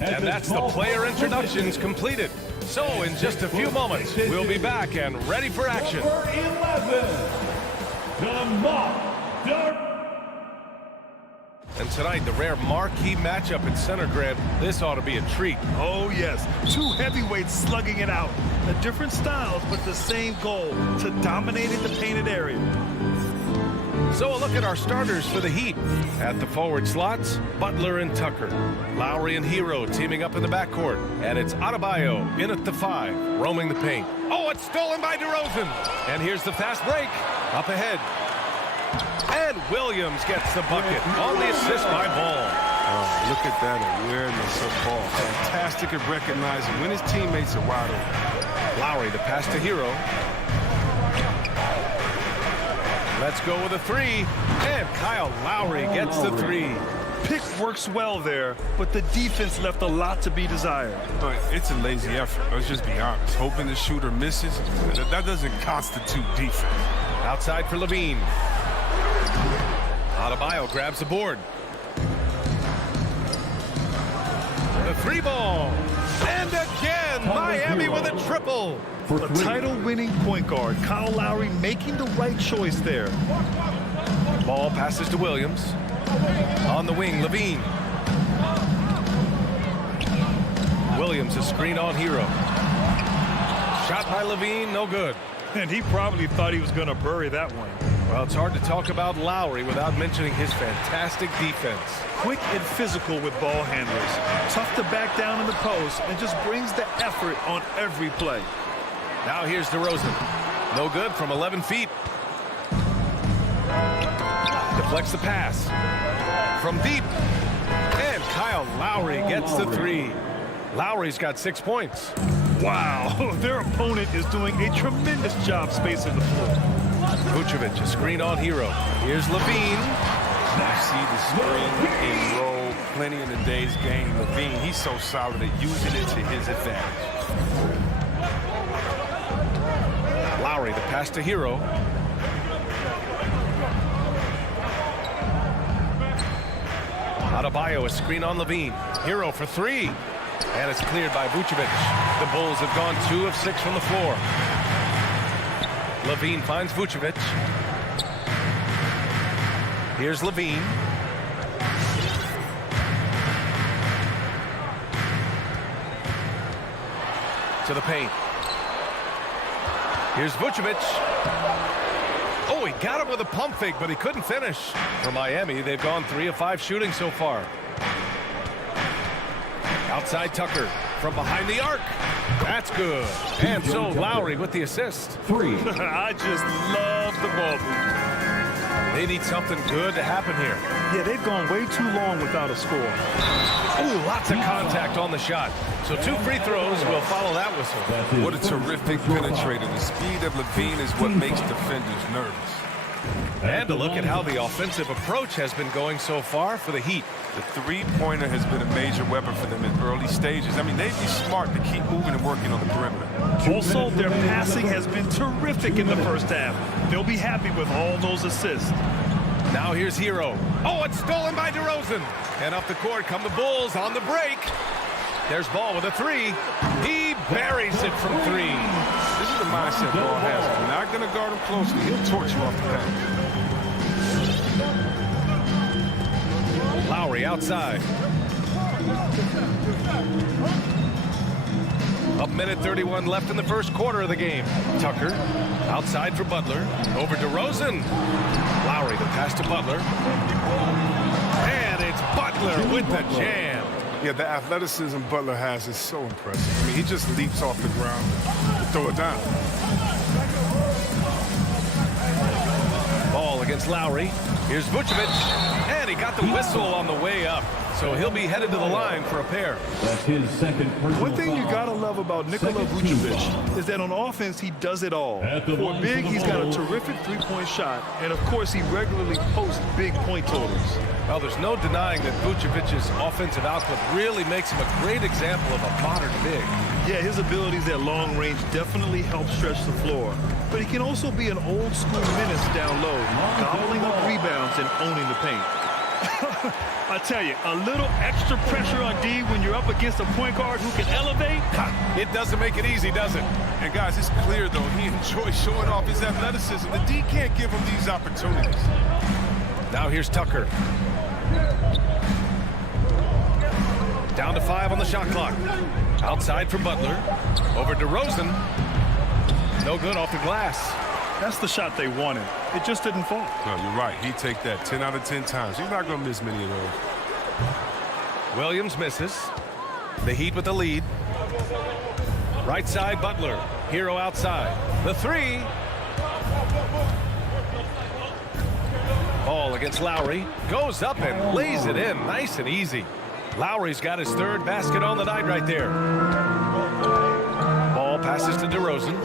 And that's the player introductions completed. So in just a few moments, we'll be back and ready for action. Number 11, And tonight, the rare marquee matchup in Center Grant. This ought to be a treat. Oh, yes. Two heavyweights slugging it out. The different styles, but the same goal, to dominate in the painted area. So a look at our starters for the Heat. At the forward slots, Butler and Tucker. Lowry and Hero teaming up in the backcourt. And it's Adebayo in at the 5, roaming the paint. Oh, it's stolen by DeRozan. And here's the fast break. Up ahead. And Williams gets the bucket on the assist by Ball. Oh, look at that awareness of Ball. Fantastic at recognizing when his teammates are wide open. Lowry, the pass to Hero. Let's go with a 3. And Kyle Lowry gets the 3. Pick works well there, but the defense left a lot to be desired. It's a lazy effort. Let's just be honest. Hoping the shooter misses, that doesn't constitute defense. Outside for Levine. Adebayo grabs the board. The 3 ball. And again, Miami with a triple. A title-winning point guard, Kyle Lowry making the right choice there. Ball passes to Williams. On the wing, Levine. Williams, a screen on Hero. Shot by Levine, no good. And he probably thought he was going to bury that one. Well, it's hard to talk about Lowry without mentioning his fantastic defense. Quick and physical with ball handlers. Tough to back down in the post and just brings the effort on every play. Now here's DeRozan. No good from 11 feet. Deflects the pass. From deep. And Kyle Lowry gets the 3. Lowry's got 6 points. Wow, their opponent is doing a tremendous job spacing the floor. Vucevic, a screen on Hero. Here's Levine. You see the screen and roll plenty in the day's game. Levine, he's so solid at using it to his advantage. Lowry, the pass to Hero. Adebayo, a screen on Levine. Hero for 3. And it's cleared by Vucevic. The Bulls have gone 2 of 6 from the floor. Levine finds Vucevic. Here's Levine. To the paint. Here's Vucevic. Oh, he got him with a pump fake, but he couldn't finish. For Miami, they've gone 3 of 5 shooting so far. Outside Tucker from behind the arc. That's good. And so Lowry with the assist. 3. I just love the ball movement. They need something good to happen here. Yeah, they've gone way too long without a score. Ooh, lots of contact on the shot. So 2 free throws will follow that whistle. What a terrific penetrator. The speed of Levine is what makes defenders nervous. And to look at how the offensive approach has been going so far for the Heat. The three-pointer has been a major weapon for them in early stages. I mean, they'd be smart to keep moving and working on the perimeter. Also, their passing has been terrific in the first half. They'll be happy with all those assists. Now here's Hero. Oh, it's stolen by DeRozan. And up the court come the Bulls on the break. There's Ball with a 3. He buries it from 3. This is the mindset Ball has. If you're not going to guard him closely, he'll torch you off the pass. Lowry outside. A minute 31 left in the first quarter of the game. Tucker outside for Butler. Over DeRozan. Lowry, the pass to Butler. And it's Butler with the jam. Yeah, the athleticism Butler has is so impressive. I mean, he just leaps off the ground and throw it down. Ball against Lowry. Here's Vucevic. And he got the whistle on the way up. So he'll be headed to the line for a pair. That's his second personal One thing you foul. gotta love about Nikola Vucevic is that on offense he does it all. For big, he's got a terrific three-point shot, and of course he regularly posts big point totals. Well, there's no denying that Vucevic's offensive output really makes him a great example of a modern big. Yeah, his abilities at long range definitely help stretch the floor. But he can also be an old-school menace down low, gobbling up rebounds and owning the paint. I tell you, a little extra pressure on D when you're up against a point guard who can elevate. It doesn't make it easy, does it? And guys, it's clear, though, he enjoys showing off his athleticism. The D can't give him these opportunities. Now here's Tucker. Down to 5 on the shot clock. Outside from Butler. Over to DeRozan. No good off the glass. That's the shot they wanted. It just didn't fall. No, you're right. He'd take that 10 out of 10 times. He's not going to miss many of those. Williams misses. The Heat with the lead. Right side, Butler. Hero outside. The 3. Ball against Lowry. Goes up and lays it in. Nice and easy. Lowry's got his 3rd basket on the night right there. Ball passes to DeRozan.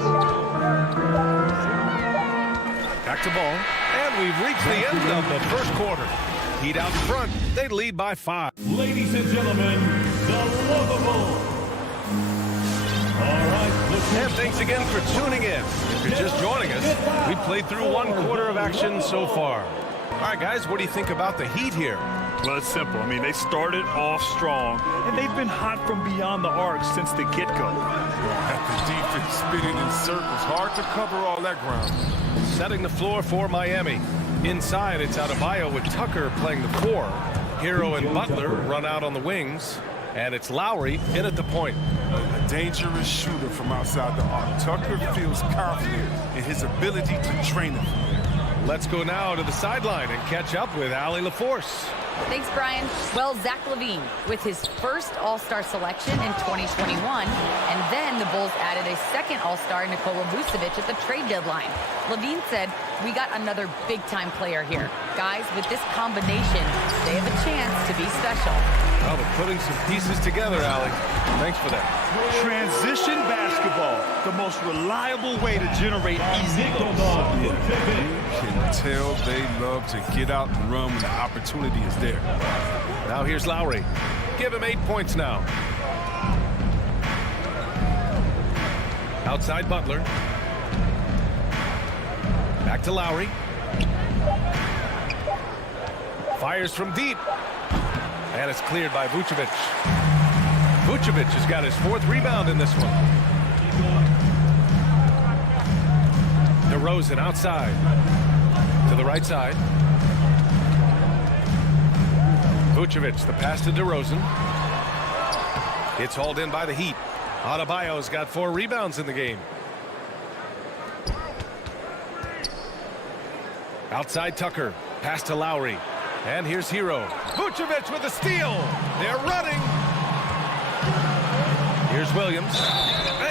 Back to Ball. And we've reached the end of the first quarter. Heat out in front. They lead by 5. Ladies and gentlemen, the lovable. All right. And thanks again for tuning in. If you're just joining us, we played through 1 quarter of action so far. All right, guys, what do you think about the Heat here? Well, it's simple. I mean, they started off strong, and they've been hot from beyond the arc since the get-go. The defense spinning in circles. Hard to cover all that ground. Setting the floor for Miami. Inside, it's Adebayo with Tucker playing the 4. Hero and Butler run out on the wings. And it's Lowry in at the point. A dangerous shooter from outside the arc. Tucker feels confident in his ability to train him. Let's go now to the sideline and catch up with Allie LaForce. Thanks, Brian. Well, Zach LaVine with his first All-Star selection in 2021, and then the Bulls added a second All-Star, Nikola Vucevic, at the trade deadline. LaVine said, "We got another big-time player here. Guys, with this combination, they have a chance to be special." Well, we're putting some pieces together, Allie. Thanks for that. Transition basketball, the most reliable way to generate easy looks. You can tell they love to get out and run when the opportunity is there. Now here's Lowry. Give him 8 points now. Outside Butler. Back to Lowry. Fires from deep. And it's cleared by Vucevic. Vucevic has got his 4th rebound in this one. DeRozan outside. To the right side. Vucevic, the pass to DeRozan. It's hauled in by the Heat. Adebayo's got 4 rebounds in the game. Outside Tucker. Pass to Lowry. And here's Hero. Vucevic with a steal. They're running. Here's Williams.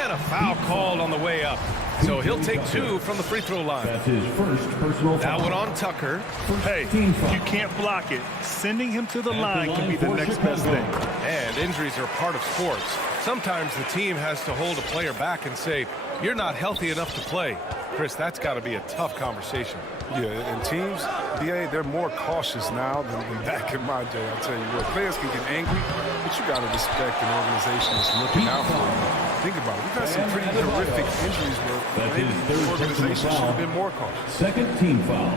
And a foul called on the way up. So he'll take 2 from the free throw line. That's his first personal foul. That one on Tucker. Hey, if you can't block it, sending him to the line can be the next best thing. And injuries are part of sports. Sometimes the team has to hold a player back and say, "You're not healthy enough to play." Chris, that's got to be a tough conversation. Yeah, and teams, they're more cautious now than back in my day. I'll tell you what, players can get angry, but you got to respect an organization that's looking out for you. Think about it. We've had some pretty horrific injuries where maybe the organization should have been more cautious. Second team foul.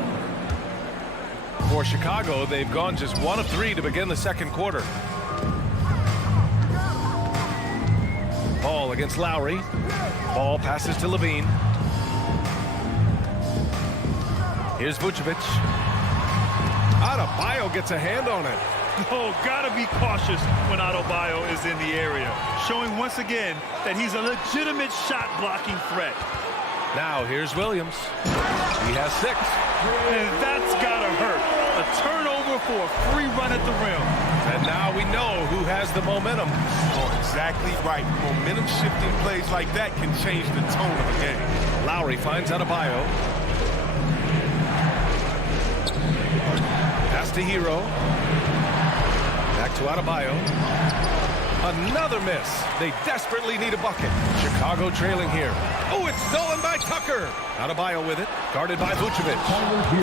For Chicago, they've gone just 1 of 3 to begin the second quarter. Ball against Lowry. Ball passes to LaVine. Here's Vucevic. Adebayo gets a hand on it. Oh, gotta be cautious when Adebayo is in the area, showing once again that he's a legitimate shot-blocking threat. Now here's Williams. He has 6. And that's gotta hurt. A turnover for a free run at the rim. And now we know who has the momentum. Oh, exactly right. Momentum-shifting plays like that can change the tone of a game. Lowry finds Adebayo. Pass to Hero. Back to Adebayo. Another miss. They desperately need a bucket. Chicago trailing here. Oh, it's stolen by Tucker. Adebayo with it. Guarded by Vucevic.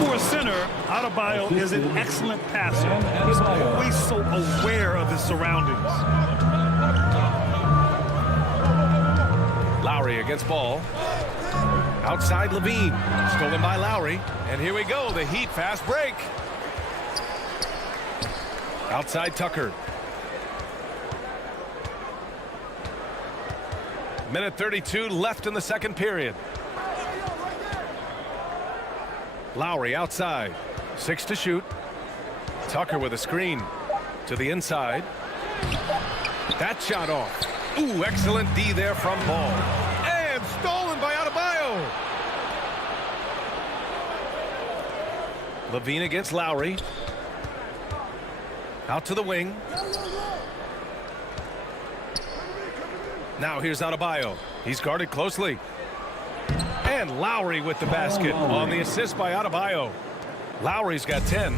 For a center, Adebayo is an excellent passer. He's always so aware of his surroundings. Lowry against Ball. Outside LaVine. Stolen by Lowry. And here we go. The Heat fast break. Outside Tucker. Minute 32 left in the second period. Lowry outside. 6 to shoot. Tucker with a screen to the inside. That shot off. Ooh, excellent D there from Ball. And stolen by Adebayo. Levine against Lowry. Out to the wing. Now here's Adebayo. He's guarded closely. And Lowry with the basket on the assist by Adebayo. Lowry's got 10.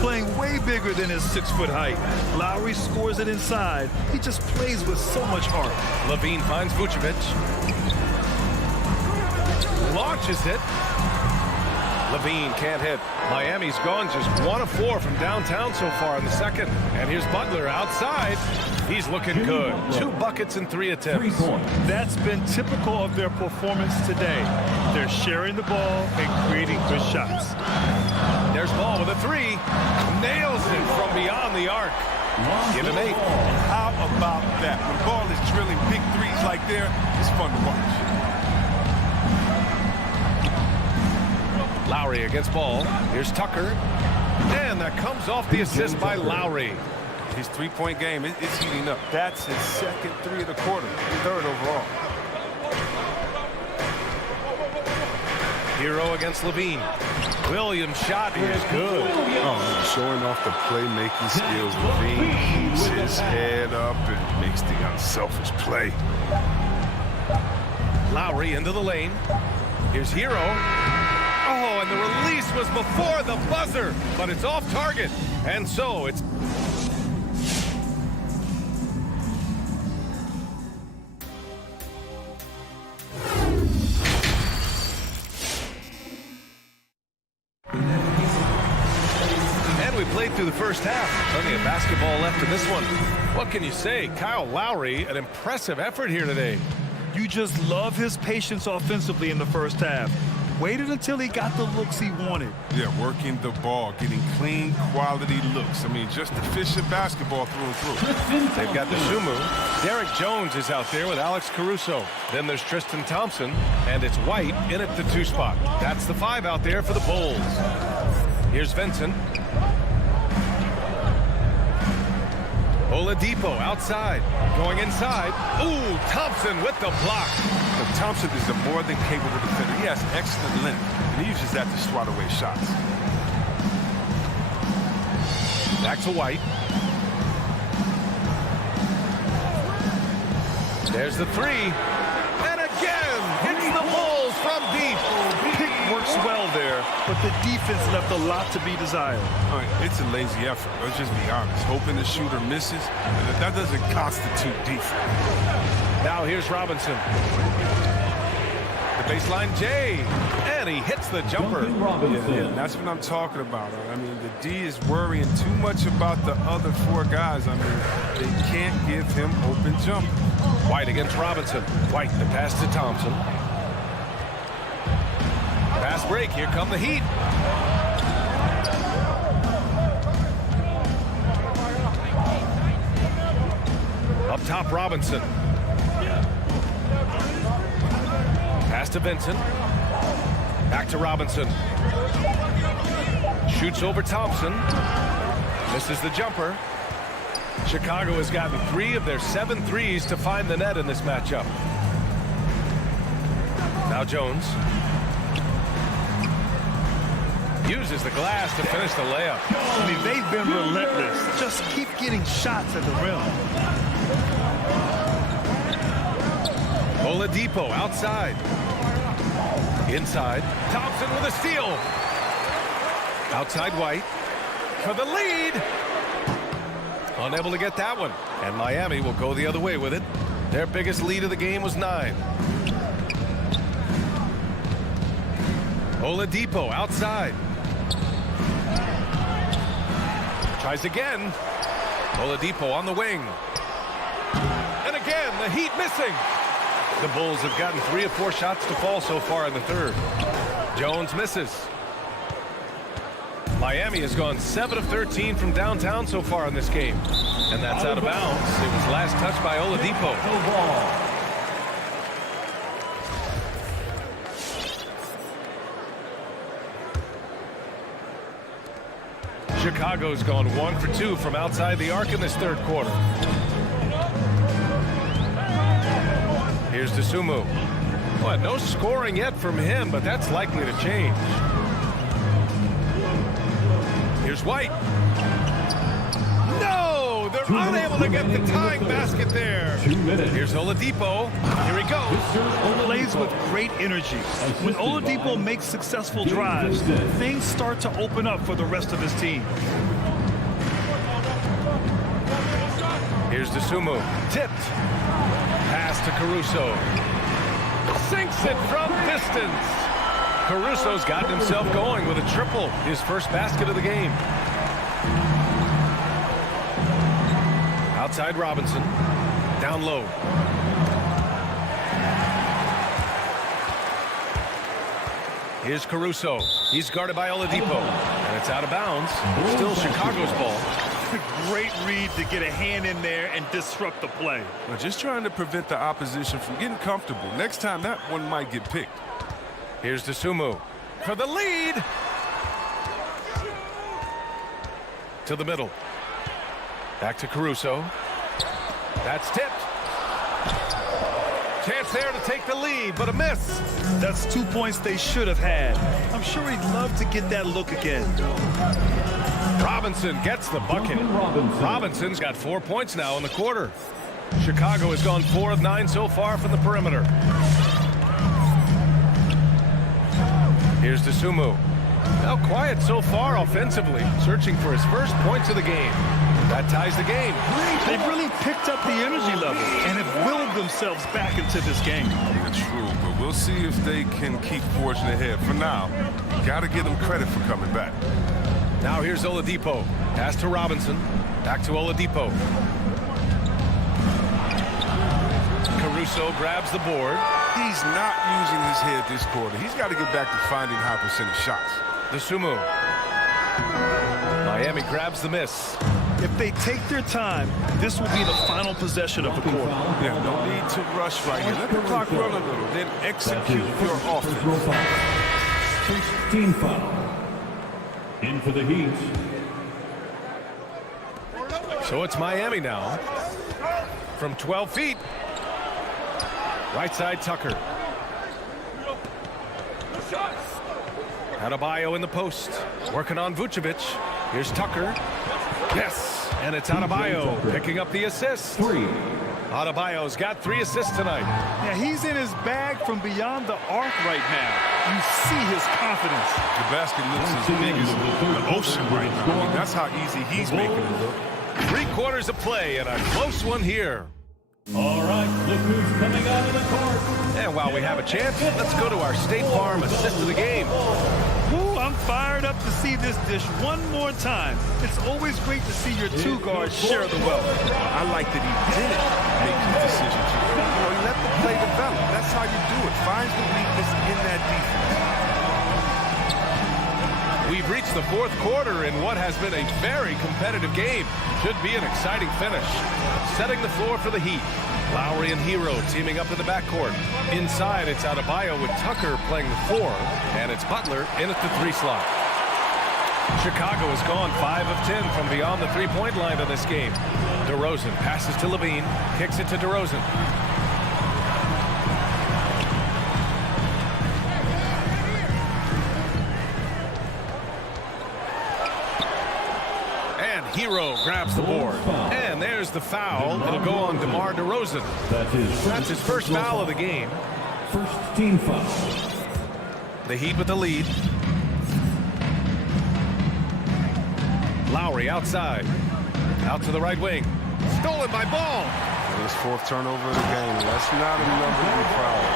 Playing way bigger than his 6-foot height. Lowry scores it inside. He just plays with so much heart. Levine finds Vucevic. Launches it. Levine can't hit. Miami's gone just 1 of 4 from downtown so far in the second. And here's Butler outside. He's looking good. 2 buckets and 3 attempts. That's been typical of their performance today. They're sharing the ball and creating good shots. There's Ball with a 3. Nails it from beyond the arc. Give him 8. How about that? When Ball is drilling big threes like there, it's fun to watch. Lowry against Ball. Here's Tucker. And that comes off the assist by Lowry. His three-point game, it's heating up. That's his second 3 of the quarter, 3rd overall. Hero against Levine. Williams' shot is good. Oh, showing off the playmaking skills. Levine keeps his head up and makes the unselfish play. Lowry into the lane. Here's Hero. Oh, and the release was before the buzzer, but it's off target. And so it's... And we played through the first half. Plenty of basketball left in this one. What can you say? Kyle Lowry, an impressive effort here today. You just love his patience offensively in the first half. Waited until he got the looks he wanted. Yeah, working the ball, getting clean, quality looks. I mean, just efficient basketball through and through. They've got the Sumu. Derek Jones is out there with Alex Caruso. Then there's Tristan Thompson, and it's White in at the 2 spot. That's the 5 out there for the Bulls. Here's Vincent. Oladipo outside, going inside. Ooh, Thompson with the block. But Thompson is a more than capable defender. He has excellent length, and he uses that to swat away shots. Back to White. There's the 3. And again, hits the Bulls from deep. Pick works well there, but the defense left a lot to be desired. All right, it's a lazy effort. Let's just be honest. Hoping the shooter misses, that doesn't constitute defense. Now here's Robinson. The baseline J. And he hits the jumper. Yeah, that's what I'm talking about. I mean, the D is worrying too much about the other 4 guys. I mean, they can't give him open jump. White against Robinson. White, the pass to Thompson. Pass break. Here come the Heat. Up top, Robinson. Pass to Vincent. Back to Robinson. Shoots over Thompson. Misses the jumper. Chicago has gotten 3 of their 7 threes to find the net in this matchup. Now Jones. Uses the glass to finish the layup. I mean, they've been relentless. Just keep getting shots at the rim. Oladipo outside. Inside. Thompson with a steal. Outside White for the lead. Unable to get that one. And Miami will go the other way with it. Their biggest lead of the game was 9. Oladipo outside. Tries again. Oladipo on the wing. And again, the Heat missing. The Bulls have gotten 3 of 4 shots to fall so far in the third. Jones misses. Miami has gone 7 of 13 from downtown so far in this game. And that's out of bounds. It was last touched by Oladipo. No ball. Chicago's gone 1 for 2 from outside the arc in this third quarter. Here's Dosunmu. Well, no scoring yet from him, but that's likely to change. Here's White. No! They're unable to get the tying basket there. 2 minutes. Here's Oladipo. Here he goes. Plays with great energy. When Oladipo makes successful drives, things start to open up for the rest of his team. Here's Dosunmu. Tipped. Pass to Caruso. Sinks it from distance. Caruso's gotten himself going with a triple. His first basket of the game. Outside Robinson. Down low. Here's Caruso. He's guarded by Oladipo. And it's out of bounds. Still Chicago's ball. Great read to get a hand in there and disrupt the play. Well, just trying to prevent the opposition from getting comfortable. Next time, that one might get picked. Here's Dosunmu for the lead. To the middle. Back to Caruso. That's tipped. Chance there to take the lead, but a miss. That's 2 points they should have had. I'm sure he'd love to get that look again. Robinson gets the bucket. Robinson's got 4 points now in the quarter. Chicago has gone 4 of 9 so far from the perimeter. Here's Dosunmu. Now quiet so far offensively, searching for his first points of the game. That ties the game. They've really picked up the energy level and have willed themselves back into this game. True, but we'll see if they can keep forging ahead. For now, got to give them credit for coming back. Now here's Oladipo. Pass to Robinson. Back to Oladipo. Caruso grabs the board. He's not using his head this quarter. He's got to get back to finding high percentage shots. Dosunmu. Miami grabs the miss. If they take their time, this will be the final possession of the quarter. Yeah, no need to rush right here. Let the clock run a little, then execute your offense. First team foul. In for the Heat. So it's Miami now. From 12 feet. Right side Tucker. Adebayo in the post. Working on Vucevic. Here's Tucker. Yes, and it's Adebayo picking up the assist. 3. Adebayo's got 3 assists tonight. Yeah, he's in his bag from beyond the arc right now. You see his confidence. The basket looks as big as the ocean right now. I mean, that's how easy he's making it look. 3 quarters of play and a close one here. All right, look who's coming out of the court. And while we have a chance, let's go to our State Farm assist of the game. Ooh, I'm fired up to see this dish one more time. It's always great to see your 2 guards share the wealth. I like that he didn't make the decision to. You let the play develop. That's how you do it. Finds the weakness in that defense. We've reached the 4th quarter in what has been a very competitive game. Should be an exciting finish. Setting the floor for the Heat. Lowry and Hero teaming up in the backcourt. Inside, it's Adebayo with Tucker playing the 4, and it's Butler in at the 3 slot. Chicago has gone 5 of 10 from beyond the 3-point line in this game. DeRozan passes to Levine, kicks it to DeRozan. And Hero grabs the board. And there's the foul. It'll go on DeMar DeRozan. That's his first foul of the game. First team foul. The Heat with the lead. Lowry outside. Out to the right wing. Stolen by Ball. His 4th turnover of the game. That's not a number to be proud of.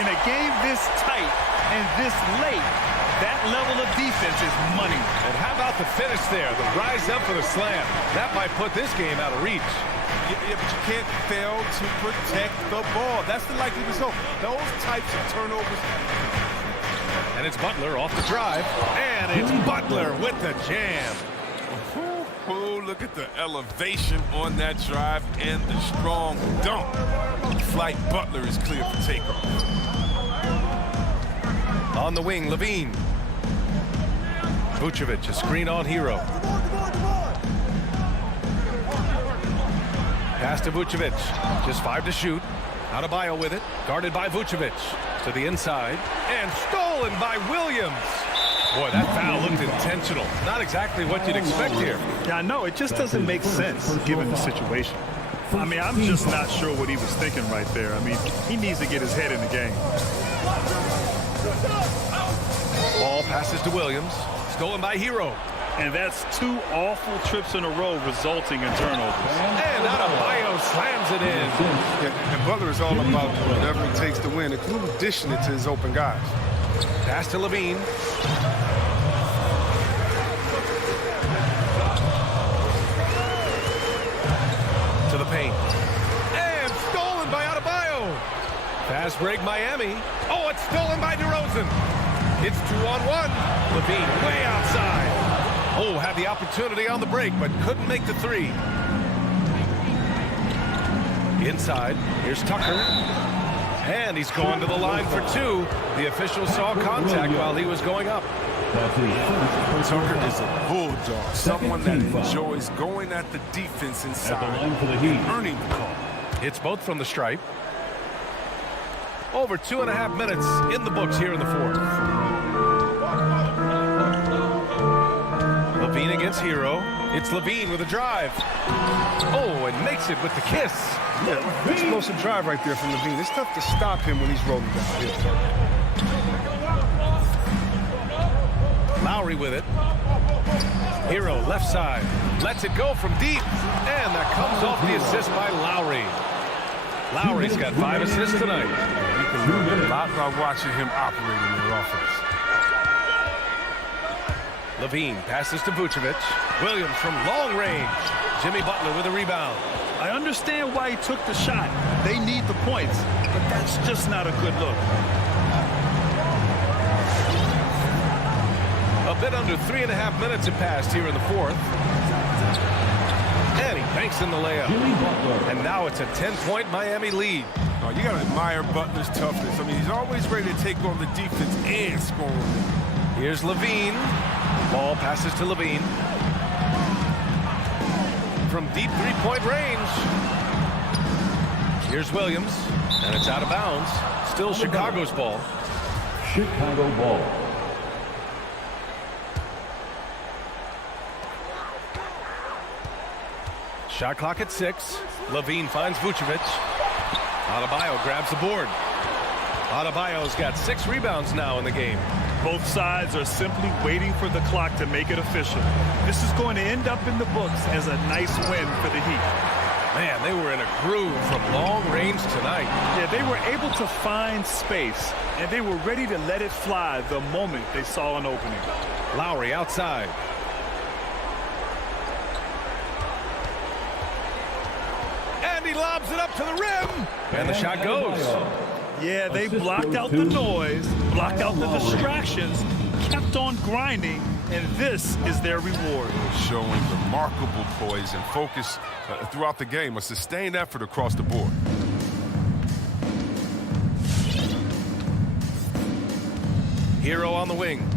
In a game this tight and this late, that level of defense is money. And how about the finish there? The rise up for the slam. That might put this game out of reach. Yeah, but you can't fail to protect the ball. That's the likely result. Those types of turnovers. And it's Butler off the drive. And it's Butler with the jam. Ooh, look at the elevation on that drive and the strong dunk. Flight Butler is clear for takeoff. On the wing, Levine. Vucevic, a screen on Hero. Pass to Vucevic. Just 5 to shoot. Adebayo with it. Guarded by Vucevic. To the inside. And stolen by Williams. Boy, that foul looked intentional. Not exactly what you'd expect here. Yeah, I know. It just doesn't make sense given the situation. I mean, I'm just not sure what he was thinking right there. I mean, he needs to get his head in the game. Ball passes to Williams. Stolen by Hero. And that's 2 awful trips in a row resulting in turnovers. And Adebayo slams it in. Yeah, and Butler is all about whatever it takes to win, including dishing it to his open guys. Pass to Levine. To the paint. And stolen by Adebayo. Fast break Miami. Oh, it's stolen by DeRozan. It's 2-on-1. Levine way outside. Oh, had the opportunity on the break, but couldn't make the 3. Inside, here's Tucker. And he's going to the line for 2. The official saw contact while he was going up. Tucker is a bulldog, someone that enjoys going at the defense inside and earning the call. It's both from the stripe. Over 2.5 minutes in the books here in the 4th. Levine against Hero. It's Levine with a drive. Oh, and makes it with the kiss. Yeah, explosive drive right there from Levine. It's tough to stop him when he's rolling down. Lowry with it. Hero left side. Lets it go from deep. And that comes off the assist by Lowry. Lowry's got 5 assists tonight. You can learn a lot by watching him operate in their offense. Levine passes to Vucevic. Williams from long range. Jimmy Butler with a rebound. I understand why he took the shot. They need the points, but that's just not a good look. A bit under 3.5 minutes have passed here in the 4th. And he banks in the layup. And now it's a 10-point Miami lead. Oh, you got to admire Butler's toughness. I mean, he's always ready to take on the defense and score. Here's Levine. Ball passes to Levine. From deep 3-point range. Here's Williams. And it's out of bounds. Still Chicago's ball. Chicago ball. Shot clock at 6. Levine finds Vucevic. Adebayo grabs the board. Adebayo's got 6 rebounds now in the game. Both sides are simply waiting for the clock to make it official. This is going to end up in the books as a nice win for the Heat. Man, they were in a groove from long range tonight. Yeah, they were able to find space, and they were ready to let it fly the moment they saw an opening. Lowry outside. And he lobs it up to the rim. And the shot goes. Yeah, they blocked out the noise, blocked out the distractions, kept on grinding, and this is their reward. Showing remarkable poise and focus throughout the game. A sustained effort across the board. Hero on the wing.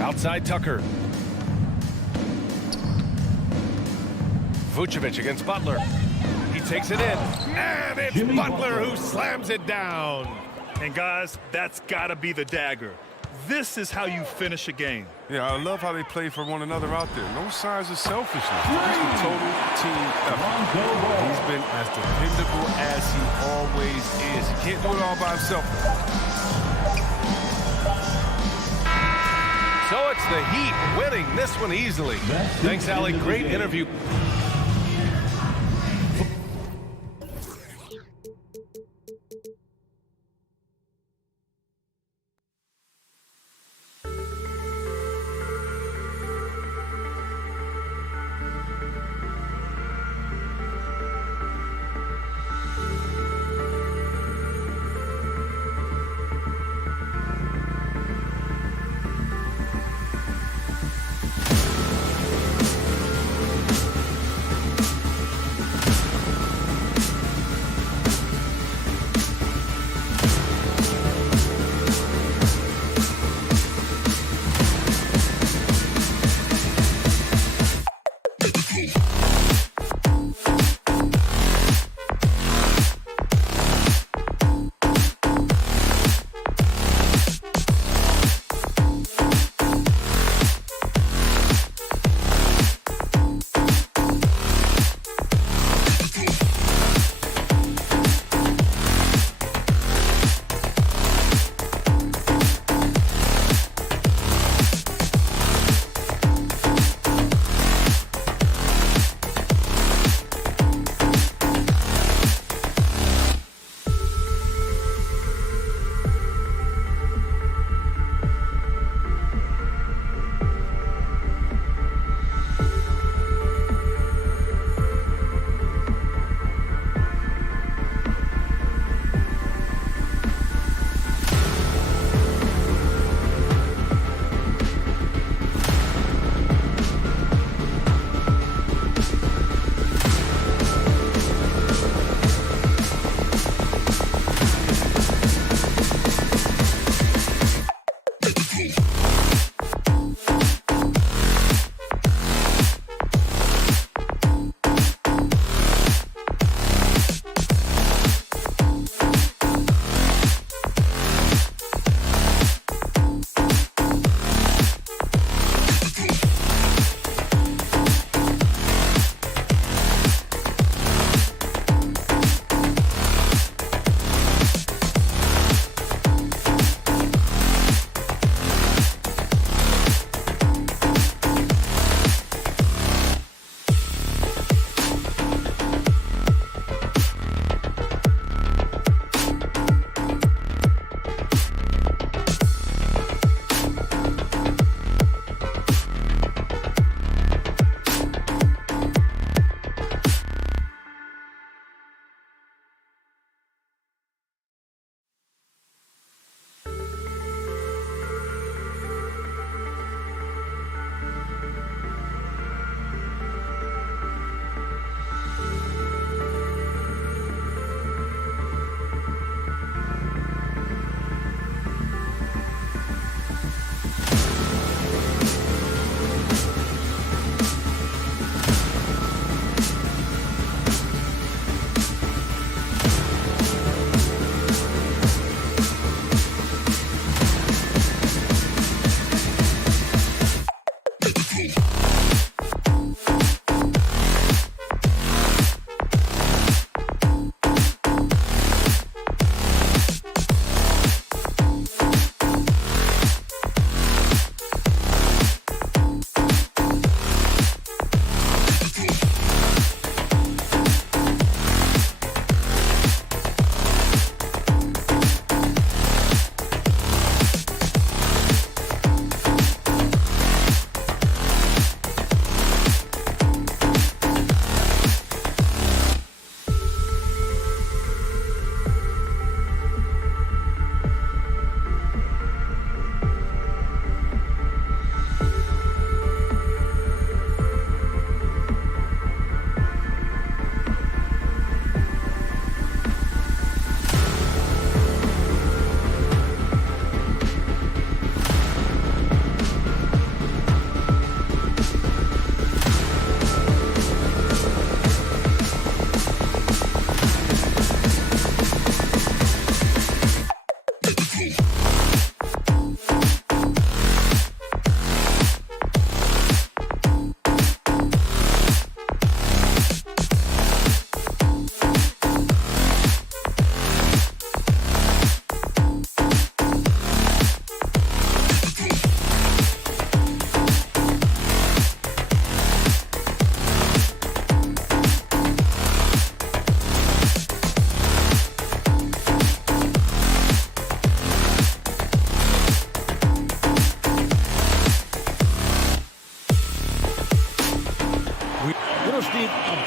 Outside Tucker. Vucevic against Butler. He takes it in. And it's Butler who slams it down. And guys, that's got to be the dagger. This is how you finish a game. Yeah, I love how they play for one another out there. No signs of selfishness. Just a total team effort. He's been as dependable as he always is. He can't do it all by himself. So it's the Heat winning this one easily. Thanks, Allie. Great interview.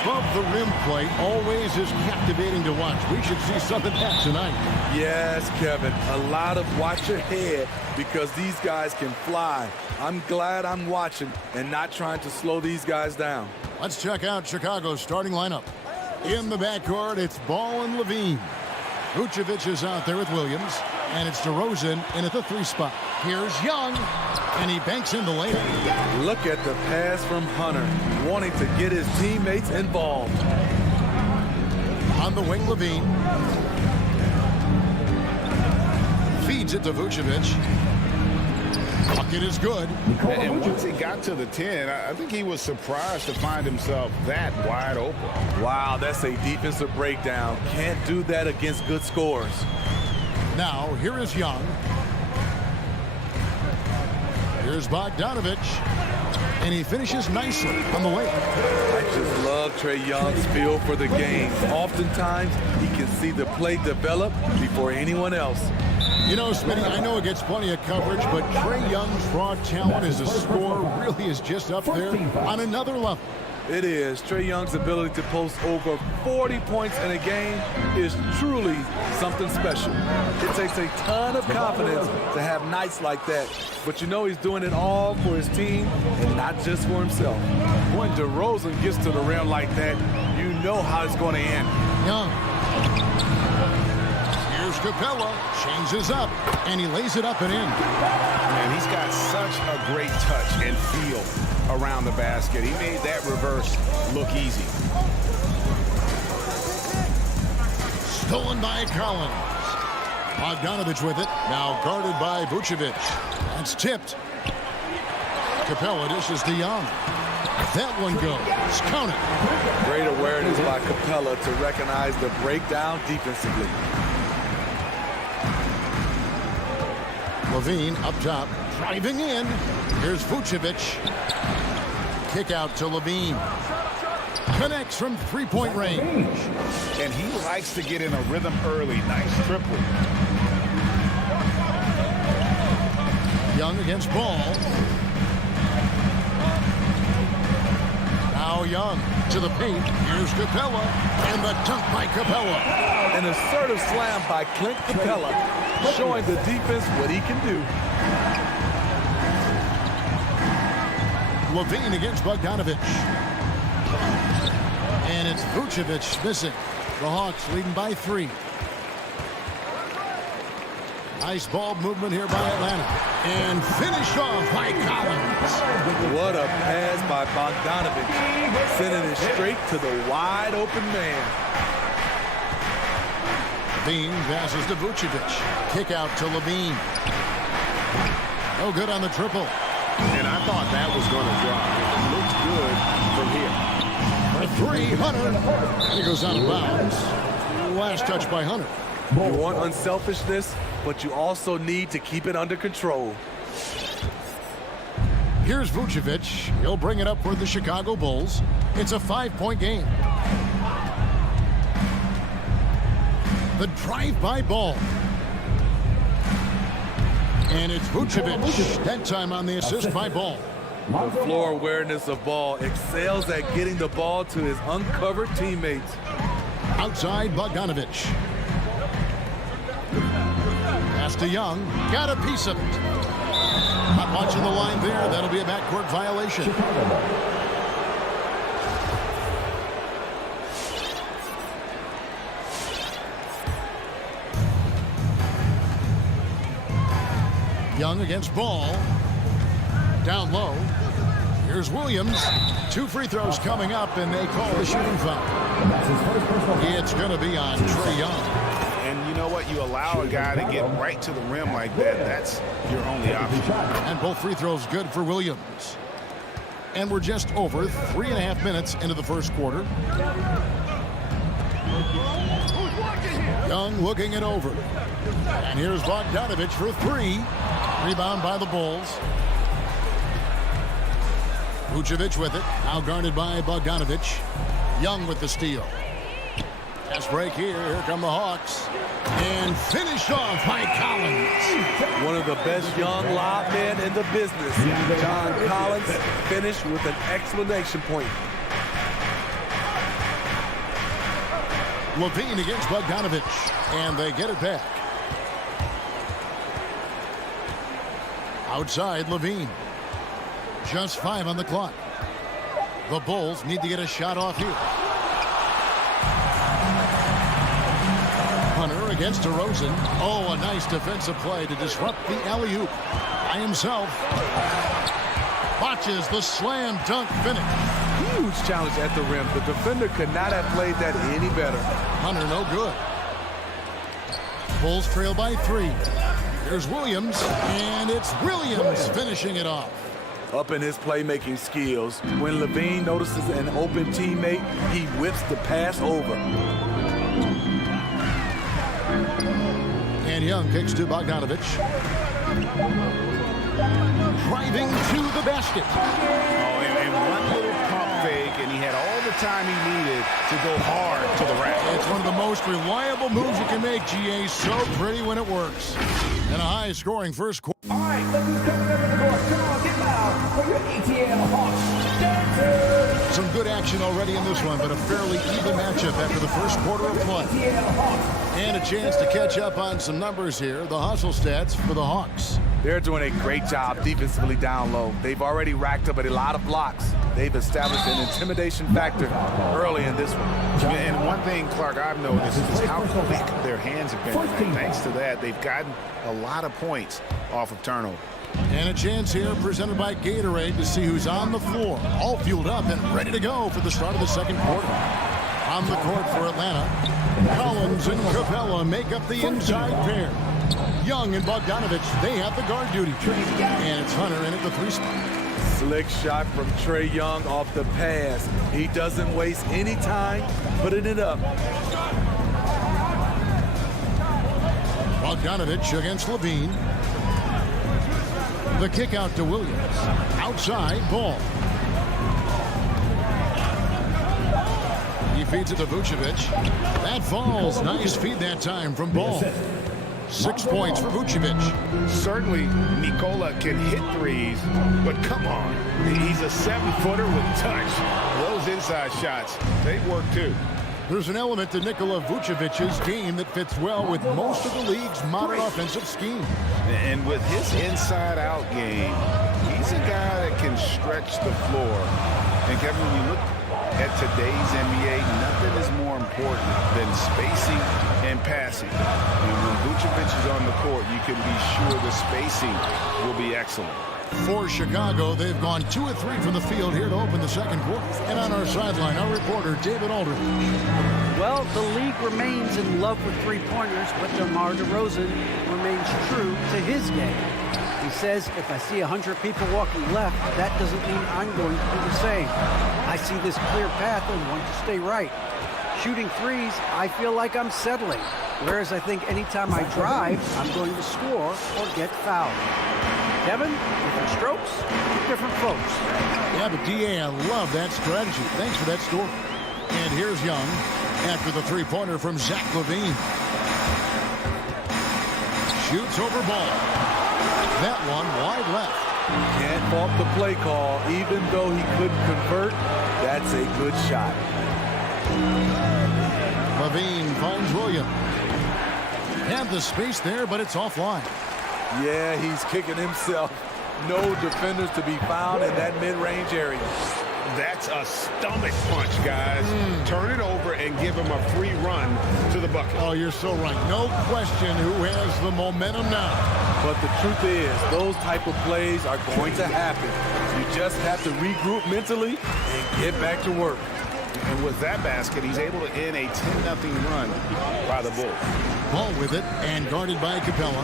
above the rim play always is captivating to watch. We should see some of that tonight. Yes, Kevin. A lot of watch ahead because these guys can fly. I'm glad I'm watching and not trying to slow these guys down. Let's check out Chicago's starting lineup. In the backcourt, it's Ball and Levine. Vucevic is out there with Williams, and it's DeRozan in at the 3 spot. Here's Young, and he banks in the layup. Look at the pass from Hunter, wanting to get his teammates involved. On the wing, Levine. Feeds it to Vucevic. Bucket is good. And once he got to the 10, I think he was surprised to find himself that wide open. Wow, that's a defensive breakdown. Can't do that against good scores. Now, here is Young. Here's Bogdanovich. And he finishes nicely on the way. I just love Trae Young's feel for the game. Oftentimes, he can see the play develop before anyone else. You know, Smitty, I know it gets plenty of coverage, but Trae Young's raw talent as a scorer really is just up there on another level. It is. Trae Young's ability to post over 40 points in a game is truly something special. It takes a ton of confidence to have nights like that. But you know he's doing it all for his team and not just for himself. When DeRozan gets to the rim like that, you know how it's going to end. Young. Here's Capella, changes up, and he lays it up and in. And he's great touch and feel around the basket. He made that reverse look easy. Stolen by Collins. Bogdanovich with it. Now guarded by Vucevic. That's tipped. Capella dishes to Young. That one goes. Count it. Great awareness by Capella to recognize the breakdown defensively. Levine up top. Driving in. Here's Vucevic. Kick out to Levine. Connects from three-point range. And he likes to get in a rhythm early. Nice triple. Young against Ball. Now Young to the paint. Here's Capella. And the dunk by Capella. An assertive slam by Clint Capella, showing the defense what he can do. Levine against Bogdanovich. And it's Vucevic missing. The Hawks leading by 3. Nice ball movement here by Atlanta. And finished off by Collins. What a pass by Bogdanovich, sending it straight to the wide open man. Levine passes to Vucevic. Kick out to Levine. No good on the triple. And I thought that was going to drop. It looks good from here. For 3, Hunter. And he goes out of bounds. Last touch by Hunter. You want unselfishness, but you also need to keep it under control. Here's Vucevic. He'll bring it up for the Chicago Bulls. It's a 5-point game. The drive-by Ball. And it's Vucevic. That time on the assist by Ball. The floor awareness of Ball excels at getting the ball to his uncovered teammates. Outside Bogdanovich. Pass to Young. Got a piece of it. Not watching the line there. That'll be a backcourt violation. Young against Ball. Down low. Here's Williams. 2 free throws coming up, and they call the shooting foul. It's going to be on Trae Young. And you know what? You allow a guy to get right to the rim like that. That's your only option. And both free throws good for Williams. And we're just over 3.5 minutes into the first quarter. Young looking it over. And here's Bogdanovich for 3. Rebound by the Bulls. Vucevic with it. Now guarded by Bogdanovich. Young with the steal. Fast break here. Here come the Hawks. And finished off by Collins. One of the best young lob men in the business. John Collins finished with an exclamation point. Levine against Bogdanovich. And they get it back. Outside Levine. Just 5 on the clock. The Bulls need to get a shot off here. Hunter against DeRozan. Oh, a nice defensive play to disrupt the alley-oop. By himself. Watches the slam dunk finish. Huge challenge at the rim. The defender could not have played that any better. Hunter no good. Bulls trail by 3. Here's Williams. And it's Williams finishing it off. Up in his playmaking skills, when Levine notices an open teammate, he whips the pass over. And Young kicks to Bogdanovich. Driving to the basket. Oh, and one little pump fake, and he had all the time he needed to go hard to the rack. It's one of the most reliable moves you can make, GA. So pretty when it works. And a high-scoring first quarter. All right, look who's coming into the court. Come on, get loud for your ATL Hawks. Dancers! Some good action already in this one, but a fairly even matchup after the first quarter of play. And a chance to catch up on some numbers here. The hustle stats for the Hawks. They're doing a great job defensively down low. They've already racked up a lot of blocks. They've established an intimidation factor early in this one. And one thing, Clark, I've noticed is how quick their hands have been. And thanks to that, they've gotten a lot of points off of turnover. And a chance here presented by Gatorade to see who's on the floor. All fueled up and ready to go for the start of the second quarter. On the court for Atlanta, Collins and Capella make up the inside pair. Young and Bogdanovich, they have the guard duty. And it's Hunter in at the 3 spot. Slick shot from Trae Young off the pass. He doesn't waste any time putting it up. Bogdanovich against Levine. The kick out to Williams. Outside, Ball. He feeds it to Vucevic. That falls. Nice feed that time from Ball. 6 points for Vucevic. Certainly, Nikola can hit threes, but come on. He's a 7-footer with touch. Those inside shots, they work too. There's an element to Nikola Vucevic's game that fits well with most of the league's modern offensive scheme. And with his inside-out game, he's a guy that can stretch the floor. And Kevin, when you look at today's NBA, nothing is more important than spacing and passing. And when Vucevic is on the court, you can be sure the spacing will be excellent. For Chicago, they've gone 2 of 3 from the field here to open the second quarter. And on our sideline, our reporter, David Aldridge. Well, the league remains in love with three-pointers, but DeMar DeRozan remains true to his game. He says, if I see 100 people walking left, that doesn't mean I'm going to do the same. I see this clear path and want to stay right. Shooting threes, I feel like I'm settling. Whereas I think anytime I drive, I'm going to score or get fouled. Kevin, different strokes, different folks. Yeah, but DA, I love that strategy. Thanks for that story. And here's Young after the three-pointer from Zach LaVine. Shoots over Ball. That one wide left. Can't fault the play call. Even though he couldn't convert, that's a good shot. LaVine finds Williams. Had the space there, but it's offline. Yeah, he's kicking himself. No defenders to be found in that mid-range area. That's a stomach punch, guys. Turn it over and give him a free run to the bucket. Oh, you're so right. No question who has the momentum now. But the truth is, those type of plays are going to happen. You just have to regroup mentally and get back to work. And with that basket, he's able to end a 10-0 run by the Bulls. Ball with it and guarded by Capella.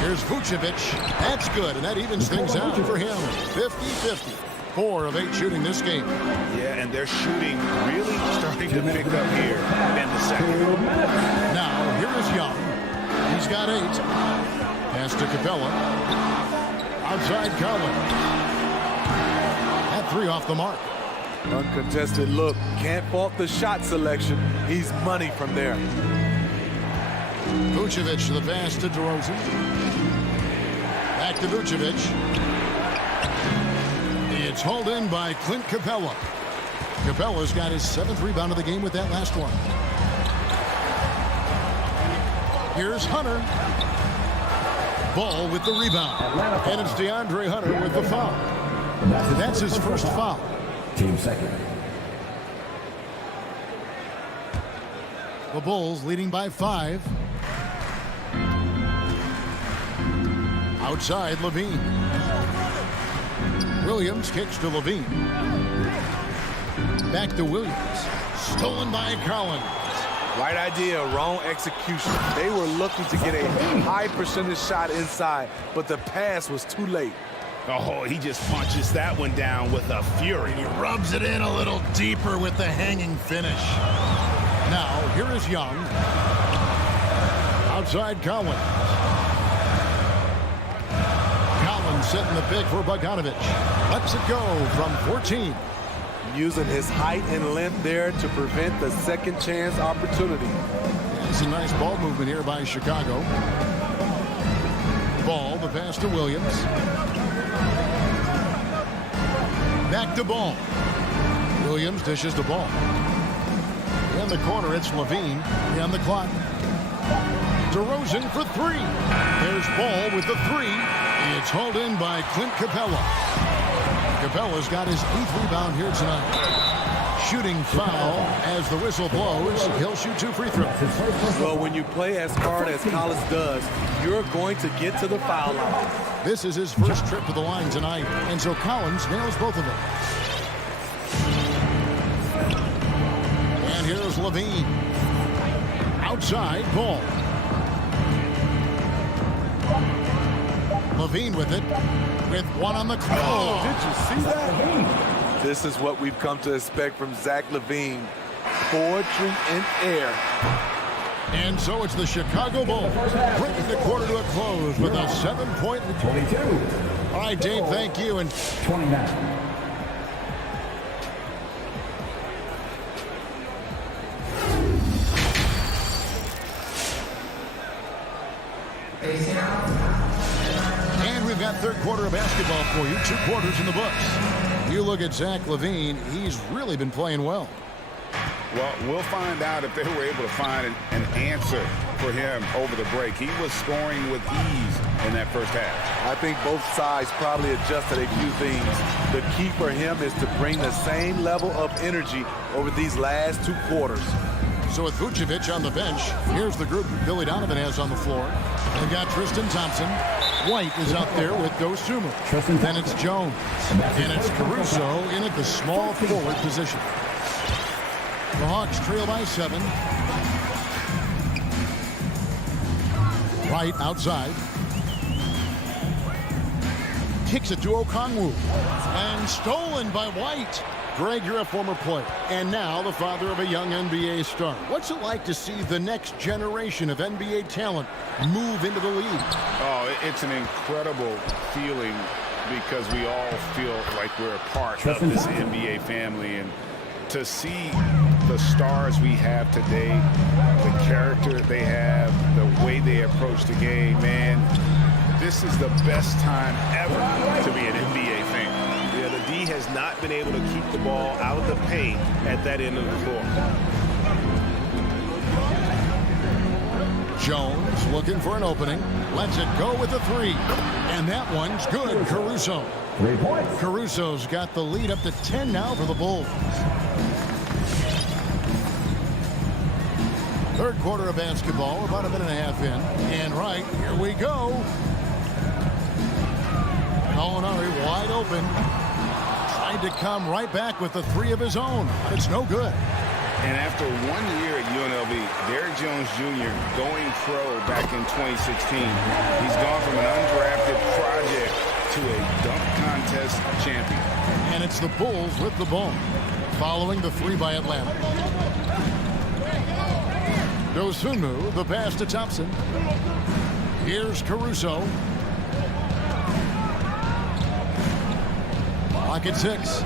Here's Vucevic. That's good, and that evens things out for him. 50-50. 4 of 8 shooting this game. Yeah, and their shooting really starting to pick up here in the second. Now, here is Young. He's got 8. Pass to Capella. Outside Collins. That 3 off the mark. Uncontested look. Can't fault the shot selection. He's money from there. Vucevic, the pass to DeRozan. Back to Vucevic. It's hauled in by Clint Capella. Capella's got his 7th rebound of the game with that last one. Here's Hunter. Ball with the rebound. And it's DeAndre Hunter with the foul. That's his first foul. Team second. The Bulls leading by 5. Outside, Levine. Williams kicks to Levine. Back to Williams. Stolen by Collins. Right idea, wrong execution. They were looking to get a high percentage shot inside, but the pass was too late. Oh, he just punches that one down with a fury. He rubs it in a little deeper with the hanging finish. Now, here is Young. Outside Collins. Collins setting the pick for Bogdanovich. Lets it go from 14. Using his height and length there to prevent the second chance opportunity. It's a nice ball movement here by Chicago. Ball, the pass to Williams. Back to Ball. Williams dishes the ball. In the corner, it's Levine. On the clock. DeRozan for 3. There's Ball with the 3. It's hauled in by Clint Capella. Capella's got his 8th rebound here tonight. shooting foul as the whistle blows. He'll shoot 2 free throws. Well, when you play as hard as college does, you're going to get to the foul line. This is his first trip to the line tonight, and so Collins nails both of them. And here's Levine. Outside, ball. Levine with it, with one on the clock. Oh, did you see that? This is what we've come to expect from Zach LaVine. Poetry in air. And so it's the Chicago Bulls bringing the quarter to a close with a 7-point lead. 22. All right, Dave, thank you. And 29. And we've got third quarter of basketball for you. 2 quarters in the books. You look at Zach LaVine, he's really been playing well. Well, we'll find out if they were able to find an answer for him over the break. He was scoring with ease in that first half. I think both sides probably adjusted a few things. The key for him is to bring the same level of energy over these last 2 quarters. So with Vucevic on the bench, here's the group Billy Donovan has on the floor. They've got Tristan Thompson. White is out there with Dosunmu. Then it's Jones. And it's Caruso in at the small forward position. The Hawks trail by 7. White outside. Kicks it to Okongwu. And stolen by White. Greg, you're a former player, and now the father of a young NBA star. What's it like to see the next generation of NBA talent move into the league? Oh, it's an incredible feeling because we all feel like we're a part of this NBA family. And to see the stars we have today, the character they have, the way they approach the game, man, this is the best time ever to be an NBA fan. Yeah, the D has not been able to keep the ball out of the paint at that end of the floor. Jones looking for an opening. Lets it go with a 3. And that one's good. Caruso. 3 points. Caruso's got the lead up to 10 now for the Bulls. Third quarter of basketball, about a minute and a half in. And right, here we go. Molinari wide open. Tried to come right back with the 3 of his own, but it's no good. And after 1 year at UNLV, Derrick Jones Jr. going pro back in 2016, he's gone from an undrafted project to a dunk contest champion. And it's the Bulls with the ball, following the 3 by Atlanta. Dosunmu, the pass to Thompson. Here's Caruso. Clock at 6.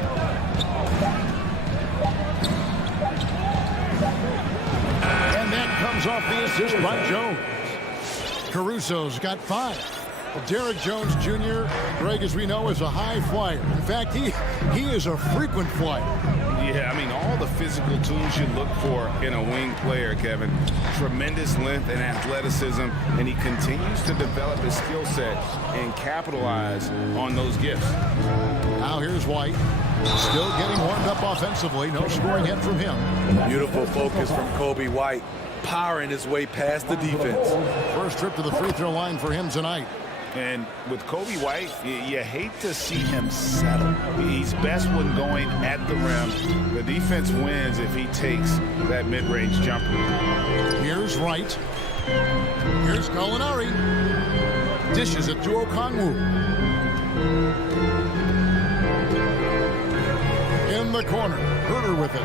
And that comes off the assist by Jones. Caruso's got 5. Well, Derrick Jones Jr., Greg, as we know, is a high flyer. In fact, he is a frequent flyer. Yeah, I mean, all the physical tools you look for in a wing player, Kevin. Tremendous length and athleticism, and he continues to develop his skill set and capitalize on those gifts. Now here's White. Still getting warmed up offensively. No scoring yet from him. Beautiful focus from Kobe White, powering his way past the defense. First trip to the free throw line for him tonight. And with Kobe White, you hate to see him settle. He's best when going at the rim. The defense wins if he takes that mid-range jumper. Here's Wright. Here's Molinari. Dishes it to Okongwu. In the corner. Herter with it.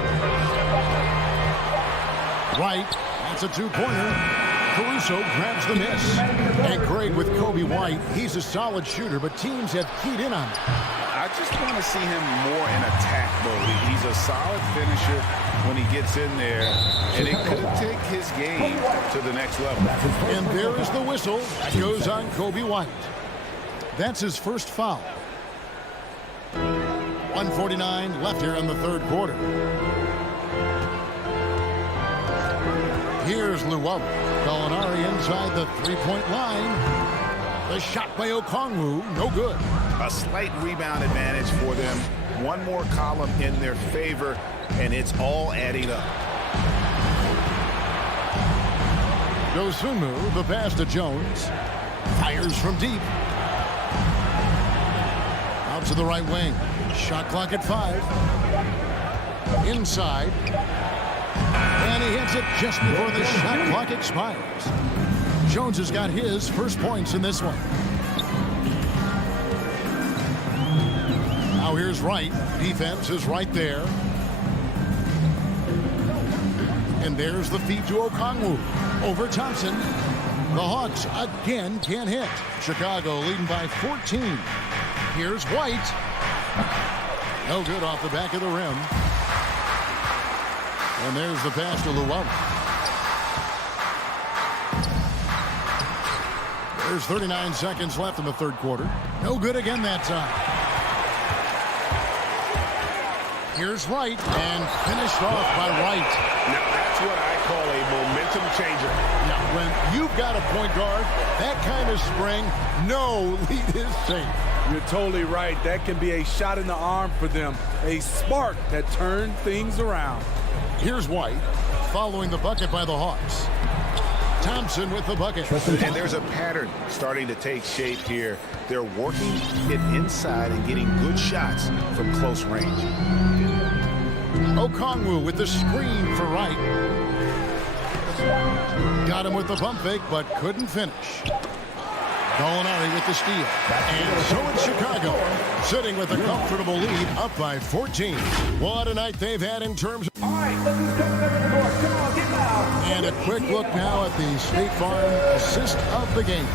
Wright. That's a 2-pointer. Caruso grabs the miss. And Greg, with Kobe White, he's a solid shooter, but teams have keyed in on him. I just want to see him more in attack mode. He's a solid finisher when he gets in there, and it could take his game to the next level. And there is the whistle. That goes on Kobe White. That's his first foul. 1:49 left here in the third quarter. Here's Luwawu. Molinari inside the 3-point line. The shot by Okongwu, no good. A slight rebound advantage for them. One more column in their favor. and it's all adding up. Dosunmu, the pass to Jones. Fires from deep. Out to the right wing. Shot clock at 5. Inside. And he hits it just before the shot clock expires. Jones has got his first points in this one. Now here's Wright. Defense is right there. And there's the feed to Okongwu. Over Thompson. The Hawks again can't hit. Chicago leading by 14. Here's White. No good off the back of the rim. And there's the pass to Luwawu. There's 39 seconds left in the third quarter. No good again that time. Here's Wright, and finished off by Wright. Now that's what I call a momentum changer. Now, when you've got a point guard, that kind of spring, no lead is safe. You're totally right. That can be a shot in the arm for them. A spark that turned things around. Here's White, following the bucket by the Hawks. Thompson with the bucket. And there's a pattern starting to take shape here. They're working it inside and getting good shots from close range. Okongwu with the screen for Wright. Got him with the pump fake, but couldn't finish. Gallinari with the steal. And so it's Chicago, sitting with a comfortable lead, up by 14. What a night they've had in terms of... All right, let's just come to the court. Come on, get loud. And a quick look now at the State Farm assist of the game.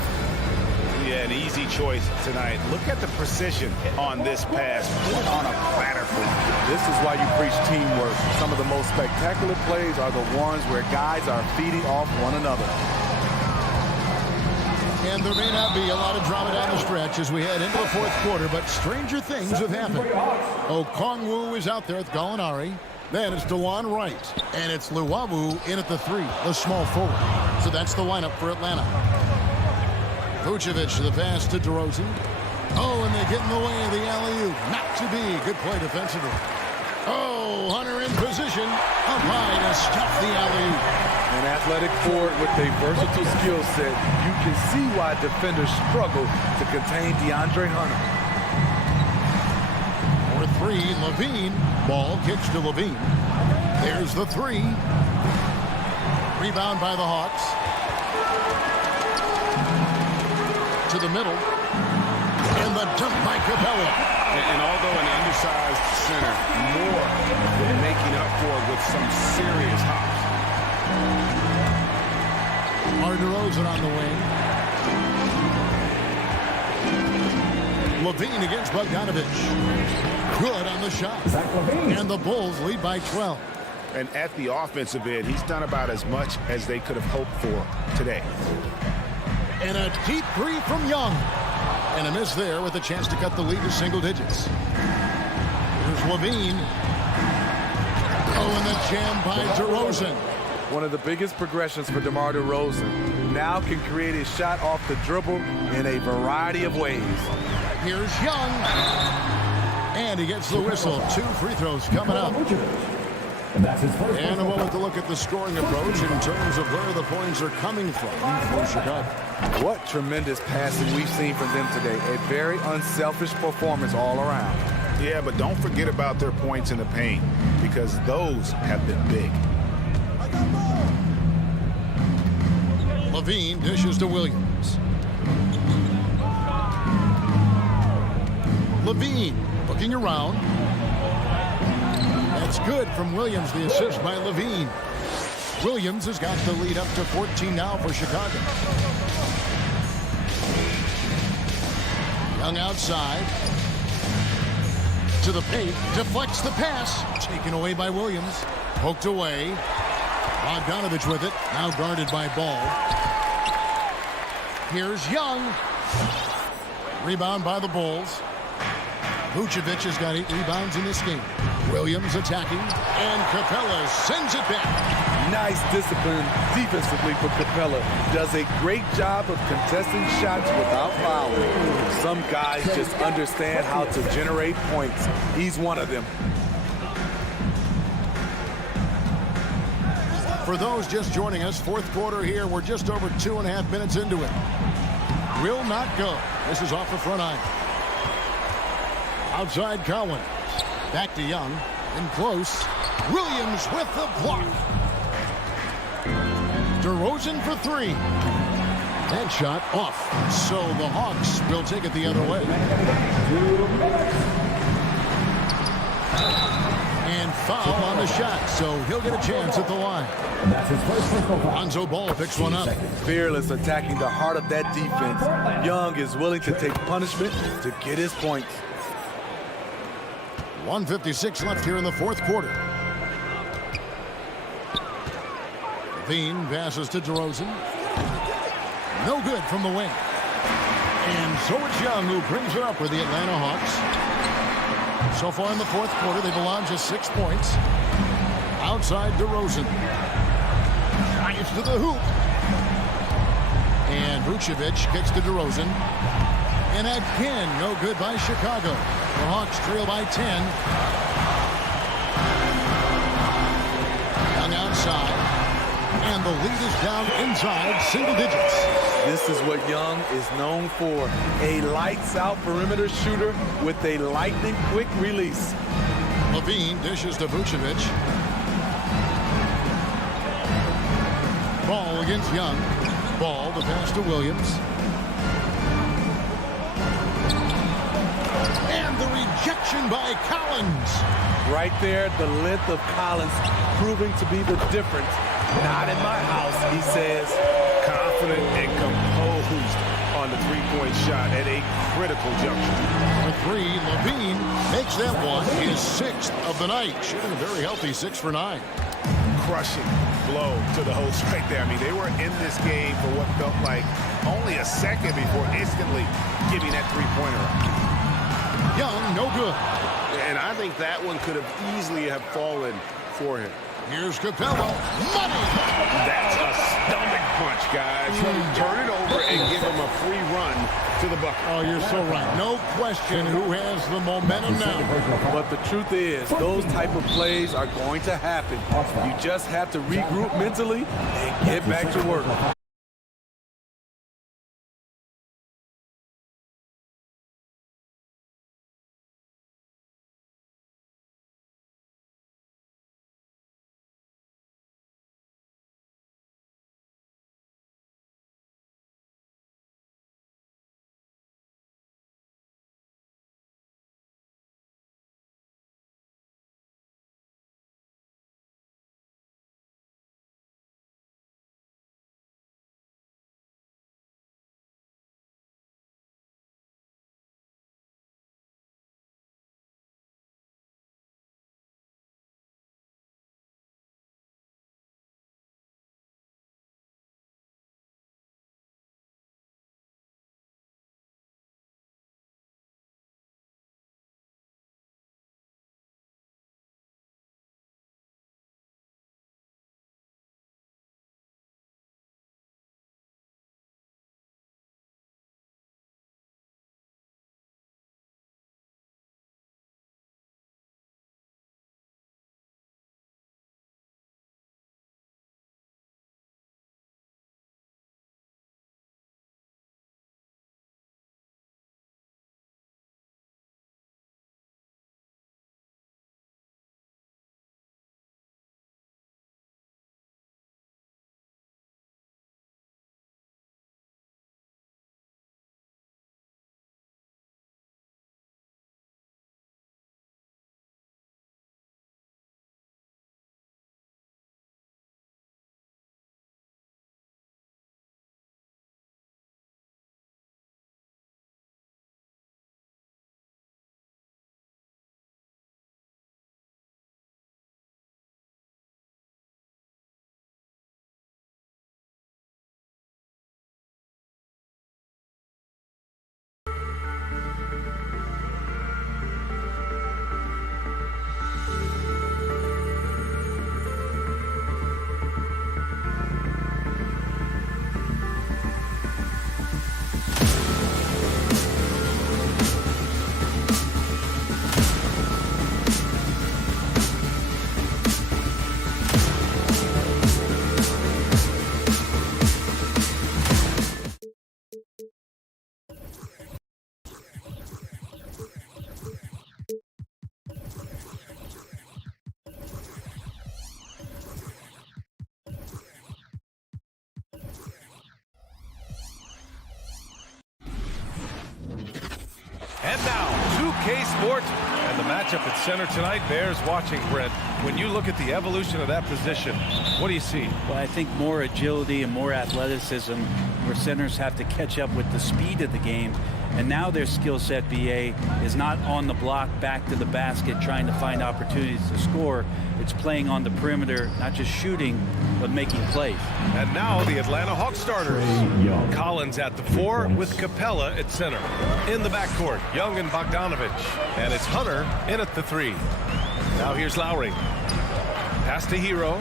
Yeah, an easy choice tonight. Look at the precision on this pass. Put on a platter for you. This is why you preach teamwork. Some of the most spectacular plays are the ones where guys are feeding off one another. And there may not be a lot of drama down the stretch as we head into the fourth quarter, but stranger things have happened. Okongwu is out there with Gallinari. Then it's DeLon Wright. And it's Luwawu in at the 3, the small forward. So that's the lineup for Atlanta. Vucevic, the pass to DeRozan. Oh, and they get in the way of the alley-oop. Not to be. Good play defensively. Oh, Hunter in position. Up high to stop the alley-oop. An athletic forward with a versatile skill set. You can see why defenders struggle to contain DeAndre Hunter. For 3, Levine. Ball kicks to Levine. There's the 3. Rebound by the Hawks. To the middle. And the dunk by Capella. And although an undersized center, more than making up for it with some serious hops. DeRozan on the wing. Levine against Bogdanovich. Good on the shot. And the Bulls lead by 12. And at the offensive end, he's done about as much as they could have hoped for today. And a deep 3 from Young. And a miss there with a chance to cut the lead to single digits. Here's Levine. Oh, and the jam by DeRozan. One of the biggest progressions for DeMar DeRozan. Now can create a shot off the dribble in a variety of ways. Here's Young. And he gets the whistle. 2 free throws coming up. And a moment to look at the scoring approach in terms of where the points are coming from for Chicago. What tremendous passing we've seen from them today. A very unselfish performance all around. Yeah, but don't forget about their points in the paint, because those have been big. Levine dishes to Williams. Levine looking around. That's good from Williams, the assist by Levine. Williams has got the lead up to 14 now for Chicago. Young outside. To the paint, deflects the pass. Taken away by Williams. Poked away. Bogdanovich with it, now guarded by Ball. Here's Young. Rebound by the Bulls. Vucevic has got 8 rebounds in this game. Williams attacking, and Capella sends it back. Nice discipline defensively for Capella. Does a great job of contesting shots without fouling. Some guys just understand how to generate points. He's one of them. For those just joining us, fourth quarter here. We're just over 2.5 minutes into it. Will not go. This is off the front iron. Outside Cowan. Back to Young. In close. Williams with the block. DeRozan for three. That shot off. So the Hawks will take it the other way. And foul on the shot, so he'll get a chance at the line. That's his first personal foul. Lonzo Ball picks one up. Fearless attacking the heart of that defense. Young is willing to take punishment to get his points. 1:56 left here in the fourth quarter. Levine passes to DeRozan. No good from the wing. And so it's Young who brings it up for the Atlanta Hawks. So far in the fourth quarter, they've allowed just 6 points. Outside DeRozan. Drives to the hoop. And Vucevic kicks to DeRozan. And again, no good by Chicago. The Hawks trail by 10. Young outside. And the lead is down inside single digits. This is what Young is known for. A lights-out perimeter shooter with a lightning-quick release. Levine dishes to Vucevic. Ball against Young. Ball, the pass to Williams. And the rejection by Collins. Right there, the length of Collins proving to be the difference. Not in my house, he says. Confident and composed on the three-point shot at a critical juncture. For three, Levine makes that one his 6th of the night. Shooting a very healthy 6 for 9. Crushing blow to the host right there. I mean, they were in this game for what felt like only a second before instantly giving that three-pointer up. Young, no good. And I think that one could have easily have fallen for him. Here's Capella. Money! That's a stomach punch, guys. Turn it over and give him a free run to the bucket. Oh, you're so right. No question who has the momentum now. But the truth is, those type of plays are going to happen. You just have to regroup mentally and get back to work. And now, 2K Sports. And the matchup at center tonight bears watching, Brent. When you look at the evolution of that position, what do you see? Well, I think more agility and more athleticism where centers have to catch up with the speed of the game. And now their skill set, BA, is not on the block, back to the basket, trying to find opportunities to score. It's playing on the perimeter, not just shooting, but making plays. And now the Atlanta Hawks starters. Collins at the 4 with Capella at center. In the backcourt, Young and Bogdanovich. And it's Hunter in at the 3. Now here's Lowry. Pass to Hero.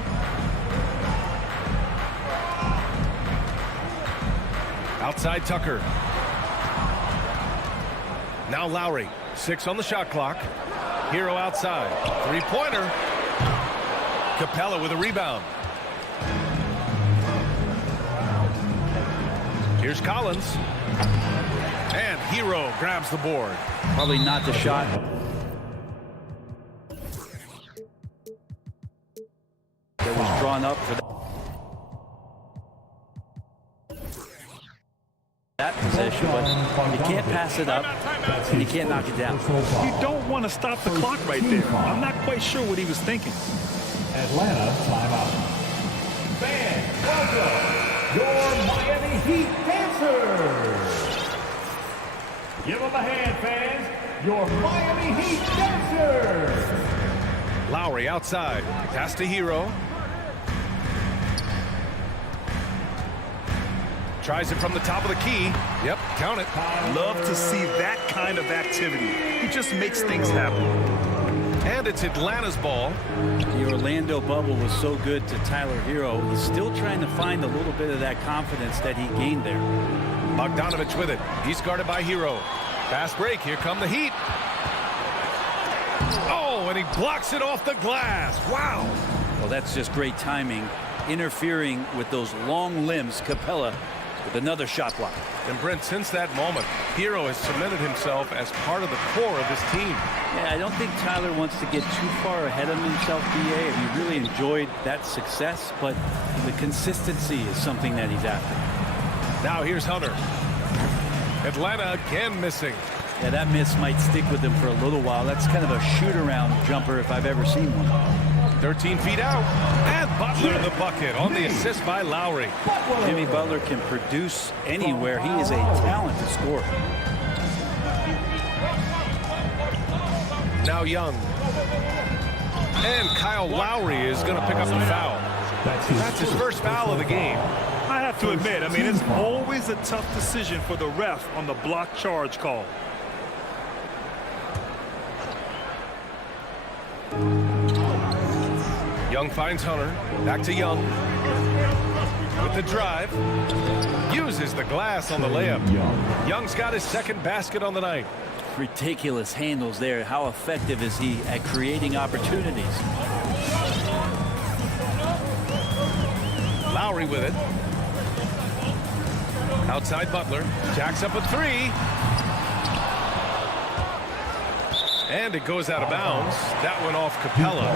Outside Tucker. Now Lowry, 6 on the shot clock. Hero outside, 3-pointer. Capella with a rebound. Here's Collins. And Hero grabs the board. Probably not the shot. That was drawn up for that possession, but you can't pass it up and you can't knock it down. You don't want to stop the clock right there. I'm not quite sure what he was thinking. Atlanta timeout. Fans, welcome your Miami Heat dancers. Give them a hand, fans. Your Miami Heat dancers. Lowry outside. Pass to Hero. Tries it from the top of the key. Yep, count it. Love to see that kind of activity. He just makes things happen. And it's Atlanta's ball. The Orlando bubble was so good to Tyler Hero. He's still trying to find a little bit of that confidence that he gained there. Bogdanovich with it. He's guarded by Hero. Fast break. Here come the Heat. Oh, and he blocks it off the glass. Wow. Well, that's just great timing. Interfering with those long limbs, Capella with another shot block. And Brent, since that moment, Hero has cemented himself as part of the core of this team. Yeah, I don't think Tyler wants to get too far ahead of himself, BA. And he really enjoyed that success, but the consistency is something that he's after. Now here's Hunter. Atlanta again missing. Yeah, that miss might stick with him for a little while. That's kind of a shoot-around jumper if I've ever seen one. 13 feet out. And Butler the bucket on the assist by Lowry. Jimmy Butler can produce anywhere. He is a talented scorer. Now Young. And Kyle Lowry is going to pick up the foul. That's his first foul of the game. I have to admit, I mean, it's always a tough decision for the ref on the block charge call. Young finds Hunter. Back to Young. With the drive. Uses the glass on the layup. Young's got his second basket on the night. Ridiculous handles there. How effective is he at creating opportunities? Lowry with it. Outside Butler. Jacks up a 3. And it goes out of bounds. That went off Capella.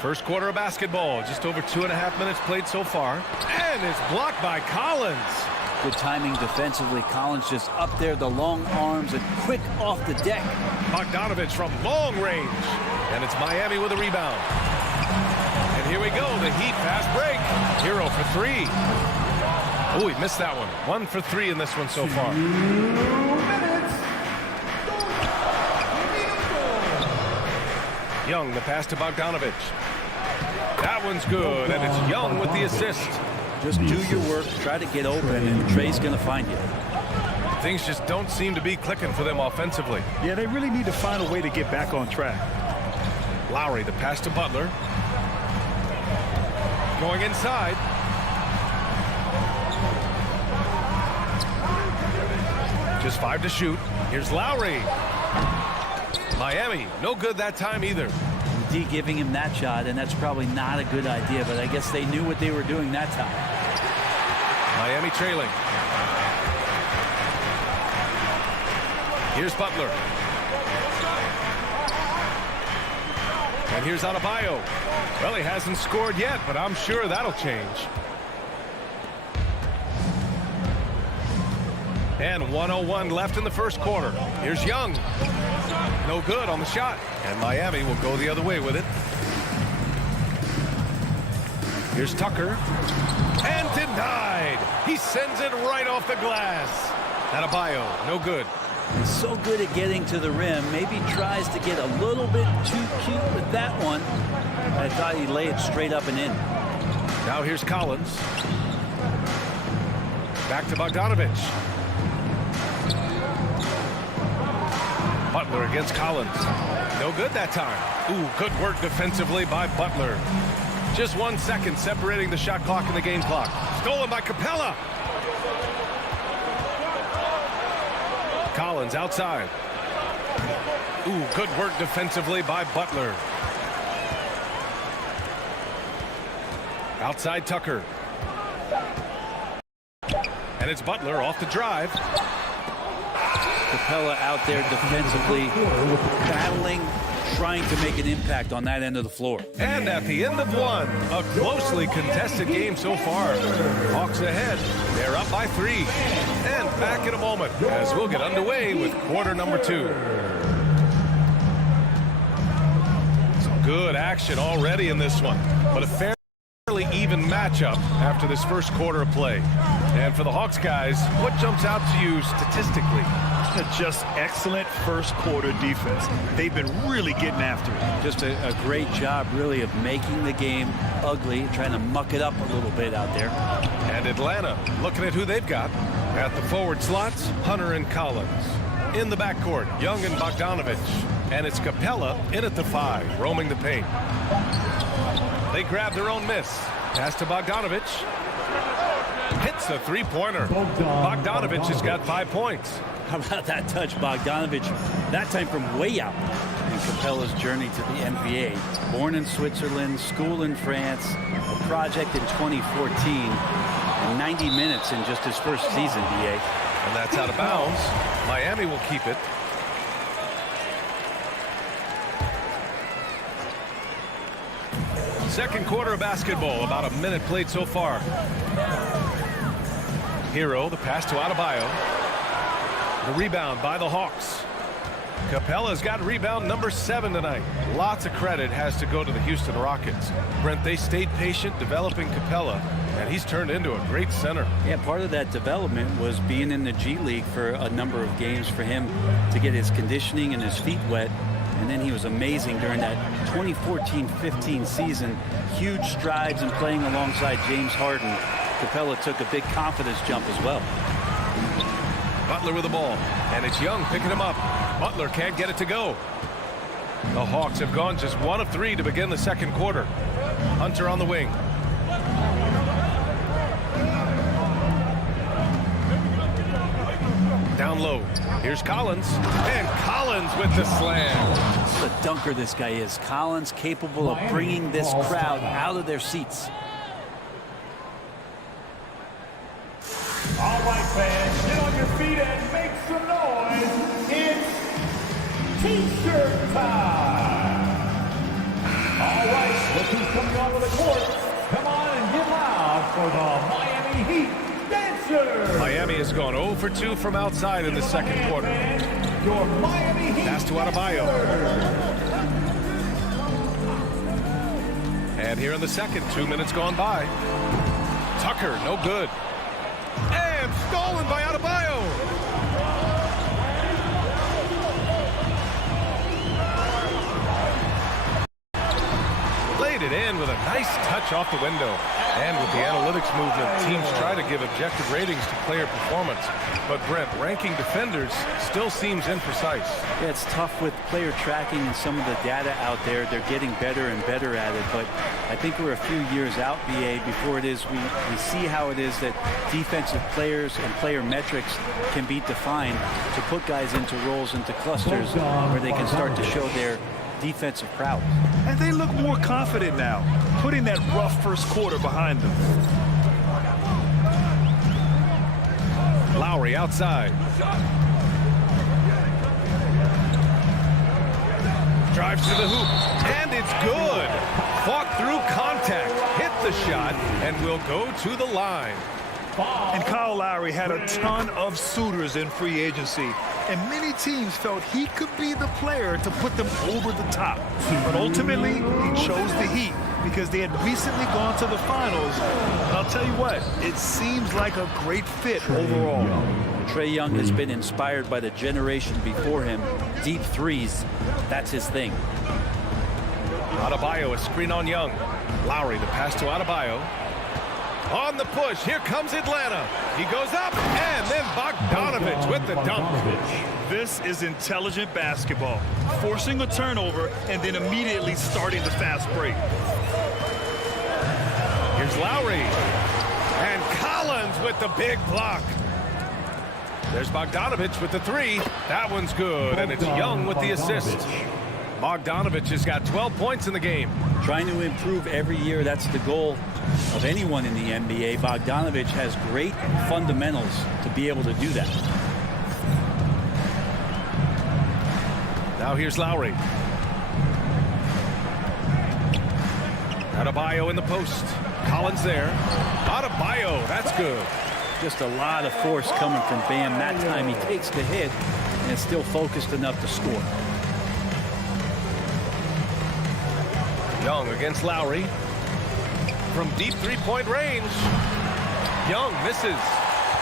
First quarter of basketball. Just over 2.5 minutes played so far. And it's blocked by Collins. Good timing defensively. Collins just up there, the long arms, and quick off the deck. Bogdanovich from long range. And it's Miami with a rebound. And here we go. The Heat fast break. Hero for 3. Oh, he missed that one. 1 for 3 in this one so far. Young, the pass to Bogdanovich. That one's good, and it's Young with the assist. Just do your work, try to get open, and Trey's going to find you. Things just don't seem to be clicking for them offensively. Yeah, they really need to find a way to get back on track. Lowry, the pass to Butler. Going inside. Just 5 to shoot. Here's Lowry. Miami, no good that time either. D giving him that shot, and that's probably not a good idea, but I guess they knew what they were doing that time. Miami trailing. Here's Butler. And here's Adebayo. Well, he hasn't scored yet, but I'm sure that'll change. And 1:01 left in the first quarter. Here's Young. No good on the shot. And Miami will go the other way with it. Here's Tucker. And denied. He sends it right off the glass. Adebayo, no good. He's so good at getting to the rim. Maybe tries to get a little bit too cute with that one. I thought he'd lay it straight up and in. Now here's Collins. Back to Bogdanovich. Butler against Collins. No good that time. Ooh, good work defensively by Butler. Just 1 second separating the shot clock and the game clock. Stolen by Capella. Collins outside. Ooh, good work defensively by Butler. Outside Tucker. And it's Butler off the drive. Capella out there defensively, battling, trying to make an impact on that end of the floor. And at the end of one, a closely contested game so far. Hawks ahead. They're up by 3. And back in a moment as we'll get underway with quarter number 2. Some good action already in this one, but a fairly even matchup after this first quarter of play. And for the Hawks guys, what jumps out to you statistically? Just excellent first quarter defense. They've been really getting after it. Just a great job, really, of making the game ugly, trying to muck it up a little bit out there. And Atlanta, looking at who they've got. At the forward slots, Hunter and Collins. In the backcourt, Young and Bogdanovich. And it's Capella in at the 5, roaming the paint. They grab their own miss. Pass to Bogdanovich. Hits a three-pointer. Bogdanovich has got 5 points. How about that touch, Bogdanovich? That time from way out. And Capella's journey to the NBA. Born in Switzerland, school in France, a project in 2014, and 90 minutes in just his first season, DA. And that's out of bounds. Miami will keep it. Second quarter of basketball, about a minute played so far. Hero, the pass to Adebayo. The rebound by the Hawks. Capella's got rebound number 7 tonight. Lots of credit has to go to the Houston Rockets. Brent, they stayed patient developing Capella, and he's turned into a great center. Yeah, part of that development was being in the G League for a number of games for him to get his conditioning and his feet wet. And then he was amazing during that 2014-15 season. Huge strides in playing alongside James Harden. Capella took a big confidence jump as well. Butler with the ball, and it's Young picking him up. Butler can't get it to go. The Hawks have gone just 1 of 3 to begin the second quarter. Hunter on the wing. Down low. Here's Collins, and Collins with the slam. What a dunker this guy is. Collins capable of bringing this crowd out of their seats. All right, fans, get on your feet and make some noise. It's T-shirt time. All right, look who's coming onto the court. Come on and get loud for the Miami Heat Dancers. Miami has gone 0 for 2 from outside in the second quarter. Your Miami Heat Pass to Adebayo. And here in the second, 2 minutes gone by. Tucker, no good. And stolen by Adebayo. Laid it in with a nice touch off the window. And with the analytics movement, teams try to give objective ratings to player performance. But Brent, ranking defenders still seems imprecise. Yeah, it's tough with player tracking and some of the data out there. They're getting better and better at it. But I think we're a few years out, BA, before it is we see how it is that defensive players and player metrics can be defined to put guys into roles, into clusters where they can start to show their defensive prowess. And they look more confident now, putting that rough first quarter behind them. Lowry outside. Drives to the hoop, and it's good. Fought through contact, hit the shot, and will go to the line. And Kyle Lowry had a ton of suitors in free agency, and many teams felt he could be the player to put them over the top. But ultimately, he chose the Heat because they had recently gone to the finals. And I'll tell you what, it seems like a great fit overall. Trae Young has been inspired by the generation before him. Deep threes, that's his thing. Adebayo, a screen on Young. Lowry, the pass to Adebayo. On the push, here comes Atlanta. He goes up, and then Bogdanovich with the dunk. This is intelligent basketball. Forcing a turnover and then immediately starting the fast break. Here's Lowry. And Collins with the big block. There's Bogdanovich with the three. That one's good, and it's Young with the assist. Bogdanovich has got 12 points in the game. Trying to improve every year, that's the goal of anyone in the NBA. Bogdanovich has great fundamentals to be able to do that. Now here's Lowry. Adebayo in the post. Collins there. Adebayo, that's good. Just a lot of force coming from Bam. That time he takes the hit and is still focused enough to score. Young against Lowry. From deep three-point range. Young misses.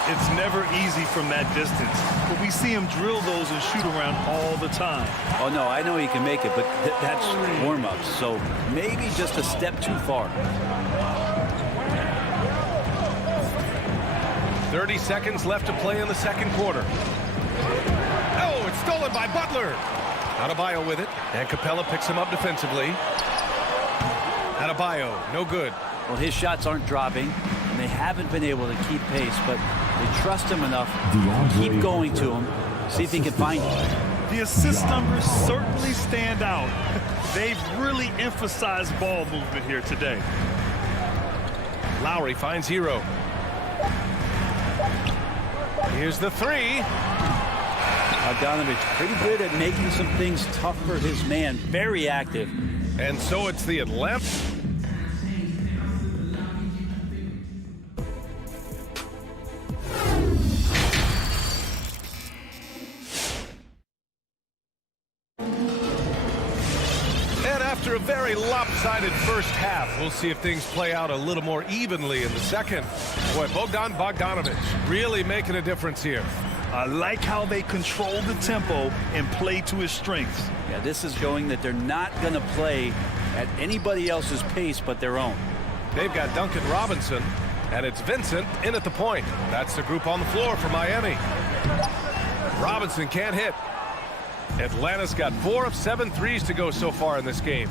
It's never easy from that distance, but we see him drill those and shoot around all the time. Oh, no, I know he can make it, but that's warm-ups, so maybe just a step too far. 30 seconds left to play in the second quarter. Oh, it's stolen by Butler. Adebayo with it, and Capella picks him up defensively. Adebayo, no good. Well, his shots aren't dropping, and they haven't been able to keep pace, but they trust him enough to keep going to him, see if he can find it. The assist numbers certainly stand out. They've really emphasized ball movement here today. Lowry finds Hero. Here's the three. Bogdanovich pretty good at making some things tough for his man. Very active. And so it's the Atlanta. And after a very lopsided first half, we'll see if things play out a little more evenly in the second. Boy, Bogdanovich really making a difference here. I like how they control the tempo and play to his strengths. Yeah, this is showing that they're not going to play at anybody else's pace but their own. They've got Duncan Robinson, and it's Vincent in at the point. That's the group on the floor for Miami. Robinson can't hit. Atlanta's got 4 of 7 threes to go so far in this game.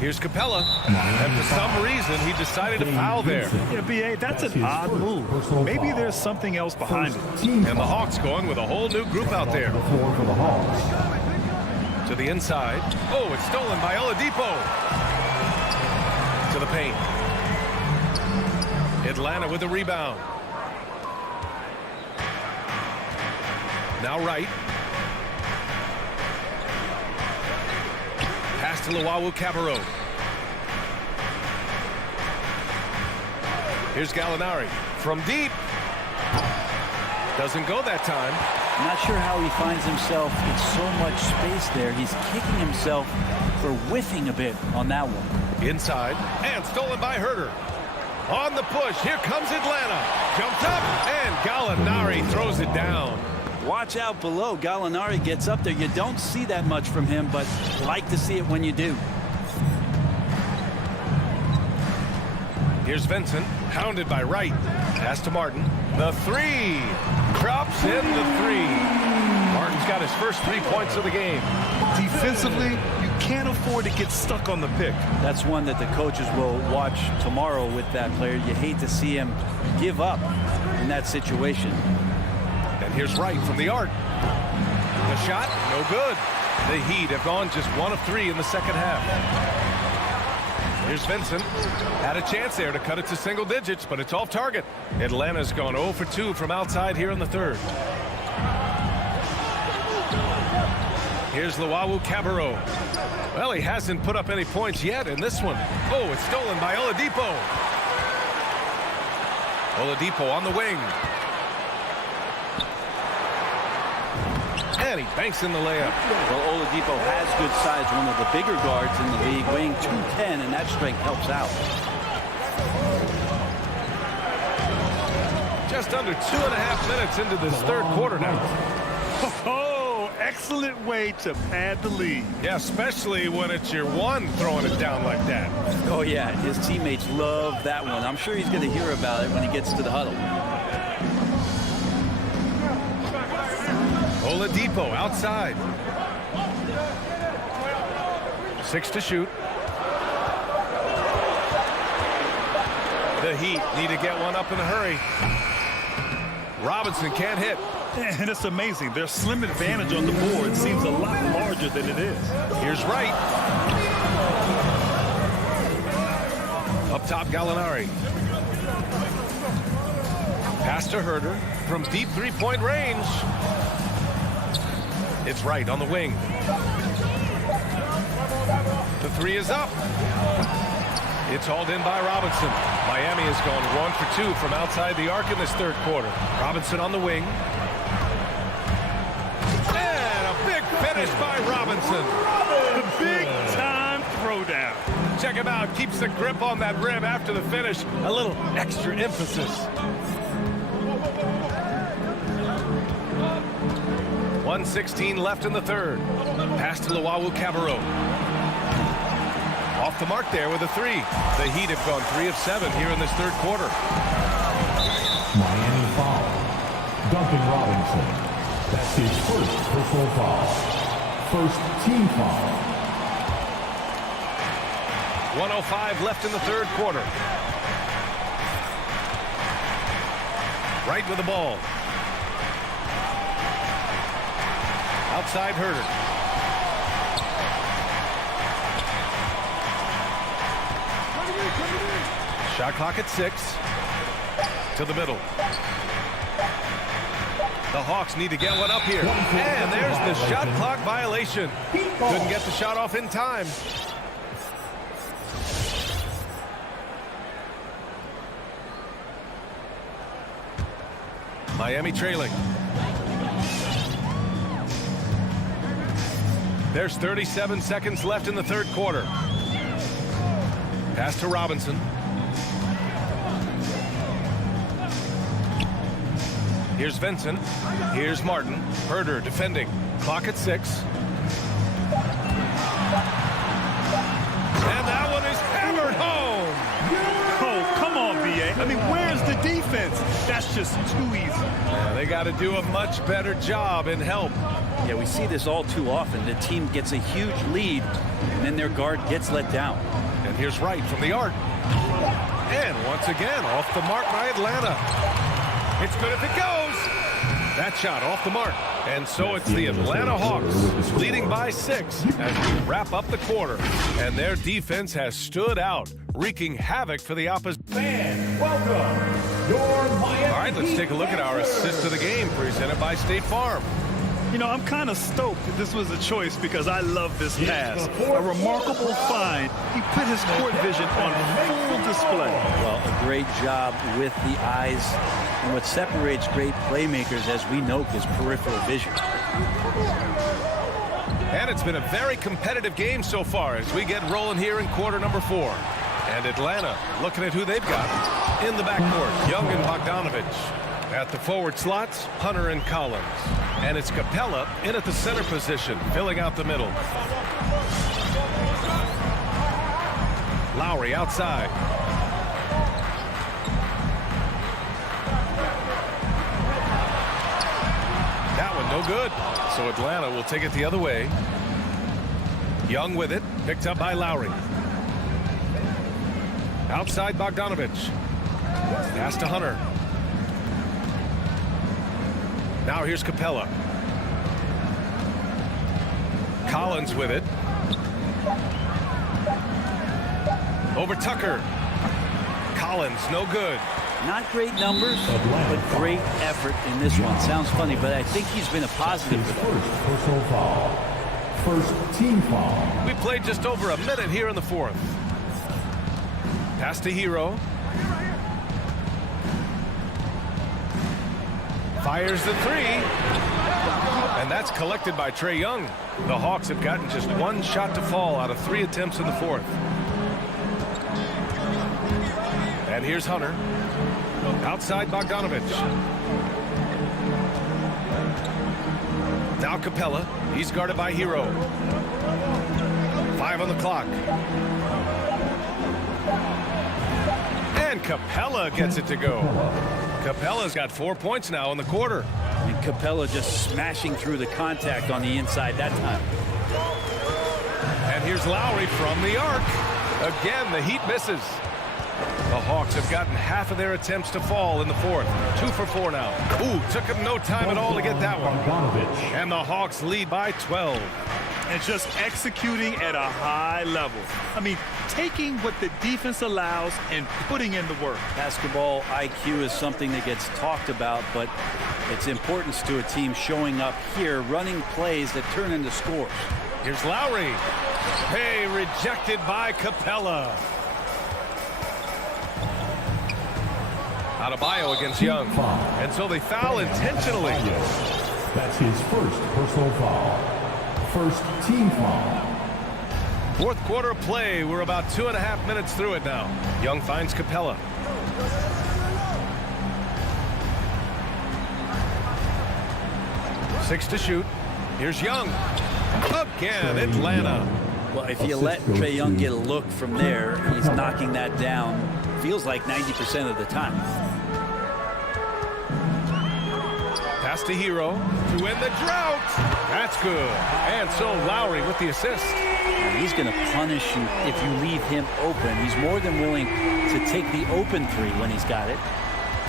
Here's Capella, and for some reason, he decided to foul there. Yeah, B.A., that's an odd move. Maybe there's something else behind it. And the Hawks going with a whole new group out there. To the inside. Oh, it's stolen by Oladipo. To the paint. Atlanta with the rebound. Now right. Pass to Luwawu-Cabarrot. Here's Gallinari from deep. Doesn't go that time. I'm not sure how he finds himself in so much space there. He's kicking himself for whiffing a bit on that one. Inside, and stolen by Herter. On the push, here comes Atlanta. Jumps up, and Gallinari throws it down. Watch out below. Gallinari gets up there. You don't see that much from him, but like to see it when you do. Here's Vincent, hounded by Wright. Pass to Martin. The three. Drops in the three. Martin's got his first 3 points of the game. Defensively, you can't afford to get stuck on the pick. That's one that the coaches will watch tomorrow with that player. You hate to see him give up in that situation. And here's Wright from the arc. The shot, no good. The Heat have gone just 1 of 3 in the second half. Here's Vincent. Had a chance there to cut it to single digits, but it's off target. Atlanta's gone 0 for 2 from outside here in the third. Here's Luwawu-Cabarrot. Well, he hasn't put up any points yet in this one. Oh, it's stolen by Oladipo. Oladipo on the wing. And he banks in the layup. Well, Oladipo has good size, one of the bigger guards in the league, weighing 210, and that strength helps out. Just under 2.5 minutes into this third quarter now. Oh, excellent way to pad the lead. Yeah, especially when it's your one throwing it down like that. Oh, yeah, his teammates love that one. I'm sure he's going to hear about it when he gets to the huddle. Oladipo outside. 6 to shoot. The Heat need to get one up in a hurry. Robinson can't hit. And it's amazing. Their slim advantage on the board seems a lot larger than it is. Here's Wright. Up top, Gallinari. Pass to Herter from deep three-point range. It's Wright on the wing. The three is up. It's hauled in by Robinson. Miami has gone 1 for 2 from outside the arc in this third quarter. Robinson on the wing. And a big finish by Robinson. The big-time throwdown. Check him out. Keeps the grip on that rim after the finish. A little extra emphasis. 1:16 left in the third. Pass to Luwawu-Cabarrot. Off the mark there with a three. The Heat have gone 3 of 7 here in this third quarter. Miami foul. Duncan Robinson. That's his first personal foul. First team foul. 1:05 left in the third quarter. Wright with the ball. Outside Herter. Shot clock at 6. To the middle. The Hawks need to get one up here. And there's the shot clock violation. Couldn't get the shot off in time. Miami trailing. There's 37 seconds left in the third quarter. Pass to Robinson. Here's Vincent. Here's Martin. Herter defending. Clock at 6. And that one is hammered home. Oh, come on, B.A. I mean, where's the defense? That's just too easy. Yeah, they got to do a much better job in help. Yeah, we see this all too often. The team gets a huge lead, and then their guard gets let down. And here's Wright from the arc. And once again, off the mark by Atlanta. It's good if it goes. That shot off the mark. And so it's the Atlanta Hawks leading by 6 as we wrap up the quarter. And their defense has stood out, wreaking havoc for the opposition. Fans, welcome your Miami. All right, let's take a look at our assist of the game presented by State Farm. You know, I'm kind of stoked that this was a choice because I love this pass. A remarkable find. He put his court vision on full display. Well, a great job with the eyes. And what separates great playmakers, as we know, is peripheral vision. And it's been a very competitive game so far as we get rolling here in quarter number 4. And Atlanta looking at who they've got in the backcourt. Young and Bogdanovich. At the forward slots, Hunter and Collins. And it's Capella in at the center position, filling out the middle. Lowry outside. That one no good. So Atlanta will take it the other way. Young with it, picked up by Lowry. Outside Bogdanovich. Pass to Hunter. Now here's Capella. Collins with it. Over Tucker. Collins, no good. Not great numbers, but great effort in this one. Sounds funny, but I think he's been a positive for them. First personal foul. First team foul. We played just over a minute here in the 4th. Pass to Hero. Fires the three. And that's collected by Trae Young. The Hawks have gotten just one shot to fall out of 3 attempts in the fourth. And here's Hunter. Outside Bogdanovich. Now Capella. He's guarded by Hero. 5 on the clock. And Capella gets it to go. Capella's got 4 points now in the quarter. And Capella just smashing through the contact on the inside that time. And here's Lowry from the arc. Again, the Heat misses. The Hawks have gotten half of their attempts to fall in the fourth. 2 for 4 now. Ooh, took him no time at all to get that one. And the Hawks lead by 12. And just executing at a high level. I mean, taking what the defense allows and putting in the work. Basketball IQ is something that gets talked about, but its importance to a team showing up here, running plays that turn into scores. Here's Lowry. Hey, rejected by Capella. Adebayo against Young. And so they foul intentionally. That's his first personal foul. First team foul. Fourth quarter play. We're about 2.5 minutes through it now. Young finds Capella. Six to shoot. Here's Young. Again, Atlanta. Well, if you let Trae Young get a look from there, he's knocking that down. Feels like 90% of the time. Pass to Hero to win the drought. That's good. And so Lowry with the assist. He's going to punish you if you leave him open. He's more than willing to take the open three when he's got it.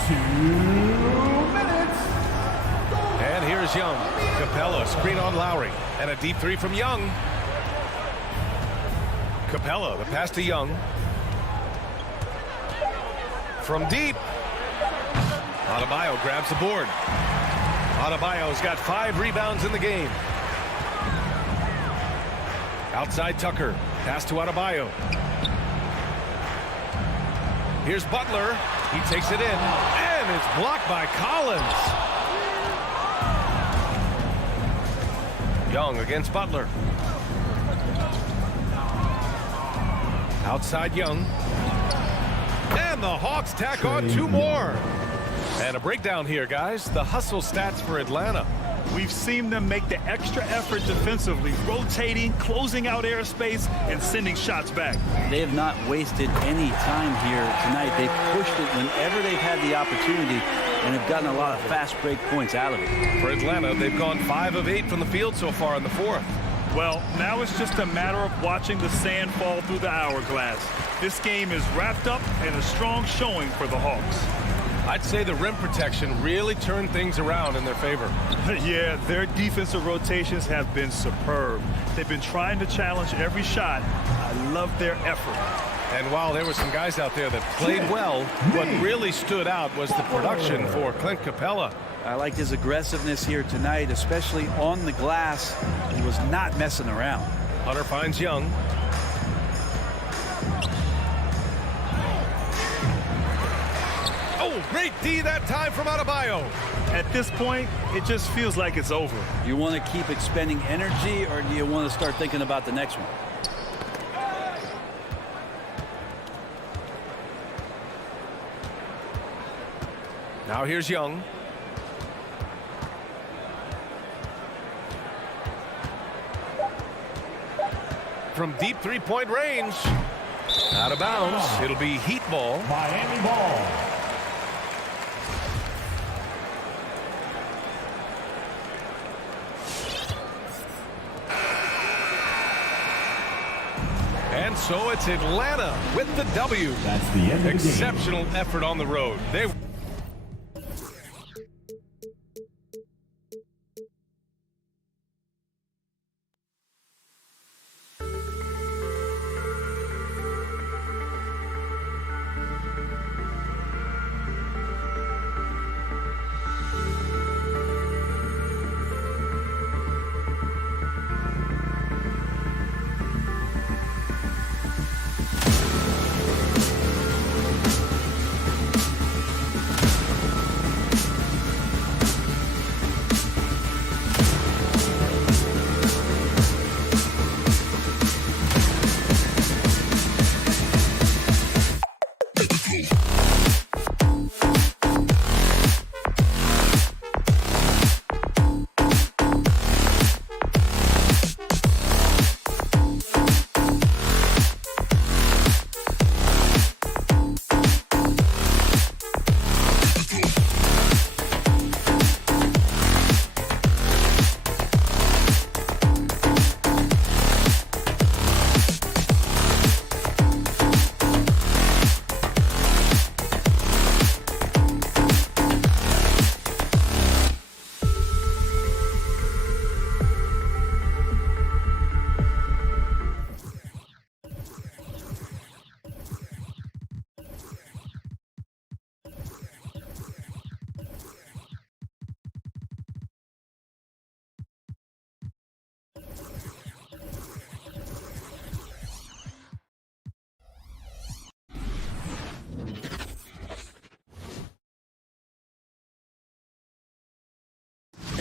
2 minutes. And here's Young. Capella screen on Lowry. And a deep three from Young. Capella, the pass to Young. From deep. Adebayo grabs the board. Adebayo's got 5 rebounds in the game. Outside Tucker. Pass to Adebayo. Here's Butler. He takes it in. And it's blocked by Collins. Young against Butler. Outside Young. And the Hawks tack on 2 more. And a breakdown here, guys. The hustle stats for Atlanta. We've seen them make the extra effort defensively, rotating, closing out airspace, and sending shots back. They have not wasted any time here tonight. They've pushed it whenever they've had the opportunity and have gotten a lot of fast break points out of it. For Atlanta, they've gone 5 of 8 from the field so far in the fourth. Well, now it's just a matter of watching the sand fall through the hourglass. This game is wrapped up and a strong showing for the Hawks. I'd say the rim protection really turned things around in their favor. Yeah, their defensive rotations have been superb. They've been trying to challenge every shot. I love their effort. And while there were some guys out there that played well, what really stood out was the production for Clint Capella. I liked his aggressiveness here tonight, especially on the glass. He was not messing around. Hunter finds Young. Oh, great D that time from Adebayo. At this point, it just feels like it's over. Do you want to keep expending energy, or do you want to start thinking about the next one? Now here's Young. From deep three-point range. Out of bounds. It'll be Heat ball. Miami ball. And so it's Atlanta with the W. That's the end of the game. Exceptional effort on the road. They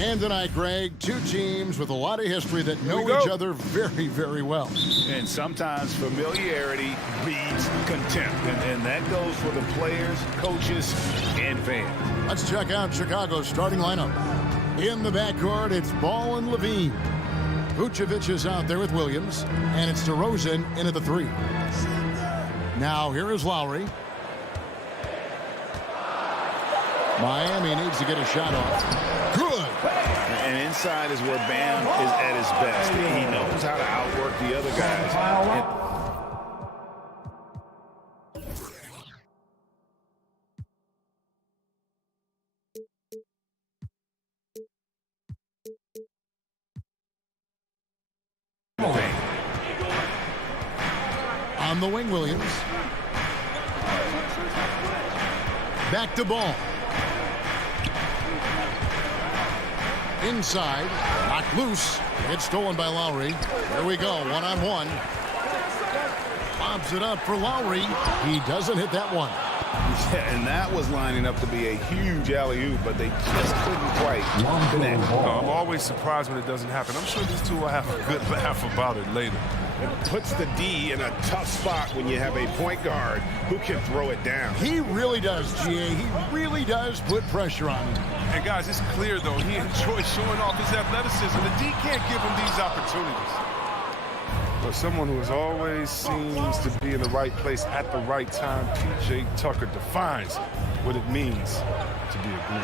And tonight, Greg, two teams with a lot of history that know each other very, very well. And sometimes familiarity breeds contempt. And that goes for the players, coaches, and fans. Let's check out Chicago's starting lineup. In the backcourt, it's Ball and Levine. Vucevic is out there with Williams. And it's DeRozan in at the 3. Now here is Lowry. Miami needs to get a shot off. Good. And inside is where Bam is at his best. He knows how to outwork the other guys. On the wing, Williams. Back to Ball. Inside, knocked loose. It's stolen by Lowry. Here we go, one-on-one. Bobs it up for Lowry. He doesn't hit that one. Yeah, and that was lining up to be a huge alley-oop, but they just couldn't quite connect. I'm always surprised when it doesn't happen. I'm sure these two will have a good laugh about it later. It puts the D in a tough spot when you have a point guard who can throw it down. He really does, GA. He really does put pressure on him. And guys, it's clear, though, he enjoys showing off his athleticism. The D can't give him these opportunities. But someone who has always seems to be in the right place at the right time, P.J. Tucker defines what it means to be a Guru.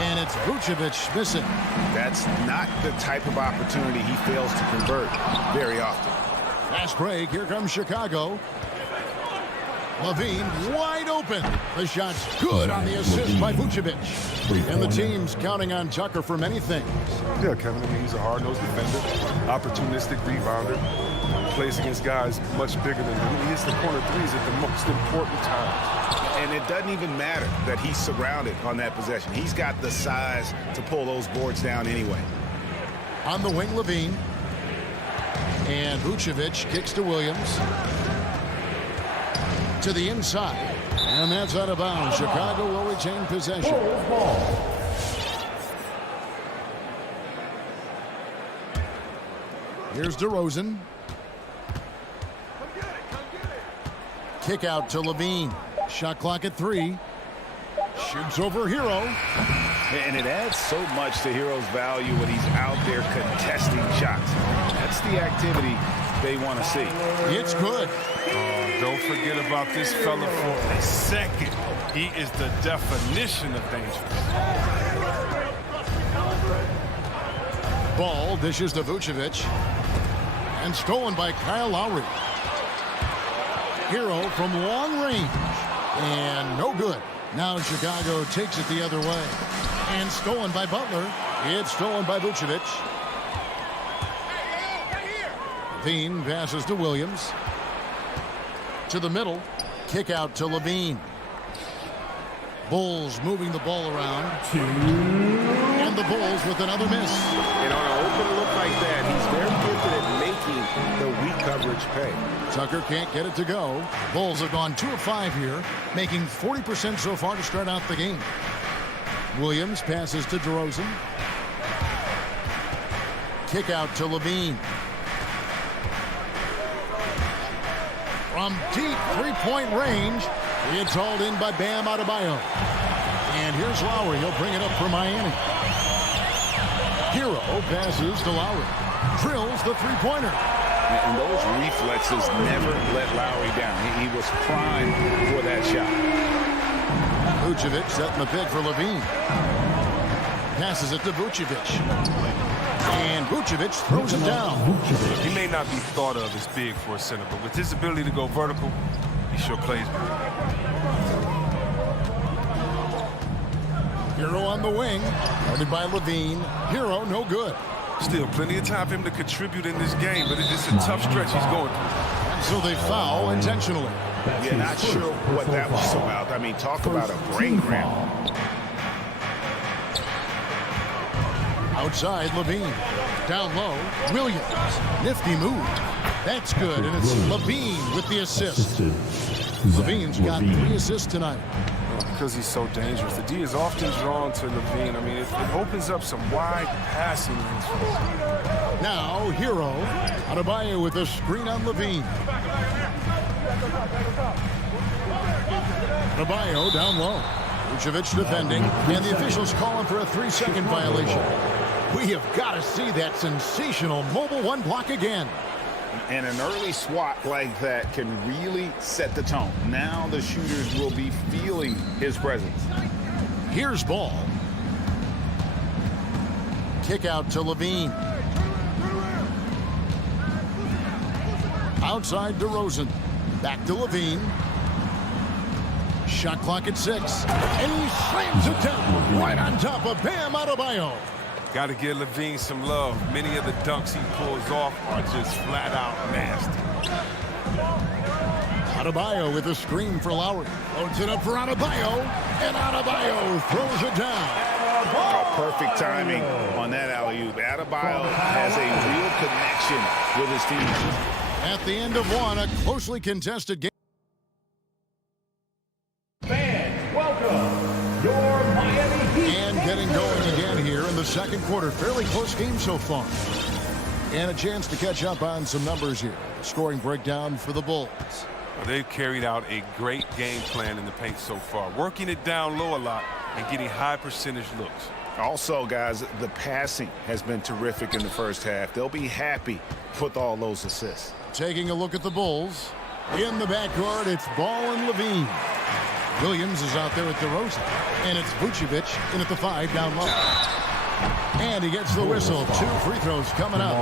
And it's Vucevic missing. That's not the type of opportunity he fails to convert very often. Fast break. Here comes Chicago. Levine wide open. The shot's good on the assist by Vucevic. And the team's counting on Tucker for many things. Yeah, Kevin, I mean, he's a hard-nosed defender, opportunistic rebounder, plays against guys much bigger than him. He hits the corner threes at the most important times. And it doesn't even matter that he's surrounded on that possession. He's got the size to pull those boards down anyway. On the wing, Levine. And Vucevic kicks to Williams. To the inside. And that's out of bounds. Chicago will retain possession. Here's DeRozan. Kick out to Levine. Shot clock at 3. Shoots over Hero. And it adds so much to Hero's value when he's out there contesting shots. That's the activity they want to see. It's good. Don't forget about this fella for a second. He is the definition of dangerous. Ball dishes to Vucevic. And stolen by Kyle Lowry. Hero from long range. And no good. Now Chicago takes it the other way. And stolen by Butler. It's stolen by Vucevic. Levine passes to Williams. To the middle. Kick out to Levine. Bulls moving the ball around. And the Bulls with another miss. And on an open look like that, he's very gifted at making the weak coverage pay. Tucker can't get it to go. Bulls have gone 2 of 5 here, making 40% so far to start out the game. Williams passes to DeRozan. Kick out to Levine. From deep three-point range, it's hauled in by Bam Adebayo. And here's Lowry. He'll bring it up for Miami. Hero passes to Lowry. Drills the three-pointer. And those reflexes never let Lowry down. He was primed for that shot. Vucevic setting the pick for Levine. Passes it to Vucevic. And Vucevic throws it down. He may not be thought of as big for a center, but with his ability to go vertical, he sure plays big. Hero on the wing, guarded by Levine. Hero no good. Still plenty of time for him to contribute in this game, but it's a tough stretch he's going through. And so they foul intentionally. Yeah, not sure what that was about. I mean, talk about a brain cramp. Outside, Levine. Down low, Williams. Nifty move. That's good, and it's Levine with the assist. Levine's got 3 assists tonight. Because he's so dangerous. The D is often drawn to Levine. I mean, it opens up some wide passing lanes for him. Now, Hero. Adebayo with a screen on Levine. Adebayo down low. Vucevic defending, and the officials calling for a 3-second violation. We have got to see that sensational mobile one block again. And an early swat like that can really set the tone. Now the shooters will be feeling his presence. Here's ball. Kick out to Levine. Outside DeRozan. Back to Levine. Shot clock at 6. And he slams it down right on top of Bam Adebayo. Got to give Levine some love. Many of the dunks he pulls off are just flat out nasty. Adebayo with a screen for Lowry. Loads it up for Adebayo. And Adebayo throws it down. Oh, perfect timing on that alley-oop. Adebayo has a real connection with his team. At the end of one, a closely contested game. Fans, welcome your Miami Heat. And getting going again here in the second quarter. Fairly close game so far. And a chance to catch up on some numbers here. Scoring breakdown for the Bulls. Well, they've carried out a great game plan in the paint so far. Working it down low a lot and getting high percentage looks. Also, guys, the passing has been terrific in the first half. They'll be happy with all those assists. Taking a look at the Bulls. In the backcourt, it's Ball and Levine. Williams is out there with DeRozan. And it's Vucevic in at the 5 down low. And he gets the whistle. 2 free throws coming up.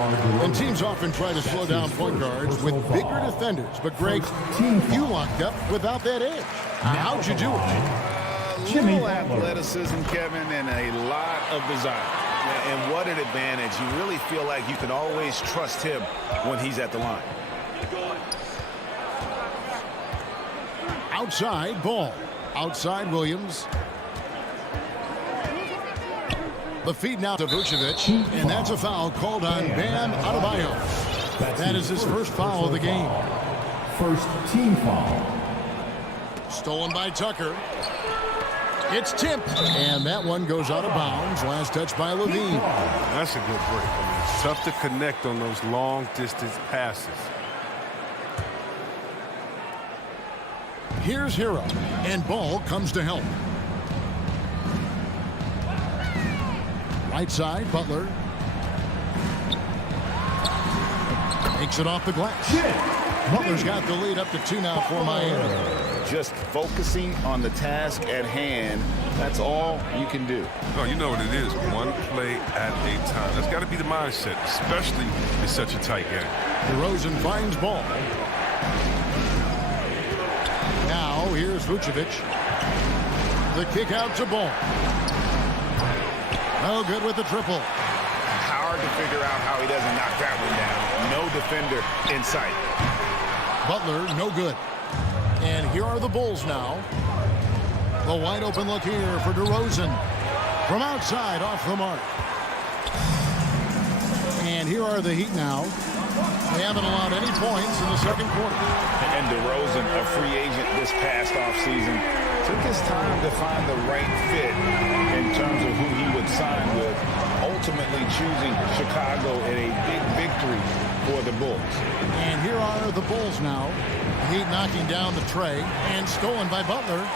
And teams often try to slow down point guards with bigger defenders. But, Greg, you locked up without that edge. How'd you do it? Little athleticism, Kevin, and a lot of desire. And what an advantage. You really feel like you can always trust him when he's at the line. Outside, Ball. Outside, Williams. The feed now to Vucevic, and that's a foul called on Bam Adebayo. That is his first foul of the game. First team foul. Stolen by Tucker. It's tipped, and that one goes out of bounds. Last touch by Levine. That's a good break. I mean, it's tough to connect on those long-distance passes. Here's Hero, and Ball comes to help. Right side, Butler. Takes it off the glass. Butler's got the lead up to 2 now for Miami. Just focusing on the task at hand, that's all you can do. No, you know what it is. One play at a time. That's got to be the mindset, especially in such a tight game. DeRozan finds Ball. Now, here's Vucevic. The kick out to Ball. Oh, good with the triple. Hard to figure out how he doesn't knock that one down. No defender in sight. Butler, no good. And here are the Bulls now. The wide open look here for DeRozan. From outside, off the mark. And here are the Heat now. They haven't allowed any points in the second quarter. And DeRozan, a free agent this past offseason, took his time to find the right fit in terms of who he would sign with, ultimately choosing Chicago in a big victory for the Bulls. And here are the Bulls now. Heat knocking down the tray and stolen by Butler.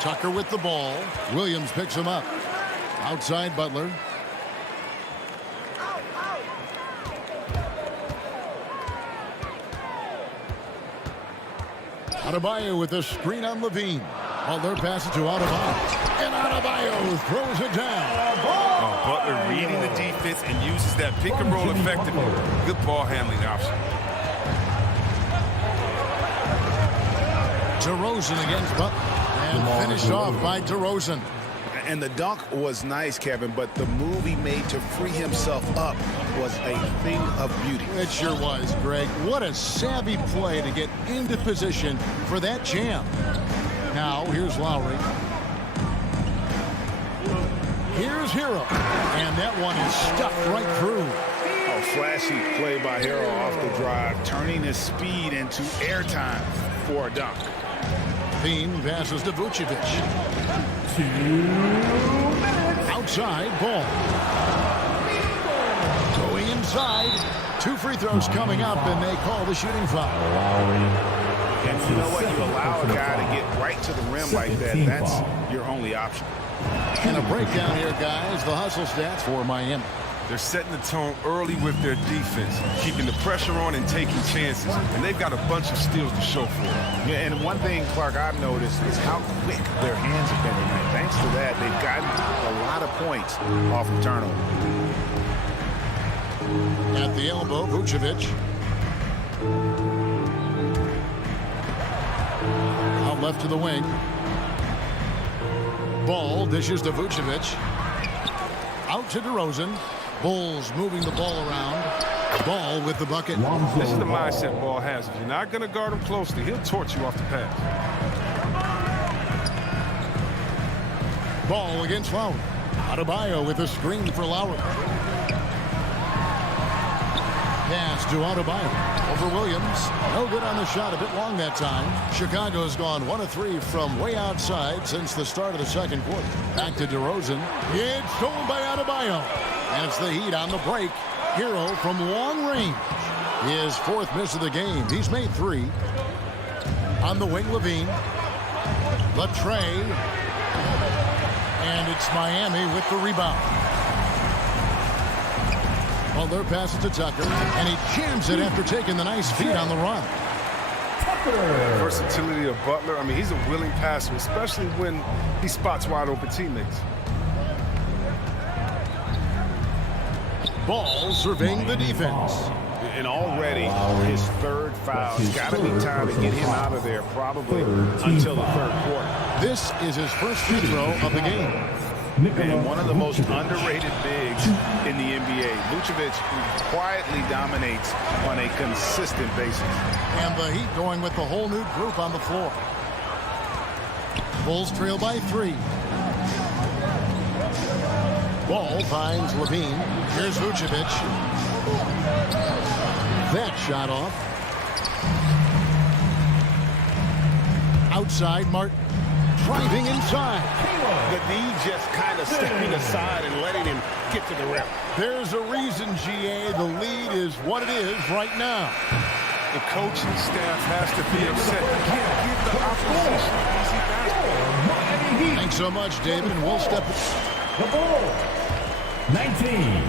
Tucker with the ball. Williams picks him up. Outside Butler. Adebayo with a screen on Levine. Butler passes to Adebayo. And Adebayo throws it down. Oh, Butler reading the defense and uses that pick and roll effectively. Good ball handling option. DeRozan against Butler. And finished off by DeRozan. And the dunk was nice, Kevin, but the move he made to free himself up was a thing of beauty. It sure was, Greg. What a savvy play to get into position for that jam. Now, here's Lowry. Here's Hero. And that one is stuffed right through. A flashy play by Hero off the drive, turning his speed into airtime for a dunk. Bean passes to Vucevic. 2 minutes. Outside, ball. Going inside. 2 free throws coming up, and they call the shooting foul. And you know what? You allow a guy to get right to the rim like that. That's your only option. And a breakdown here, guys. The hustle stats for Miami. They're setting the tone early with their defense, keeping the pressure on and taking chances. And they've got a bunch of steals to show for it. Yeah, and one thing, Clark, I've noticed is how quick their hands have been tonight. Thanks to that, they've gotten a lot of points off of turnover. At the elbow, Vucevic. Out left to the wing. Ball dishes to Vucevic. Out to DeRozan. Bulls moving the ball around. Ball with the bucket. This is the mindset Ball has. If you're not going to guard him closely, he'll torch you off the pass. Ball against Lowry. Adebayo with a screen for Lowry. Pass to Adebayo. Over Williams. No good on the shot. A bit long that time. Chicago's gone 1 of 3 from way outside since the start of the second quarter. Back to DeRozan. It's stolen by Adebayo. And it's the Heat on the break. Hero from long range. His 4th miss of the game. He's made 3. On the wing, Levine. Latre. And it's Miami with the rebound. Butler passes to Tucker, and he jams it after taking the nice feed on the run. The versatility of Butler, I mean, he's a willing passer, especially when he spots wide open teammates. Ball surveying the defense. And already his 3rd foul. It's got to be time to get him out of there probably until the 3rd quarter. This is his first free throw of the game. And one of the most underrated bigs in the NBA. Vucevic quietly dominates on a consistent basis. And the Heat going with the whole new group on the floor. Bulls trail by 3. Ball finds Levine. Here's Vucevic. That shot off. Outside, Martin. Driving inside. The knee just kind of stepping aside and letting him get to the rim. There's a reason, GA. The lead is what it is right now. The coaching staff has to be upset. You can't give the opposition easy basketball. Thanks so much, David, and we'll step. The ball. 19.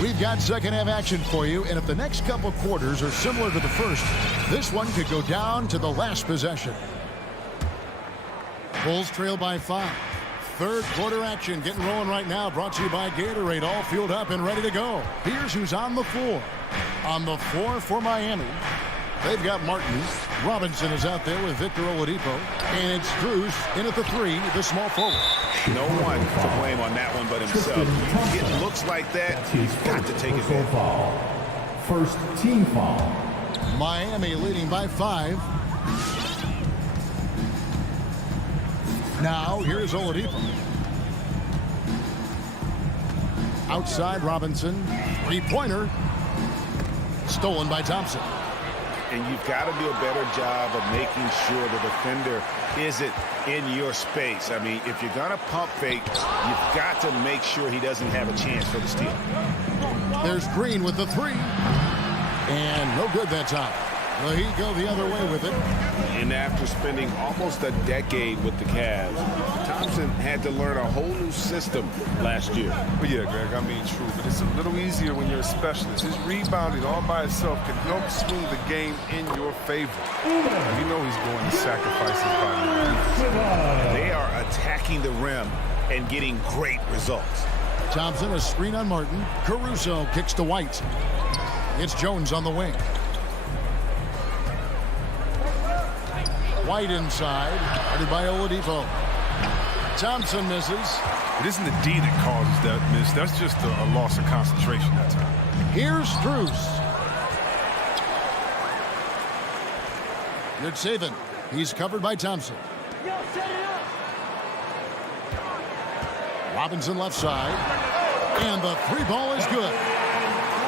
We've got second half action for you, and if the next couple quarters are similar to the first, this one could go down to the last possession. Bulls trail by 5. 3rd quarter action getting rolling right now, brought to you by Gatorade, all fueled up and ready to go. Here's who's on the floor. On the floor for Miami, they've got Martin. Robinson is out there with Victor Oladipo, and it's Strus in at the 3, the small forward. No one to blame on that one but himself. It looks like that. He's got to take it back. First team foul. Miami leading by 5. Now here's Oladipo. Outside Robinson. 3-pointer. Stolen by Thompson. And you've got to do a better job of making sure the defender isn't in your space. I mean, if you're going to pump fake, you've got to make sure he doesn't have a chance for the steal. There's Green with the 3. And no good that time. The Heat go the other way with it. And after spending almost a decade with the Cavs, Thompson had to learn a whole new system last year. But yeah, Greg, I mean, true. But it's a little easier when you're a specialist. His rebounding all by itself can help swing the game in your favor. You know he's going to sacrifice his body. They are attacking the rim and getting great results. Thompson, a screen on Martin. Caruso kicks to White. It's Jones on the wing. White inside, guarded by Oladipo. Thompson misses. It isn't the D that causes that miss. That's just a loss of concentration that time. Here's Strus. Good saving. He's covered by Thompson. Robinson left side. And the three ball is good.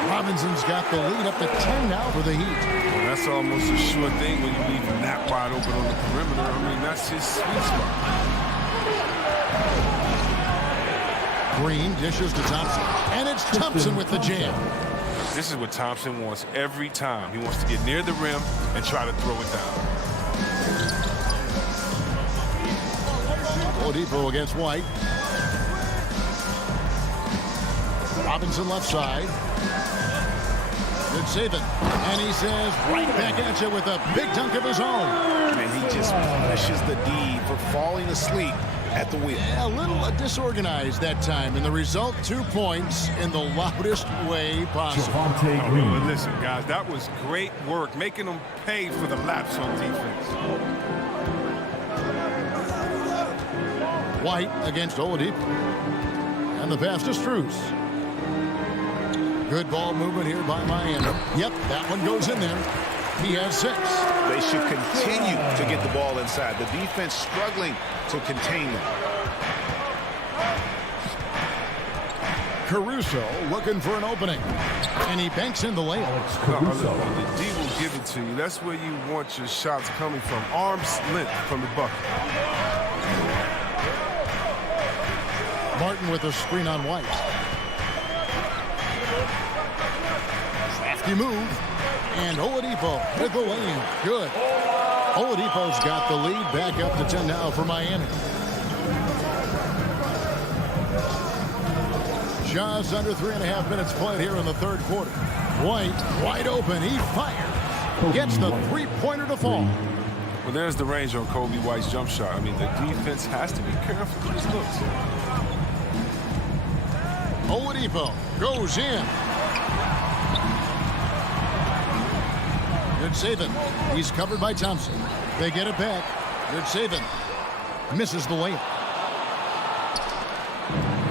Robinson's got the lead up to 10 now for the Heat. Well, that's almost a sure thing when you leave him that wide open on the perimeter. I mean, that's his sweet spot. Green dishes to Thompson. And it's Thompson with the jam. This is what Thompson wants every time. He wants to get near the rim and try to throw it down. Oladipo against White. Robinson left side. Good saving. And he says right back at you with a big dunk of his own. And he just punishes the D for falling asleep at the wheel. A little disorganized that time. And the result, 2 points in the loudest way possible. But listen, guys, that was great work, making them pay for the laps on defense. White against Oladipo. And the pass to Strus. Good ball movement here by Miami. Yep, that one goes in there. He has 6. They should continue to get the ball inside. The defense struggling to contain them. Caruso looking for an opening. And he banks in the layup. The D will give it to you. That's where you want your shots coming from. Arm's length from the bucket. Martin with a screen on White. Crafty move. And Oladipo with the lane. Good. Oladipo's got the lead back up to 10 now for Miami. Just under 3.5 minutes played here in the third quarter. White wide open. He fires. Gets the three-pointer to fall. Well, there's the range on Kobe White's jump shot. I mean, the defense has to be careful with his looks. Oladipo goes in. Good saving. He's covered by Thompson. They get it back. Good saving. Misses the layup.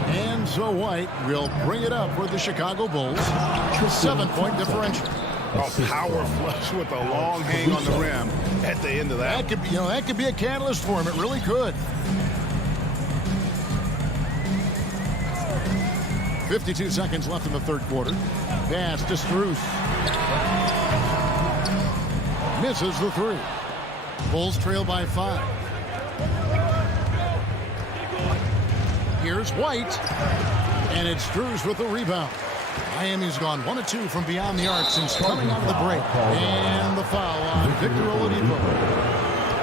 And so White will bring it up for the Chicago Bulls. 7-point differential. A power flush with a long hang on the rim at the end of that. That could be, that could be a catalyst for him. It really could. 52 seconds left in the third quarter. Pass to Strus. Misses the three. Bulls trail by 5. Here's White. And it's Strus with the rebound. Miami's gone 1 of 2 from beyond the arc since coming out of the break. And the foul on Victor Oladipo.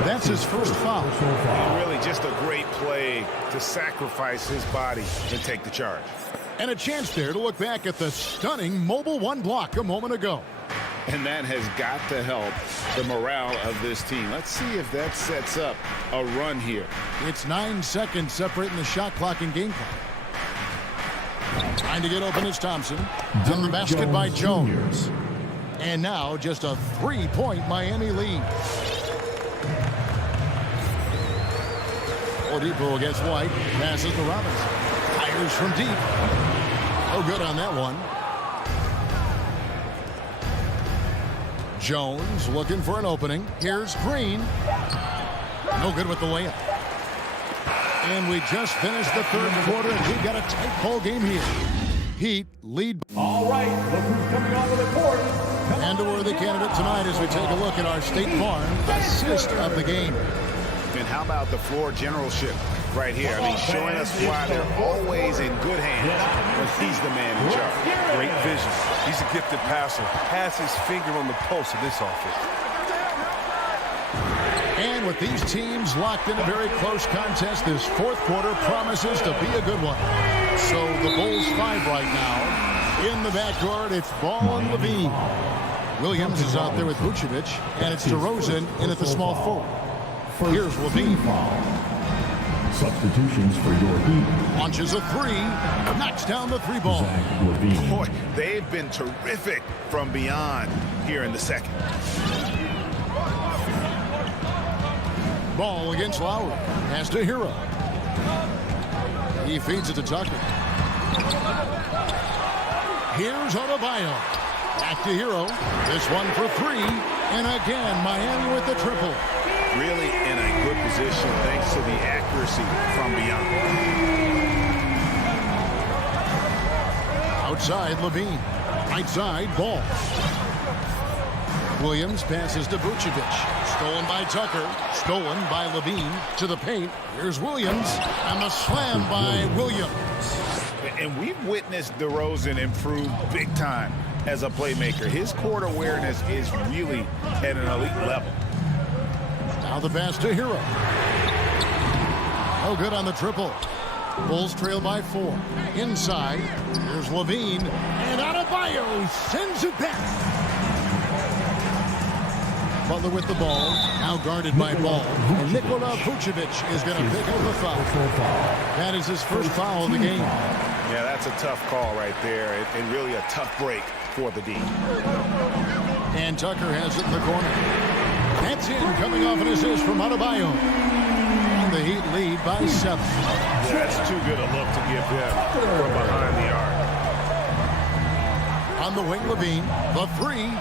That's his first foul. Really just a great play to sacrifice his body and take the charge. And a chance there to look back at the stunning Mobile 1 block a moment ago. And that has got to help the morale of this team. Let's see if that sets up a run here. It's 9 seconds separating the shot clock and game clock. Trying to get open is Thompson. To the basket by Jones. And now just a 3-point Miami lead. Oladipo against White. Passes to Robinson. Fires from deep. No good on that one. Jones looking for an opening. Here's Green. No good with the layup. And we just finished the third quarter, and we've got a tight ball game here. Heat lead. All right, look who's coming onto the court. And a worthy candidate tonight as we take a look at our State Farm assist of the game. And how about the floor generalship right here? I mean, showing us why they're always in good hands when he's the man in charge. Great vision. He's a gifted passer. Has his finger on the pulse of this offense. And with these teams locked in a very close contest, this fourth quarter promises to be a good one. So the Bulls 5 right now. In the backcourt, it's Ball and Levine. Williams is out there with Vucevic, and it's DeRozan in at the small forward. Here's Levine. Substitutions for your Heat. Launches a three. Knocks down the three ball. Boy, they've been terrific from beyond here in the second. Ball against Lowry. Pass to Hero. He feeds it to Tucker. Here's Adebayo. Back to Hero. This one for 3. And again, Miami with the triple. Really in a good position thanks to the accuracy from beyond. Outside, Levine. Right side, Ball. Williams passes to Vucevic. Stolen by Tucker. Stolen by Levine. To the paint. Here's Williams. And the slam by Williams. And we've witnessed DeRozan improve big time as a playmaker. His court awareness is really at an elite level. Now the pass to Hero. No good on the triple. Bulls trail by 4. Inside. Here's Levine. And Adebayo sends it back. Butler with the ball. Now guarded by Ball. And Nikola Vucevic is going to pick up the foul. That is his first foul of the game. Yeah, that's a tough call right there. And really a tough break for the D. And Tucker has it in the corner. That's in, coming off an assist from Adebayo. And the Heat lead by 7. Yeah, that's too good a look to give him from behind the arc. On the wing, Levine. The 3.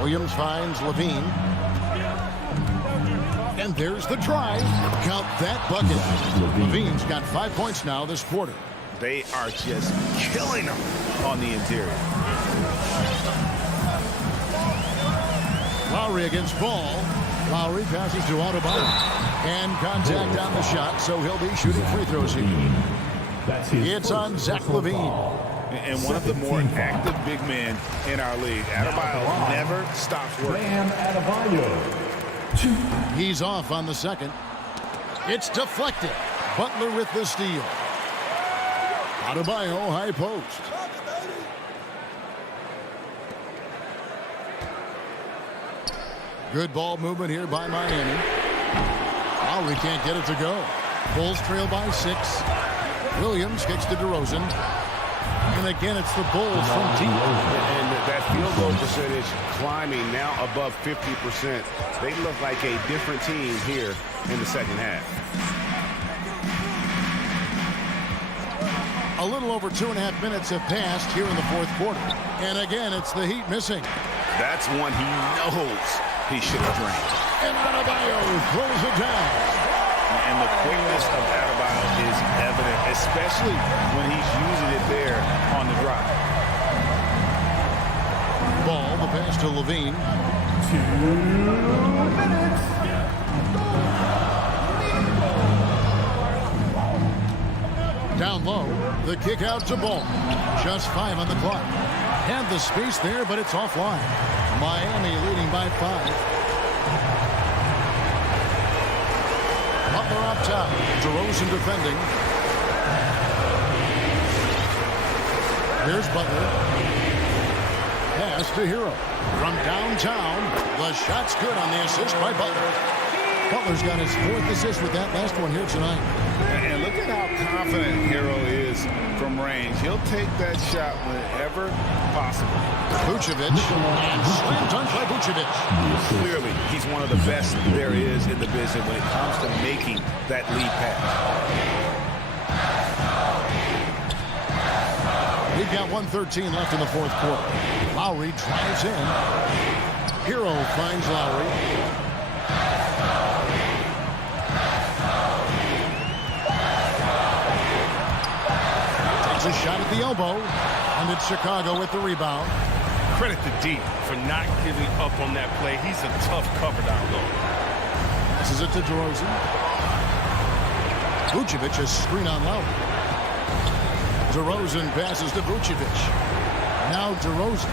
Williams finds Levine. And there's the drive. Count that bucket. Levine's got 5 points now this quarter. They are just killing them on the interior. Lowry against Ball. Lowry passes to Adebayo. And contact on the shot, so he'll be shooting free throws here. It's on Zach LaVine. And one of the more active big men in our league. Adebayo never stops working. He's off on the second. It's deflected. Butler with the steal. Adebayo high post. Good ball movement here by Miami. Lowry can't get it to go. Bulls trail by 6. Williams kicks to DeRozan. And again, it's the Bulls from deep. And that field goal percentage climbing now above 50%. They look like a different team here in the second half. A little over 2.5 minutes have passed here in the fourth quarter. And again, it's the Heat missing. That's one he knows he should have drained. And Adebayo throws it down. And the quickness of Adebayo is evident, especially when he's using it there on the drive. Ball, the pass to Levine. 2 minutes. Down low, the kick out to Ball. Just 5 on the clock. Had the space there, but it's offline. Miami leading by 5. Butler up top. DeRozan defending. Here's Butler. Pass to Hero. From downtown, the shot's good on the assist by Butler. Butler's got his 4th assist with that last one here tonight. And look at how confident Hero is from range. He'll take that shot whenever possible. Vucevic, and slam dunk by Vucevic. Clearly, he's one of the best there is in the business when it comes to making that lead pass. We've got 1:13 left in the fourth quarter. Lowry drives in. Hero finds Lowry. Takes a shot at the elbow. And it's Chicago with the rebound. Credit to D for not giving up on that play. He's a tough cover down low. Passes it to DeRozan. Vucevic a screen on Lowry. DeRozan passes to Vucevic. Now DeRozan.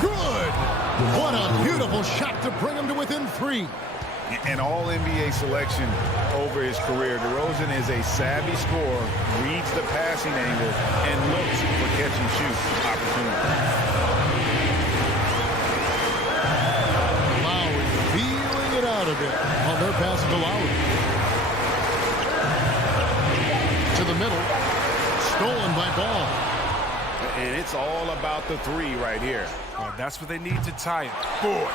Good! What a beautiful shot to bring him to within 3. An all-NBA selection over his career. DeRozan is a savvy scorer, reads the passing angle, and looks for catch-and-shoot opportunities. Lowry feeling it out a bit. Well, they're passing to Lowry. To the middle. Stolen by Ball. And it's all about the 3 right here. Oh, that's what they need to tie it. Boy,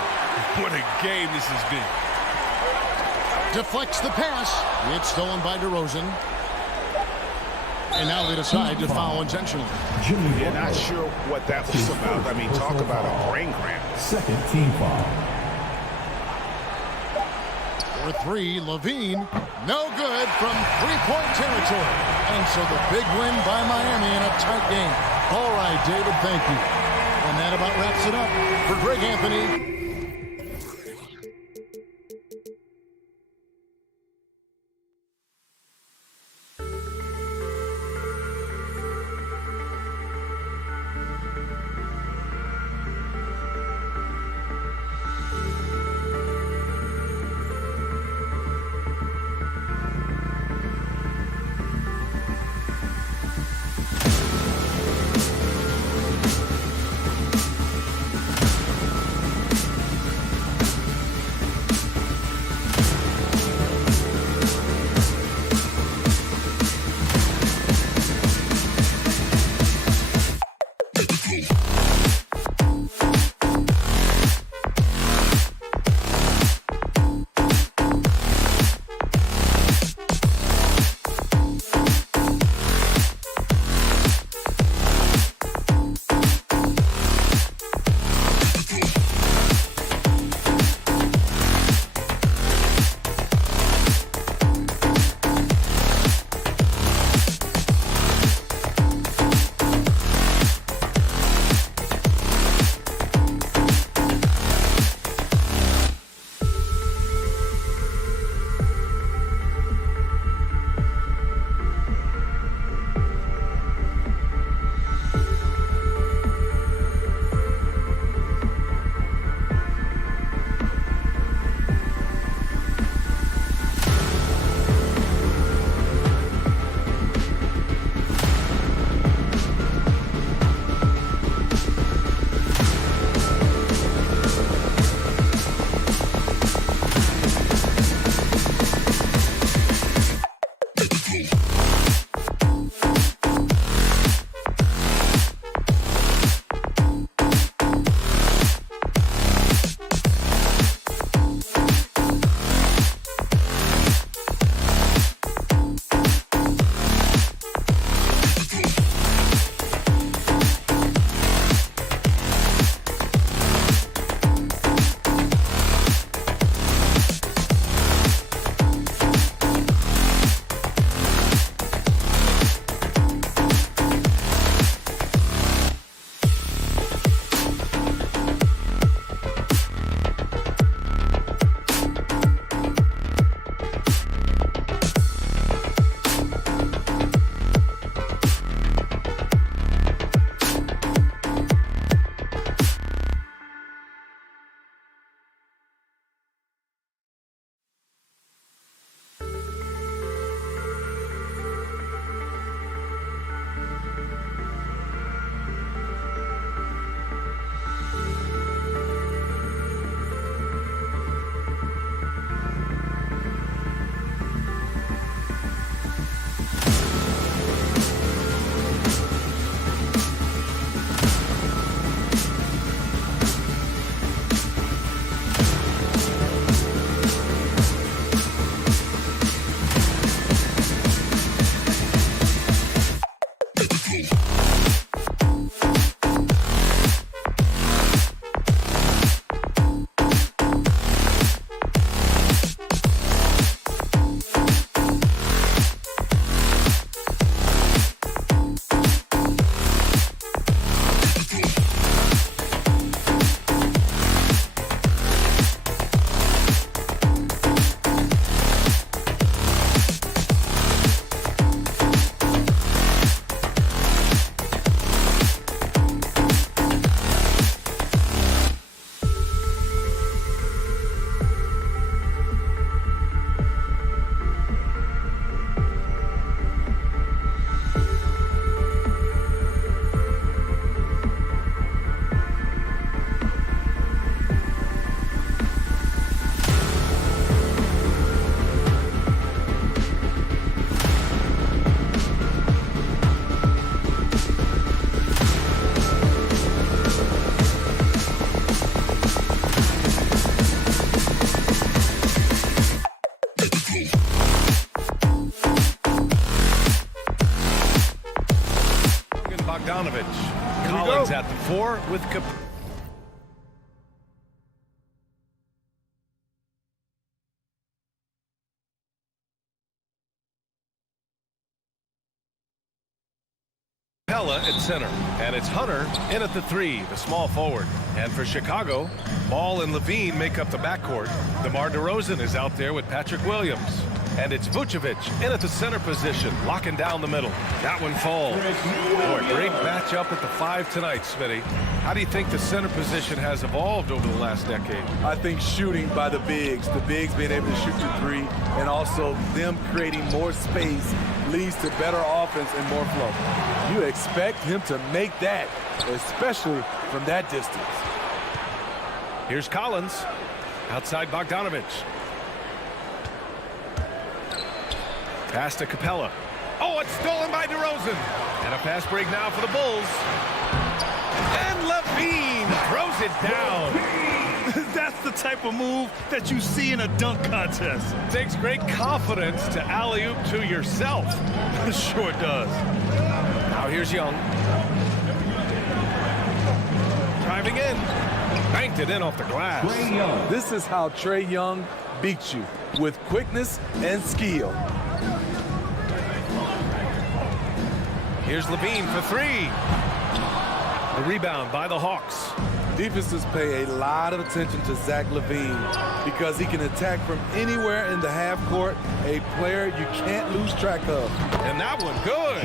what a game this has been. Deflects the pass. It's stolen by DeRozan. And now they decide to foul intentionally. Yeah, not sure what that was about. I mean, talk about a brain cramp. Second team foul. For three, Levine, no good from three-point territory. And so the big win by Miami in a tight game. All right, David, thank you. And that about wraps it up for Greg Anthony. Collins at the 4 with Capri. Capella at center. And it's Hunter in at the 3, the small forward. And for Chicago, Ball and Levine make up the backcourt. DeMar DeRozan is out there with Patrick Williams. And it's Vucevic in at the center position, locking down the middle. That one falls. Boy, great matchup at the 5 tonight, Smitty. How do you think the center position has evolved over the last decade? I think shooting by the bigs being able to shoot the 3, and also them creating more space leads to better offense and more flow. You expect him to make that, especially from that distance. Here's Collins, outside Bogdanovich. Pass to Capella. Oh, it's stolen by DeRozan. And a fast break now for the Bulls. And Levine throws it down. That's the type of move that you see in a dunk contest. Takes great confidence to alley-oop to yourself. It sure does. Now here's Young. Driving in. Banked it in off the glass. This is how Trae Young beats you, with quickness and skill. Here's Levine for 3. The rebound by the Hawks. Defenses pay a lot of attention to Zach LaVine because he can attack from anywhere in the half court, a player you can't lose track of. And that one good.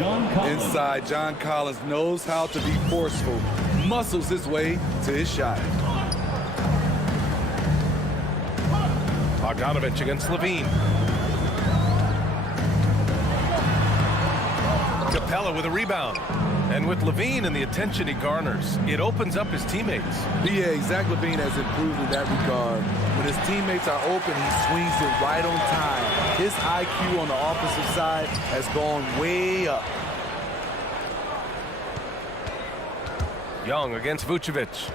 Inside, John Collins knows how to be forceful, muscles his way to his shot. Bogdanovich against Levine. Capella with a rebound. And with Levine and the attention he garners, it opens up his teammates. BA, Zach LaVine has improved in that regard. When his teammates are open, he swings it right on time. His IQ on the offensive side has gone way up. Young against Vucevic.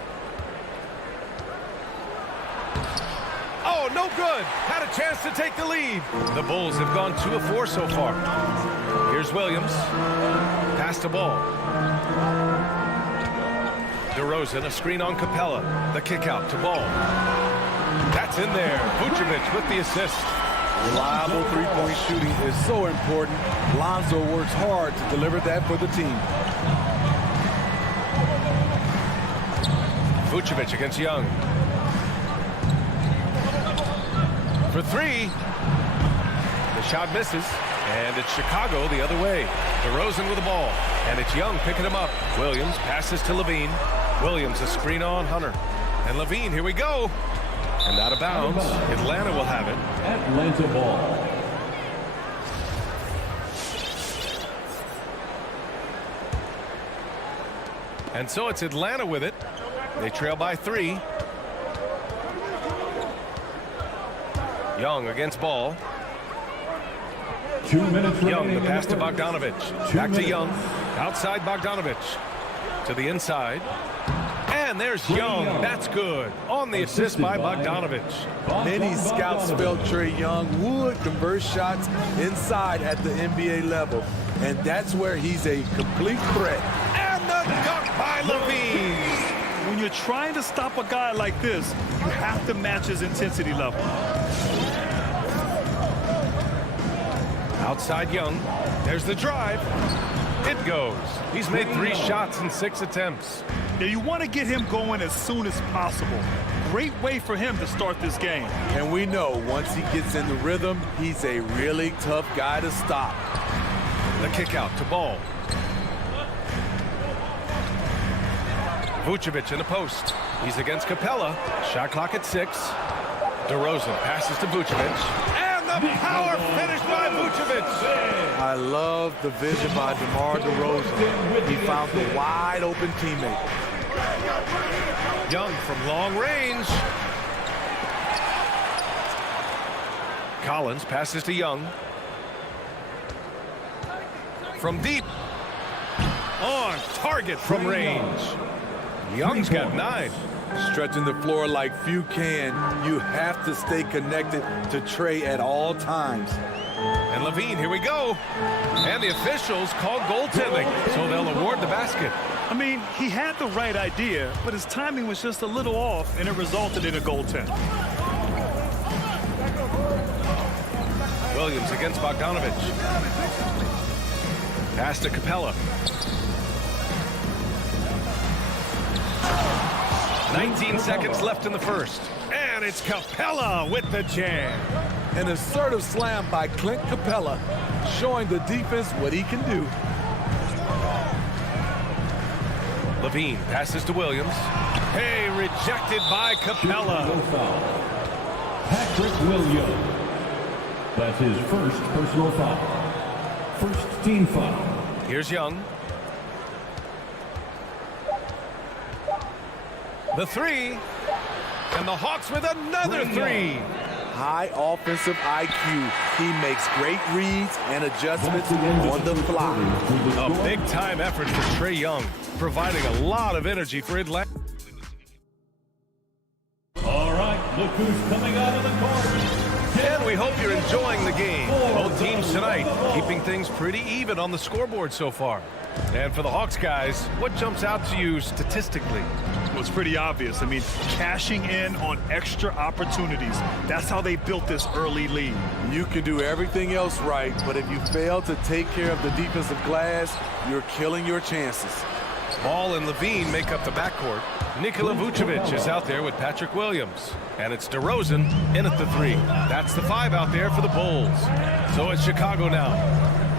Oh, no good. Had a chance to take the lead. The Bulls have gone 2 of 4 so far. Here's Williams. Pass to Ball. DeRozan, a screen on Capella. The kick out to Ball. That's in there. Vucevic with the assist. Reliable three-point shooting is so important. Lonzo works hard to deliver that for the team. Vucevic against Young. For 3. The shot misses. And it's Chicago the other way. DeRozan with the ball. And it's Young picking him up. Williams passes to Levine. Williams a screen on Hunter. And Levine, here we go. And out of bounds. Atlanta will have it. Atlanta ball. And so it's Atlanta with it. They trail by 3. Young against Ball. 2 minutes Young, the remaining pass to in the first. Bogdanovich. 2 Back to minutes. Young. Outside Bogdanovich. To the inside. And there's Young. That's good. On the assist by Bogdanovich. Many scouts felt Trae Young would convert shots inside at the NBA level. And that's where he's a complete threat. And the dunk by Levine. When you're trying to stop a guy like this, you have to match his intensity level. Outside Young. There's the drive. It goes. He's made 3 shots in 6 attempts. Now you want to get him going as soon as possible. Great way for him to start this game. And we know once he gets in the rhythm, he's a really tough guy to stop. The kick out to Ball. Vucevic in the post. He's against Capella. Shot clock at 6. DeRozan passes to Vucevic. And the power finish by Vucevic. I love the vision by DeMar DeRozan. He found the wide open teammate. Young from long range. Collins passes to Young. From deep. On target from range. Young's got 9. Stretching the floor like few can, you have to stay connected to Trae at all times. And Levine, here we go. And the officials call goaltending, so they'll award the basket. I mean, he had the right idea, but his timing was just a little off, and it resulted in a goaltend. Williams against Bogdanovich. Pass to Capella. 19 seconds left in the first. And it's Capella with the jam. An assertive slam by Clint Capella, showing the defense what he can do. Levine passes to Williams. Hey, rejected by Capella. Patrick Williams. That's his first personal foul. First team foul. Here's Young. The three. And the Hawks with another three. High offensive IQ. He makes great reads and adjustments on the fly. A big-time effort for Trae Young, providing a lot of energy for Atlanta. All right, look who's coming out of the court. And we hope you're enjoying the game. Both teams tonight keeping things pretty even on the scoreboard so far. And for the Hawks guys, what jumps out to you statistically? Well, it's pretty obvious. I mean, cashing in on extra opportunities. That's how they built this early lead. You can do everything else right, but if you fail to take care of the defensive glass, you're killing your chances. Ball and Levine make up the backcourt. Nikola Vucevic is out there with Patrick Williams. And it's DeRozan in at the three. That's the five out there for the Bulls. So it's Chicago now.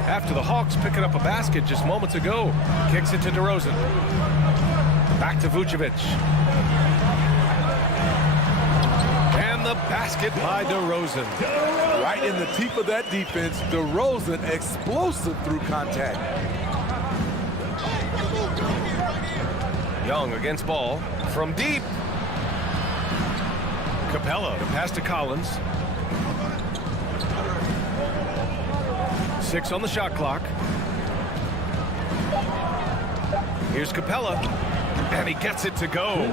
After the Hawks picking up a basket just moments ago. Kicks it to DeRozan. Back to Vucevic. And the basket by DeRozan. Right in the teeth of that defense, DeRozan explosive through contact. Young against Ball from deep. Capella, the pass to Collins. 6 on the shot clock. Here's Capella, and he gets it to go.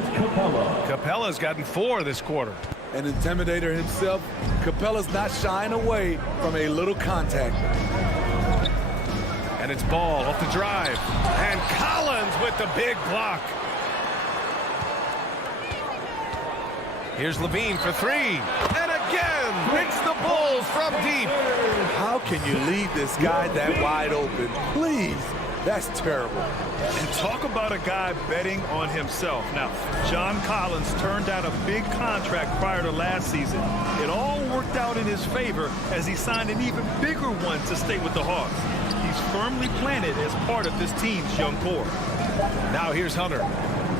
Capella's gotten 4 this quarter. An intimidator himself, Capella's not shying away from a little contact. And it's Ball off the drive. And Collins with the big block. Here's Levine for 3. And again, it's the Bulls from deep. How can you leave this guy that wide open? Please, that's terrible. And talk about a guy betting on himself. Now, John Collins turned down a big contract prior to last season. It all worked out in his favor as he signed an even bigger one to stay with the Hawks. He's firmly planted as part of this team's young core. Now here's Hunter.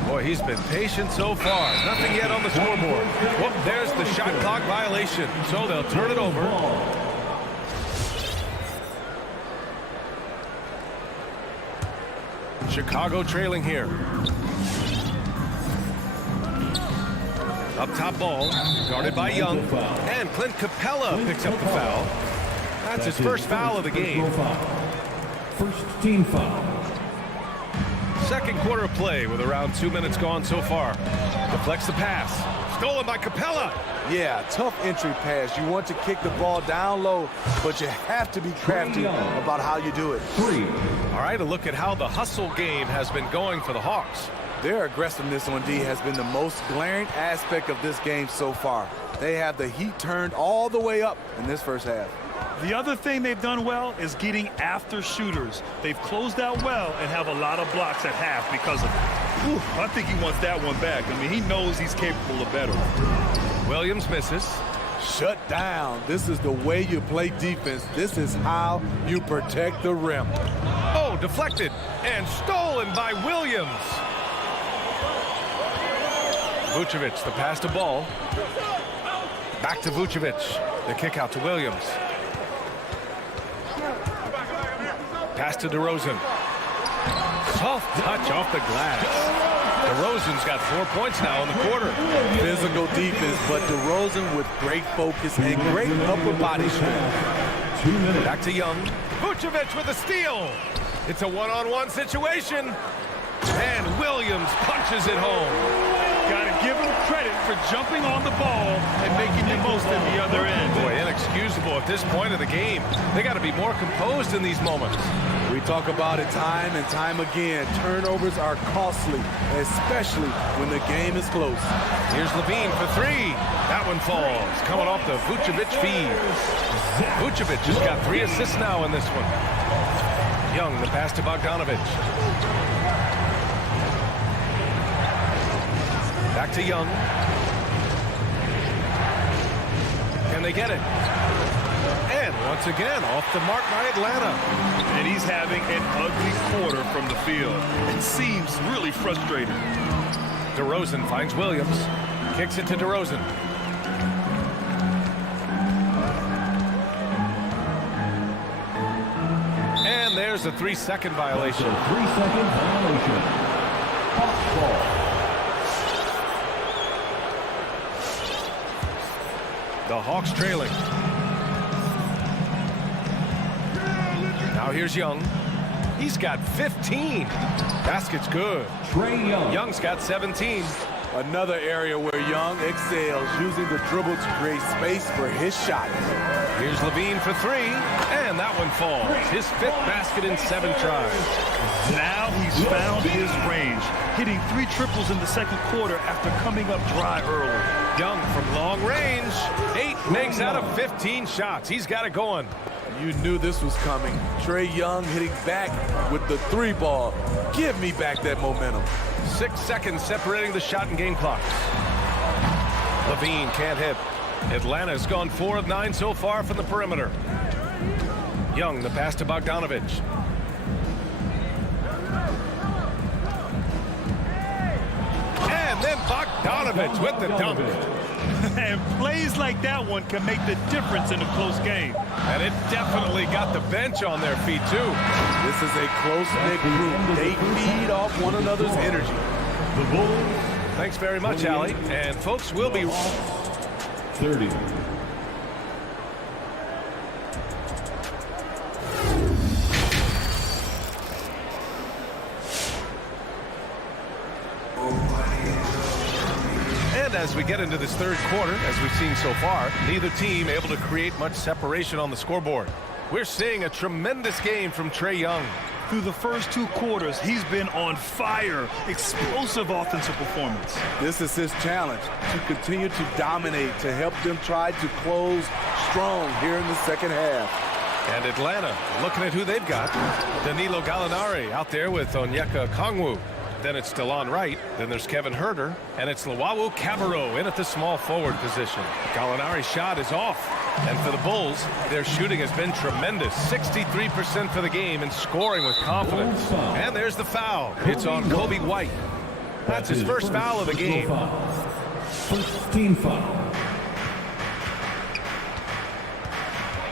Boy, he's been patient so far. Nothing yet on the scoreboard. Well, there's the shot clock violation, so they'll turn it over. Chicago trailing here. Up top Ball, guarded by Young. And Clint Capella picks up the foul. That's his first foul of the game. First team foul. Second quarter of play with around 2 minutes gone so far. Deflects the pass. Stolen by Capella. Yeah, tough entry pass. You want to kick the ball down low, but you have to be crafty about how you do it. 3. All right, a look at how the hustle game has been going for the Hawks. Their aggressiveness on D has been the most glaring aspect of this game so far. They have the heat turned all the way up in this first half. The other thing they've done well is getting after shooters. They've closed out well and have a lot of blocks at half because of it. Ooh, I think he wants that one back. I mean, he knows he's capable of better. Williams misses. Shut down. This is the way you play defense. This is how you protect the rim. Oh, deflected and stolen by Williams. Vucevic, the pass to Ball. Back to Vucevic. The kick out to Williams. Pass to DeRozan. Soft touch off the glass. DeRozan's got 4 points now in the quarter. Physical defense, but DeRozan with great focus and great upper body strength. 2 minutes. Back to Young. Vucevic with a steal. It's a one-on-one situation. And Williams punches it home. Got to give him credit for jumping on the ball and making the most at the other end. Boy, inexcusable at this point of the game. They got to be more composed in these moments. We talk about it time and time again. Turnovers are costly, especially when the game is close. Here's Levine for 3. That one falls, coming off the Vucevic feed. Vucevic has got 3 assists now in this one. Young, the pass to Bogdanovic. Back to Young. Can they get it? And once again, off the mark by Atlanta. And he's having an ugly quarter from the field. It seems really frustrating. DeRozan finds Williams. Kicks it to DeRozan. And there's a 3-second violation. 3-second violation. Hawks ball. The Hawks trailing. Now here's Young. He's got 15. Basket's good. Trae Young. Young's got 17. Another area where Young excels, using the dribble to create space for his shot. Here's Levine for 3, and that one falls. His 5th basket in 7 tries. Now he's found his range, hitting 3 triples in the second quarter after coming up dry early. Young from long range. 8 makes out of 15 shots. He's got it going. You knew this was coming. Trae Young hitting back with the 3 ball. Give me back that momentum. 6 seconds separating the shot and game clock. Levine can't hit. Atlanta's gone 4 of 9 so far from the perimeter. Young, the pass to Bogdanovich. And then Bogdanovich with the dunk. And plays like that one can make the difference in a close game. And it definitely got the bench on their feet, too. This is a close-knit group. They feed off one another's energy. The Bulls. Thanks very much, Allie. And, folks, we'll be... 30. And as we get into this third quarter, as we've seen so far, neither team able to create much separation on the scoreboard. We're seeing a tremendous game from Trae Young. Through the first 2 quarters, he's been on fire. Explosive offensive performance. This is his challenge, to continue to dominate, to help them try to close strong here in the second half. And Atlanta, looking at who they've got. Danilo Gallinari out there with Onyeka Okongwu. Then it's DeLon Wright. Then there's Kevin Huerter. And it's Luwawu Cabarrot in at the small forward position. Gallinari's shot is off. And for the Bulls, their shooting has been tremendous. 63% for the game and scoring with confidence. And there's the foul. It's on Kobe White. That's his first foul of the game. First team foul.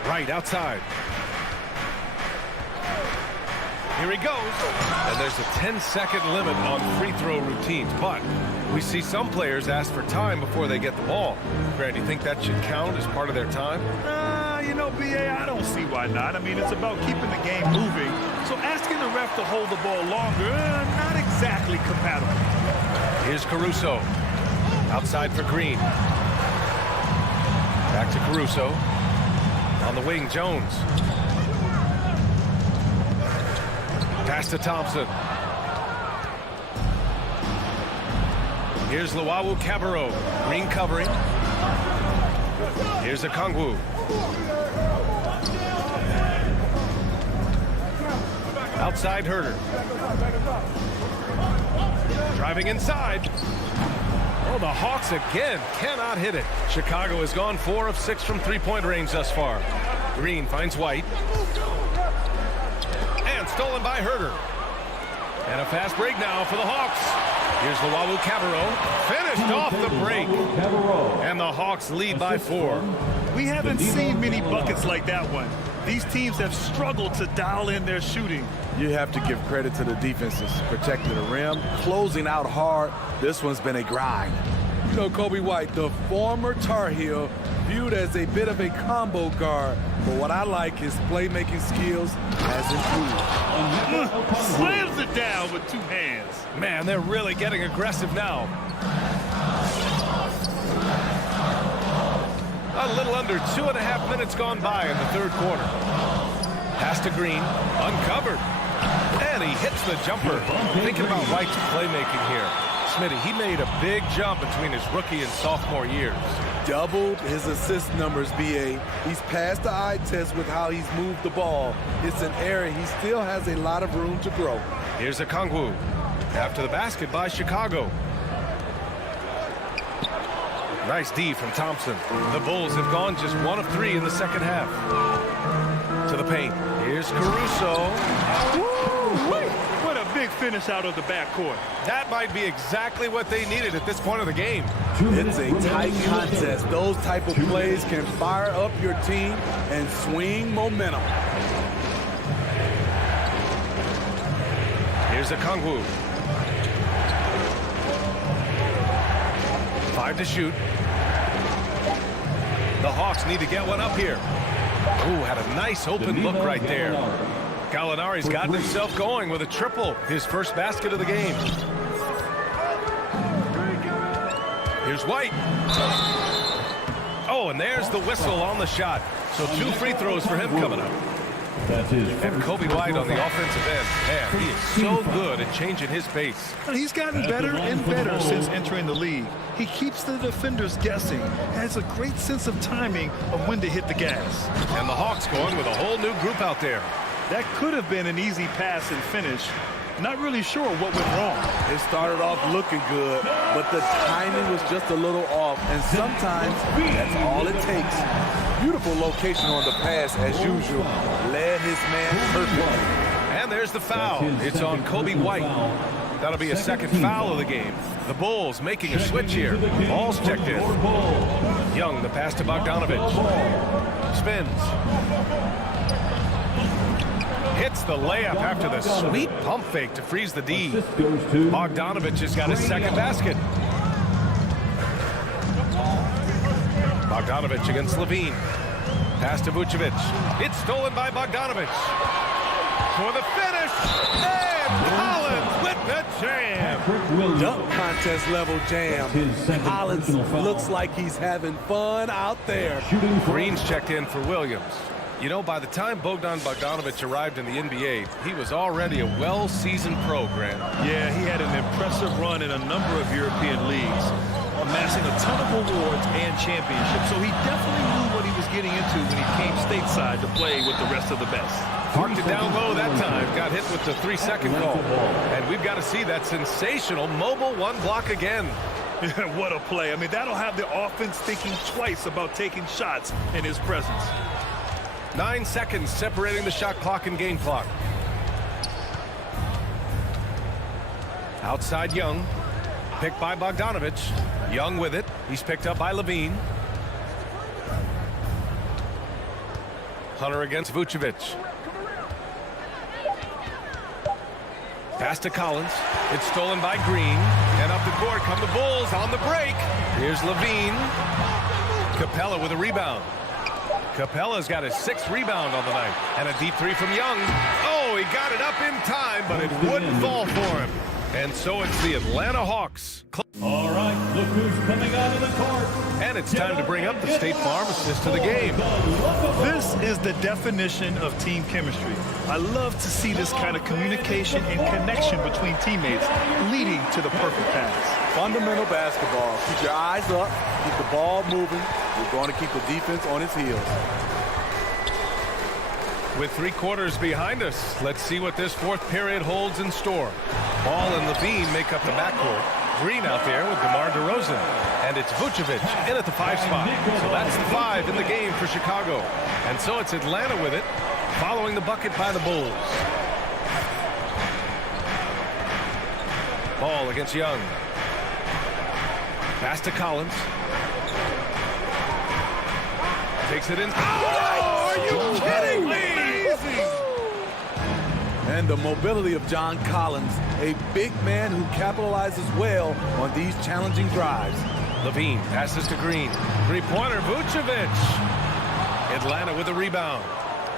Right outside. Here he goes. And there's a 10-second limit on free throw routines. But we see some players ask for time before they get the ball. Grant, do you think that should count as part of their time? You know, B.A., I don't see why not. I mean, it's about keeping the game moving. So asking the ref to hold the ball longer, not exactly compatible. Here's Caruso. Outside for Green. Back to Caruso. On the wing, Jones. Pass to Thompson. Here's Luwawu Cabarrot. Green covering. Here's Okongwu. Outside Huerter. Driving inside. Oh, the Hawks again cannot hit it. Chicago has gone 4 of 6 from three-point range thus far. Green finds White. And stolen by Huerter. And a fast break now for the Hawks. Here's Luwawu Cabarrot. Finished off the break. And the Hawks lead by 4. We haven't seen many buckets like that one. These teams have struggled to dial in their shooting. You have to give credit to the defenses. Protecting the rim, closing out hard. This one's been a grind. You know, Kobe White, the former Tar Heel, viewed as a bit of a combo guard. But what I like, his playmaking skills has improved. Slams it down with 2 hands. Man, they're really getting aggressive now. A little under 2.5 minutes gone by in the third quarter. Pass to Green, uncovered. And he hits the jumper. Thinking about White's playmaking here. Smitty, he made a big jump between his rookie and sophomore years. Doubled his assist numbers, B.A. He's passed the eye test with how he's moved the ball. It's an area he still has a lot of room to grow. Here's Okongwu. After the basket by Chicago. Nice D from Thompson. The Bulls have gone just 1 of 3 in the second half. To the paint. Here's Caruso. What a big finish out of the backcourt. That might be exactly what they needed at this point of the game. It's a tight contest. Those type of plays can fire up your team and swing momentum. Here's a Kongwu. 5 to shoot. The Hawks need to get one up here. Ooh, had a nice open look right there. Gallinari's gotten himself going with a triple. His first basket of the game. Here's White. Oh, and there's the whistle on the shot. So 2 free throws for him coming up. And Kobe White on the offensive end. Man, he is so good at changing his pace. He's gotten better and better since entering the league. He keeps the defenders guessing, has a great sense of timing of when to hit the gas. And the Hawks going with a whole new group out there. That could have been an easy pass and finish. Not really sure what went wrong. It started off looking good, but the timing was just a little off, and sometimes that's all it takes. Beautiful location on the pass, as usual. Led his man perfectly. And there's the foul. It's on Kobe White. That'll be a second foul of the game. The Bulls making a switch here. Ball's checked in. Young, the pass to Bogdanovich. Spins. Hits the layup after the sweet pump fake to freeze the D. Bogdanovich has got his second basket. Bogdanovich against Levine. Pass to Vucevic. It's stolen by Bogdanovich. For the finish. And Collins with the jam. Dunk contest level jam. Collins looks like he's having fun out there. Green's checked in for Williams. You know, by the time Bogdan Bogdanovich arrived in the NBA, he was already a well-seasoned program. Yeah, he had an impressive run in a number of European leagues, amassing a ton of awards and championships. So he definitely knew what he was getting into when he came stateside to play with the rest of the best. Parked it down low that time. Got hit with the 3-second call. And we've got to see that sensational mobile one block again. What a play. I mean, that'll have the offense thinking twice about taking shots in his presence. 9 seconds separating the shot clock and game clock. Outside Young. Picked by Bogdanovich. Young with it. He's picked up by Levine. Hunter against Vucevic. Pass to Collins. It's stolen by Green. And up the court come the Bulls on the break. Here's Levine. Capella with a rebound. Capella's got his 6th rebound on the night. And a deep 3 from Young. Oh, he got it up in time, but it wouldn't fall for him. And so it's the Atlanta Hawks. All right, look who's coming out of the court. And it's time to bring up the State Farm assist to the game. This is the definition of team chemistry. I love to see this kind of communication and connection between teammates leading to the perfect pass. Fundamental basketball. Keep your eyes up, keep the ball moving. You're going to keep the defense on its heels. With 3 quarters behind us, let's see what this 4th period holds in store. Ball and Levine make up the backcourt. Green out there with DeMar DeRozan. And it's Vucevic in at the 5 spot. So that's the 5 in the game for Chicago. And so it's Atlanta with it, following the bucket by the Bulls. Ball against Young. Pass to Collins. Takes it in. Oh, are you kidding me? And the mobility of John Collins, a big man who capitalizes well on these challenging drives. Levine passes to Green. 3-pointer, Vucevic. Atlanta with a rebound.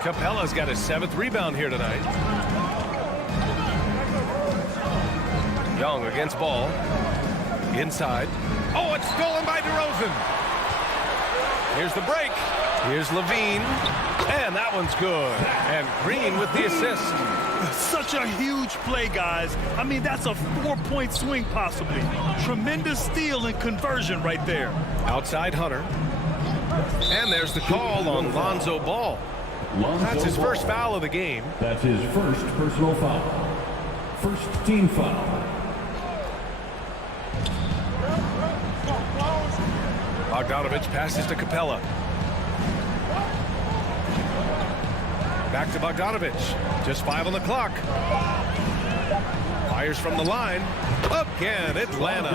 Capella's got his 7th rebound here tonight. Young against Ball. Inside. Oh, it's stolen by DeRozan. Here's the break. Here's Levine. And that one's good. And Green with the assist. Such a huge play, guys. I mean, that's a 4-point swing possibly. Tremendous steal and conversion right there. Outside Hunter. And there's the call on Lonzo Ball. That's his first foul of the game. That's his first personal foul. First team foul. Bogdanovich passes to Capella. Back to Bogdanovich. Just 5 on the clock. Fires from the line. Again, Atlanta.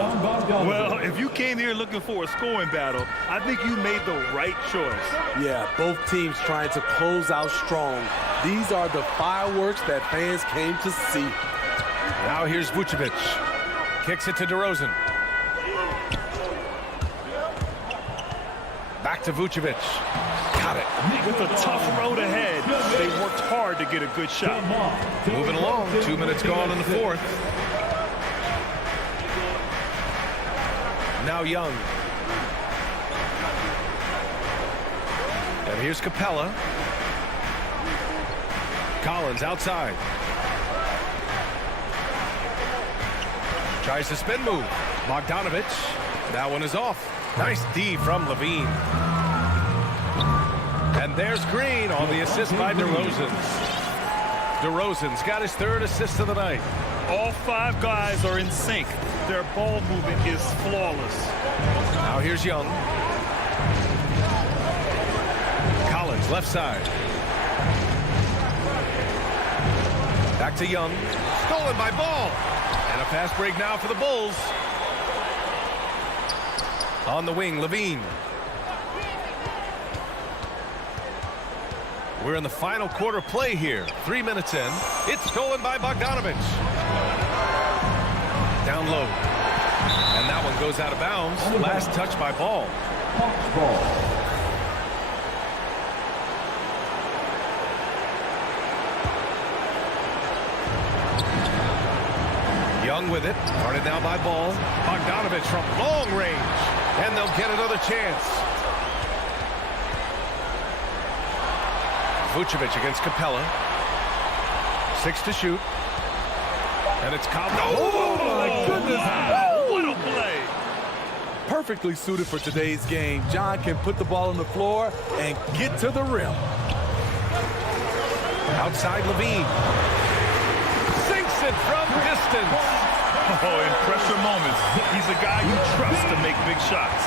Well, if you came here looking for a scoring battle, I think you made the right choice. Yeah, both teams trying to close out strong. These are the fireworks that fans came to see. Now here's Vucevic. Kicks it to DeRozan. Back to Vucevic. Got it. With a tough road ahead, they worked hard to get a good shot. Moving along. 2 minutes gone in the fourth. Now Young. And here's Capella. Collins outside. Tries to spin move. Bogdanovich. That one is off. Nice D from Levine. And there's Green on the assist by DeRozan. DeRozan's got his 3rd assist of the night. All 5 guys are in sync. Their ball movement is flawless. Now here's Young. Collins left side. Back to Young. Stolen by Ball. And a fast break now for the Bulls. On the wing, Levine. We're in the final quarter play here. 3 minutes in. It's stolen by Bogdanovich. Down low. And that one goes out of bounds. Last touch by Ball. Young with it. Guarded now by Ball. Bogdanovich from long range. And they'll get another chance. Vucevic against Capella. 6 to shoot. And it's Collins. Oh, my goodness. What a play. Perfectly suited for today's game. John can put the ball on the floor and get to the rim. Outside Levine. Sinks it from distance. Oh, in pressure moments, he's a guy you trust to make big shots.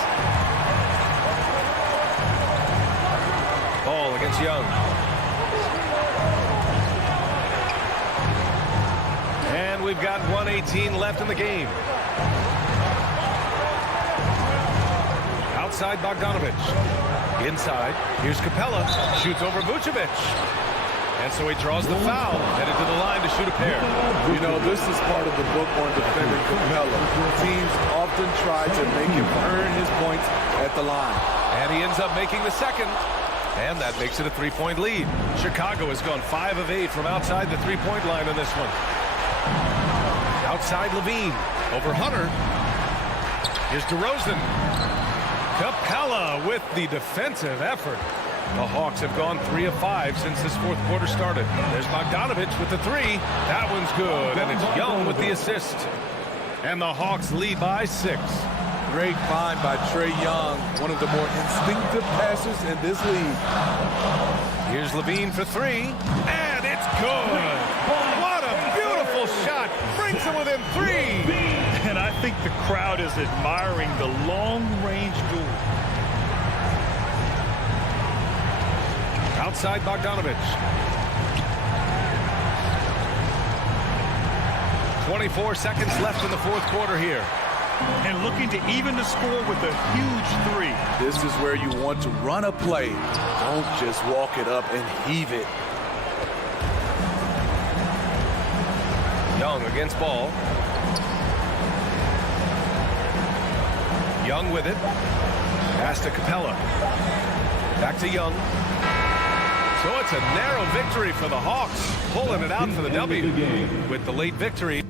Ball against Young. And we've got 1:18 left in the game. Outside Bogdanovich. Inside. Here's Capella. Shoots over Vucevic. And so he draws the foul. Headed to the line to shoot a pair. You know, this is part of the book on defending Capella. Teams often try to make him earn his points at the line. And he ends up making the second. And that makes it a 3-point lead. Chicago has gone 5 of 8 from outside the 3-point line in this one. Outside Levine. Over Hunter. Here's DeRozan. Capella with the defensive effort. The Hawks have gone 3 of 5 since this fourth quarter started. There's Bogdanovich with the 3. That one's good. And it's Young with the assist. And the Hawks lead by 6. Great find by Trae Young, one of the more instinctive passers in this league. Here's Levine for 3. And it's good. What a beautiful shot. Brings him within 3. And I think the crowd is admiring the long-range duel. Outside Bogdanovich. 24 seconds left in the fourth quarter here. And looking to even the score with a huge 3. This is where you want to run a play. Don't just walk it up and heave it. Young against Ball. Young with it. Pass to Capella. Back to Young. So it's a narrow victory for the Hawks. Pulling it out for the W with the late victory.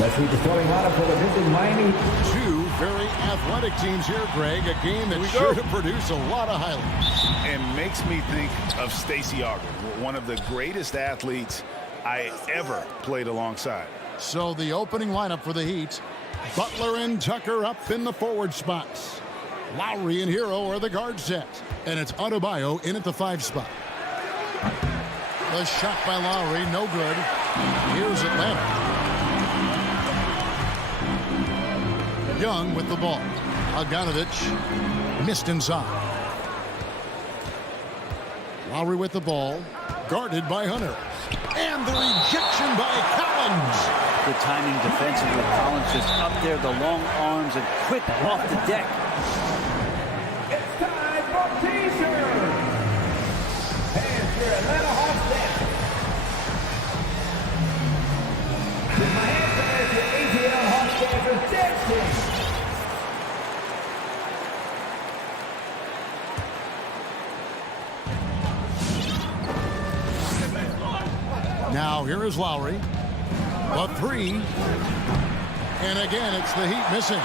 Let's meet the starting lineup for the visiting Miami. Two very athletic teams here, Greg. A game that's sure to produce a lot of highlights. And makes me think of Stacey Augmon, one of the greatest athletes I ever played alongside. So the opening lineup for the Heat, Butler and Tucker up in the forward spots. Lowry and Hero are the guard set. And it's Adebayo in at the 5 spot. The shot by Lowry, no good. Here's Atlanta. Young with the ball. Bogdanovich missed inside. Lowry with the ball, guarded by Hunter. And the rejection by Collins. Good timing defensively. Collins just up there, the long arms, and quick off the deck. It's time for T-shirt. Hands your Atlanta Hawks down. With my hands as your ATL Hawks dancers dancing. Now here is Lowry. A 3. And again, it's the Heat missing.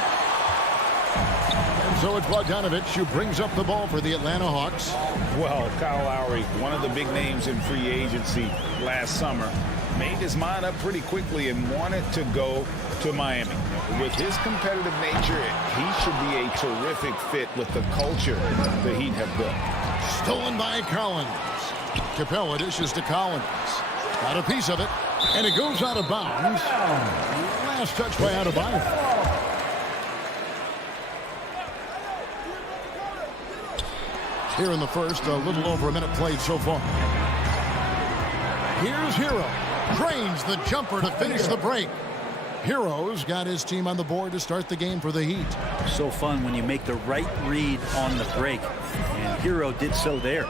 And so it's Bogdanovich who brings up the ball for the Atlanta Hawks. Well, Kyle Lowry, one of the big names in free agency last summer, made his mind up pretty quickly and wanted to go to Miami. With his competitive nature, he should be a terrific fit with the culture the Heat have built. Stolen by Collins. Capella dishes to Collins. Got a piece of it, and it goes out of bounds. Last touch by Adebayo. Here in the first, a little over a minute played so far. Here's Hero. Drains the jumper to finish the break. Hero's got his team on the board to start the game for the Heat. So fun when you make the right read on the break, and Hero did so there.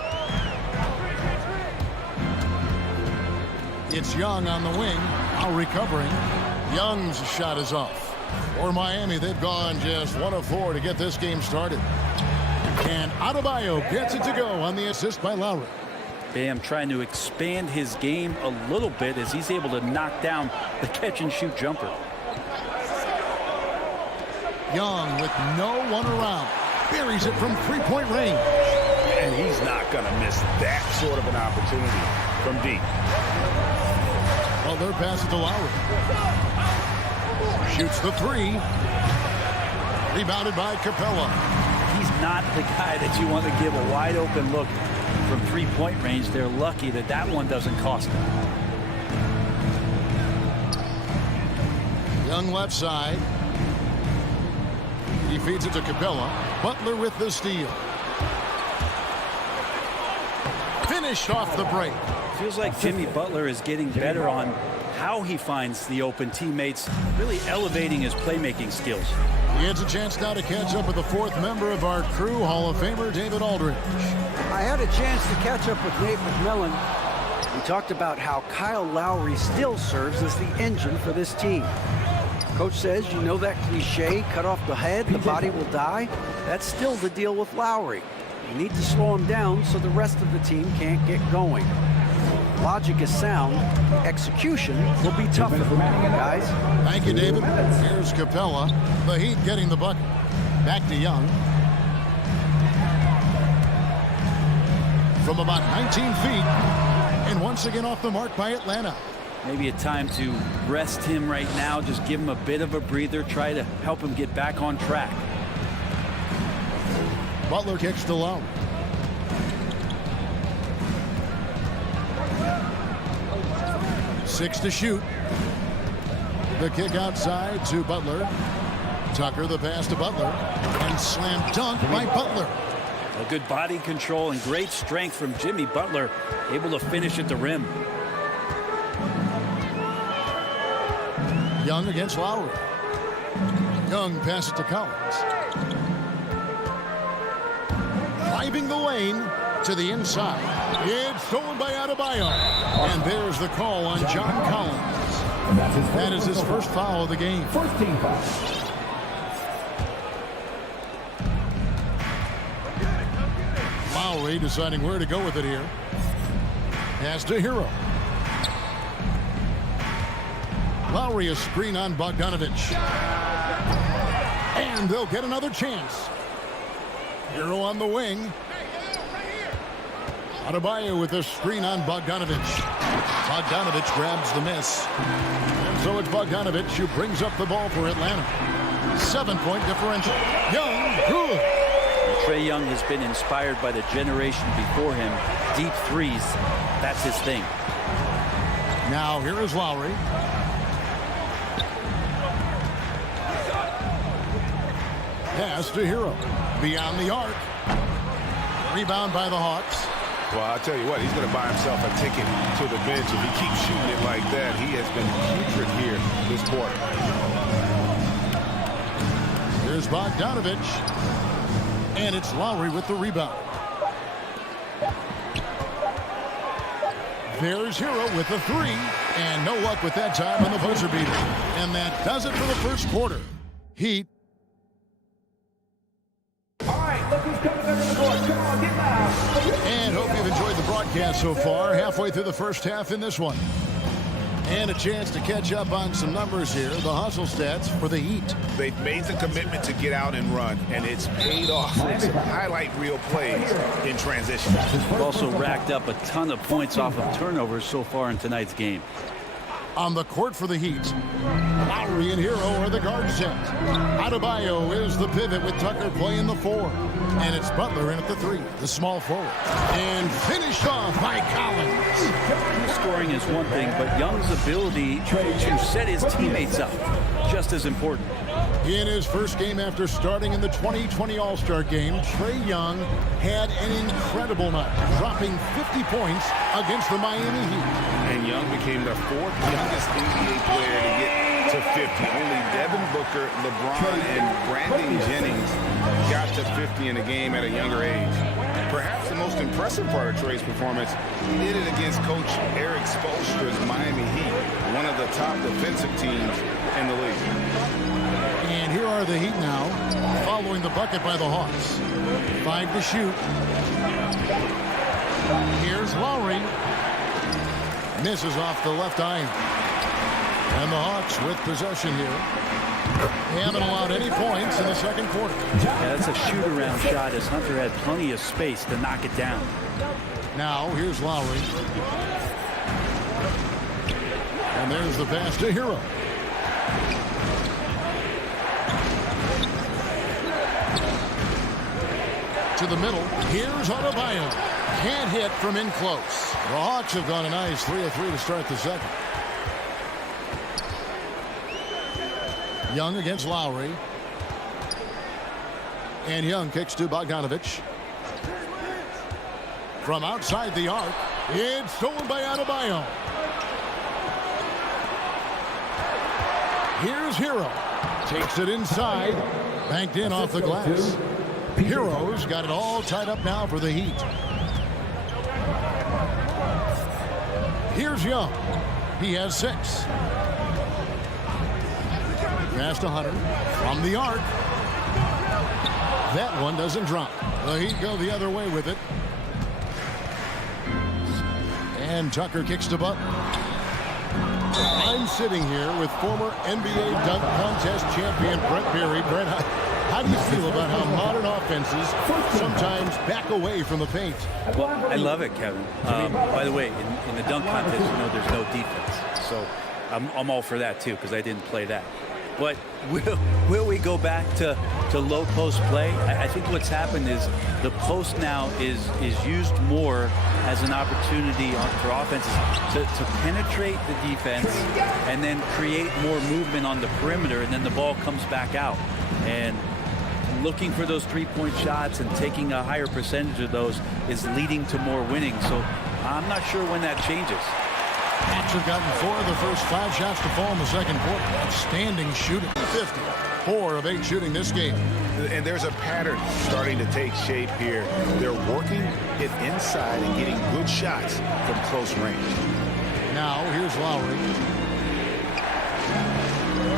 It's Young on the wing, now recovering. Young's shot is off. For Miami, they've gone just 1 of 4 to get this game started. And Adebayo gets it to go on the assist by Lowry. Bam trying to expand his game a little bit as he's able to knock down the catch-and-shoot jumper. Young with no one around. Buries it from 3-point range. And he's not going to miss that sort of an opportunity from deep. Butler passes to Lowry. Shoots the 3. Rebounded by Capella. He's not the guy that you want to give a wide open look from 3-point range. They're lucky that that one doesn't cost them. Young left side. He feeds it to Capella. Butler with the steal. Finished off the break. Feels like Jimmy Butler is getting better on how he finds the open teammates, really elevating his playmaking skills. He gets a chance now to catch up with the 4th member of our crew, Hall of Famer David Aldridge. I had a chance to catch up with Nate McMillan. We talked about how Kyle Lowry still serves as the engine for this team. Coach says, you know that cliche, cut off the head, the body will die? That's still the deal with Lowry. You need to slow him down so the rest of the team can't get going. Logic is sound. Execution will be tougher, guys. Thank you, David. Here's Capella. The Heat getting the bucket. Back to Young. From about 19 feet. And once again off the mark by Atlanta. Maybe a time to rest him right now. Just give him a bit of a breather. Try to help him get back on track. Butler kicks to Lowry. Six to shoot. The kick outside to Butler. Tucker the pass to Butler. And slam dunk by Butler. A good body control and great strength from Jimmy Butler. Able to finish at the rim. Young against Lowry. Young passes to Collins. Driving the lane to the inside. It's stolen by Adebayo. And there's the call on John Collins. That is his first foul of the game. First team foul. Lowry deciding where to go with it here. Pass to Hero. Lowry a screen on Bogdanovich. And they'll get another chance. Hero on the wing. Adebayo with a screen on Bogdanovich. Bogdanovich grabs the miss. And so it's Bogdanovich who brings up the ball for Atlanta. 7-point differential. Young, good. Trae Young has been inspired by the generation before him. Deep threes, that's his thing. Now here is Lowry. Pass to Hero. Beyond the arc. Rebound by the Hawks. Well, I'll tell you what, he's going to buy himself a ticket to the bench if he keeps shooting it like that. He has been putrid here this quarter. Here's Bogdanovich. And it's Lowry with the rebound. There's Hero with the three. And no luck with that time on the buzzer beater. And that does it for the first quarter. Heat. And hope you've enjoyed the broadcast so far. Halfway through the first half in this one. And a chance to catch up on some numbers here. The hustle stats for the Heat. They've made the commitment to get out and run, and it's paid off with some highlight reel plays in transition. They've also racked up a ton of points off of turnovers so far in tonight's game. On the court for the Heat, Lowry and Hero are the guard set. Adebayo is the pivot with Tucker playing the 4. And it's Butler in at the 3, the small forward. And finished off by Collins. Scoring is one thing, but Young's ability to set his teammates up, just as important. In his first game after starting in the 2020 All-Star Game, Trae Young had an incredible night, dropping 50 points against the Miami Heat. And Young became the 4th youngest NBA player to get to 50. Only Devin Booker, LeBron, and Brandon Jennings got to 50 in a game at a younger age. Perhaps the most impressive part of Trae's performance, he did it against Coach Eric Spoelstra's Miami Heat, one of the top defensive teams in the league. And here are the Heat now, following the bucket by the Hawks. 5 to shoot. Here's Lowry. Misses off the left iron. And the Hawks with possession here. They haven't allowed any points in the second quarter. Yeah, that's a shoot-around shot as Hunter had plenty of space to knock it down. Now, here's Lowry. And there's the pass to Hero. To the middle. Here's Adebayo. Can't hit from in close. The Hawks have gone a nice 3 of 3 to start the second. Young against Lowry. And Young kicks to Bogdanovich. From outside the arc. It's stolen by Adebayo. Here's Hero. Takes it inside. Banked in off the glass. Hero's got it all tied up now for the Heat. Here's Young. He has 6. Pass to Hunter from the arc. That one doesn't drop. The Heat go the other way with it. And Tucker kicks to Butler. I'm sitting here with former NBA dunk contest champion Brett Berry. Brett, how do you feel about how modern offenses sometimes back away from the paint? Well, I love it, Kevin. By the way, in the dunk contest, you know there's no defense. So I'm all for that, too, because I didn't play that. But will we go back to low post play? I think what's happened is the post now is used more as an opportunity for offenses to penetrate the defense and then create more movement on the perimeter, and then the ball comes back out. And looking for those three-point shots and taking a higher percentage of those is leading to more winning. So I'm not sure when that changes. Hawks have gotten 4 of the first 5 shots to fall in the second quarter. Outstanding shooting. 50. 4 of 8 shooting this game. And there's a pattern starting to take shape here. They're working it inside and getting good shots from close range. Now, here's Lowry.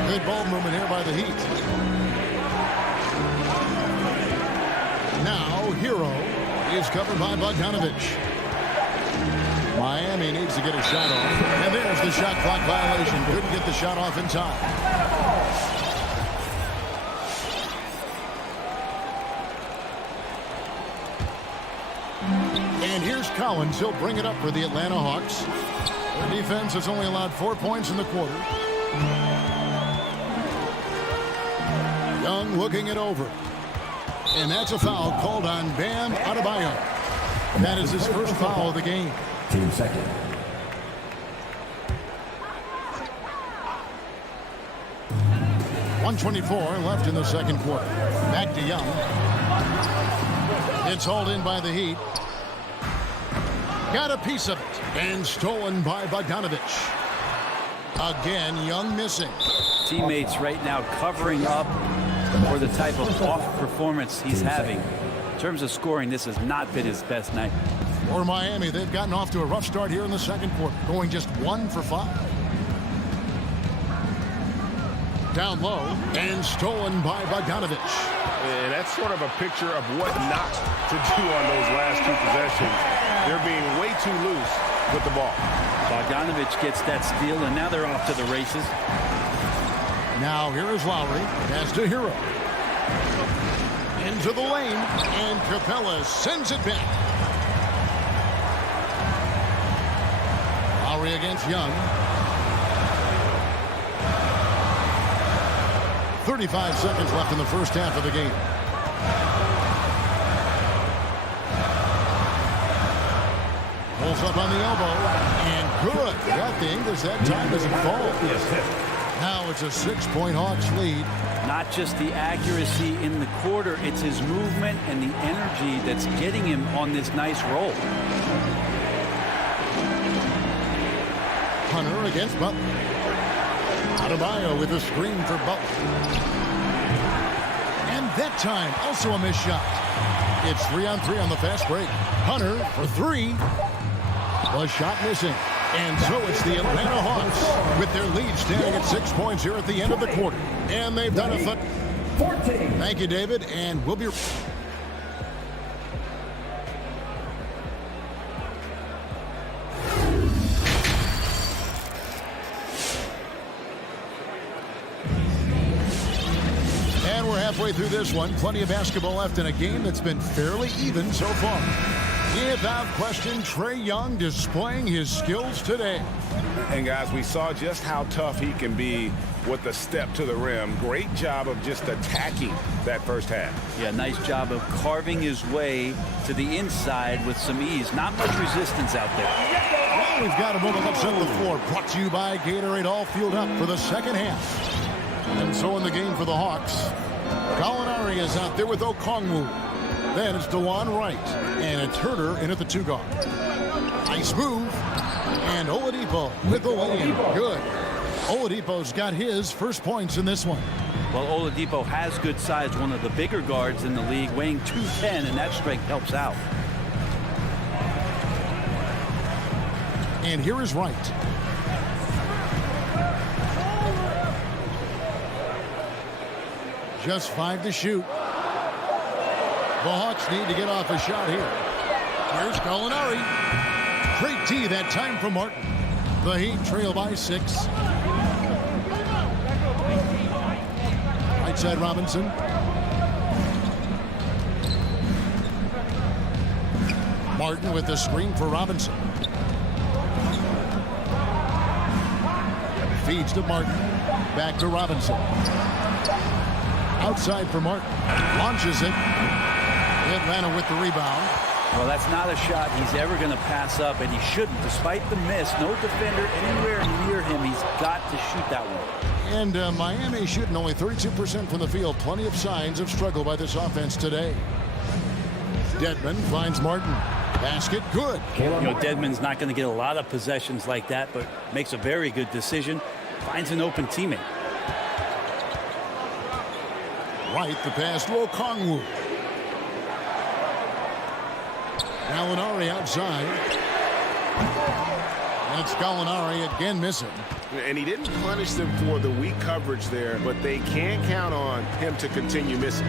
Good ball movement here by the Heat. Now, Hero is covered by Bogdanovich. Miami needs to get a shot off. And there's the shot clock violation. Couldn't get the shot off in time. And here's Collins. He'll bring it up for the Atlanta Hawks. Their defense has only allowed 4 points in the quarter. Young looking it over. And that's a foul called on Bam Adebayo. That is his first foul of the game. Team second. .124 left in the second quarter. Back to Young. It's hauled in by the Heat. Got a piece of it. And stolen by Bogdanovich. Again, Young missing. Teammates right now covering up for the type of off performance he's having. In terms of scoring, this has not been his best night. For Miami, they've gotten off to a rough start here in the second quarter, going just 1 for 5. Down low, and stolen by Bogdanovich. And that's sort of a picture of what not to do on those last 2 possessions. They're being way too loose with the ball. Bogdanovich gets that steal, and now they're off to the races. Now here is Lowry. Pass to Hero. Into the lane, and Capella sends it back. Lowry against Young. 35 seconds left in the first half of the game. Pulls up on the elbow, and good. Got the English that time as it falls. Now it's a 6-point Hawks lead. Not just the accuracy in the quarter, it's his movement and the energy that's getting him on this nice roll. Hunter against Butler. Adebayo with a screen for Butler. And that time, also a missed shot. It's 3-on-3 on the fast break. Hunter for 3. The shot missing. And so it's the Atlanta Hawks with their lead standing at 6 points here at the end of the quarter. And they've done a 14. Thank you, David. And we'll be... And we're halfway through this one. Plenty of basketball left in a game that's been fairly even so far. Without question, Trae Young displaying his skills today. And guys, we saw just how tough he can be with the step to the rim. Great job of just attacking that first half. Yeah, nice job of carving his way to the inside with some ease. Not much resistance out there. Well, we've got a moment left on the floor. Brought to you by Gatorade, all fueled up for the second half. And so in the game for the Hawks, Gallinari is out there with Okongwu. Then it's DeJuan Wright, and it's Herter in at the 2 guard. Nice move, and Oladipo with the lane. Good. Oladipo's got his first points in this one. Well, Oladipo has good size, one of the bigger guards in the league, weighing 210, and that strength helps out. And here is Wright. Just 5 to shoot. The Hawks need to get off a shot here. Here's Gallinari. Great D that time from Martin. The Heat trail by 6. Right side Robinson. Martin with the screen for Robinson. Feeds to Martin. Back to Robinson. Outside for Martin. Launches it. Atlanta with the rebound. Well, that's not a shot he's ever going to pass up, and he shouldn't. Despite the miss, no defender anywhere near him. He's got to shoot that one. And Miami shooting only 32% from the field. Plenty of signs of struggle by this offense today. Dedmon finds Martin. Basket good. You know, Dedmon's not going to get a lot of possessions like that, but makes a very good decision. Finds an open teammate. Right, the pass to Okongwu. Gallinari outside. That's Gallinari again missing. And he didn't punish them for the weak coverage there, but they can count on him to continue missing.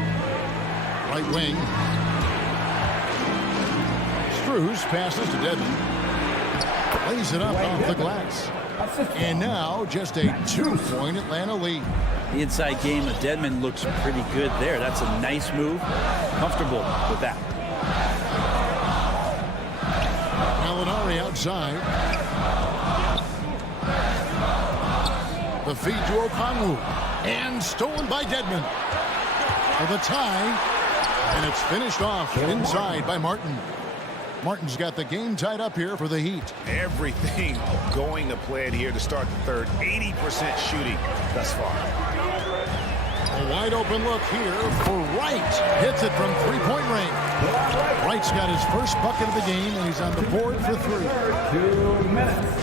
Right wing. Struz passes to Dedmon. Lays it up off the glass. And now just a 2-point Atlanta lead. The inside game of Dedmon looks pretty good there. That's a nice move. Comfortable with that. Gallinari outside. The feed to Okongwu. And stolen by Dedmon. For the tie. And it's finished off inside by Martin. Martin's got the game tied up here for the Heat. Everything going to plan here to start the third. 80% shooting thus far. A wide open look here for Wright. Hits it from three-point range. Wright's got his first bucket of the game, and he's on the board for 3. 2 minutes.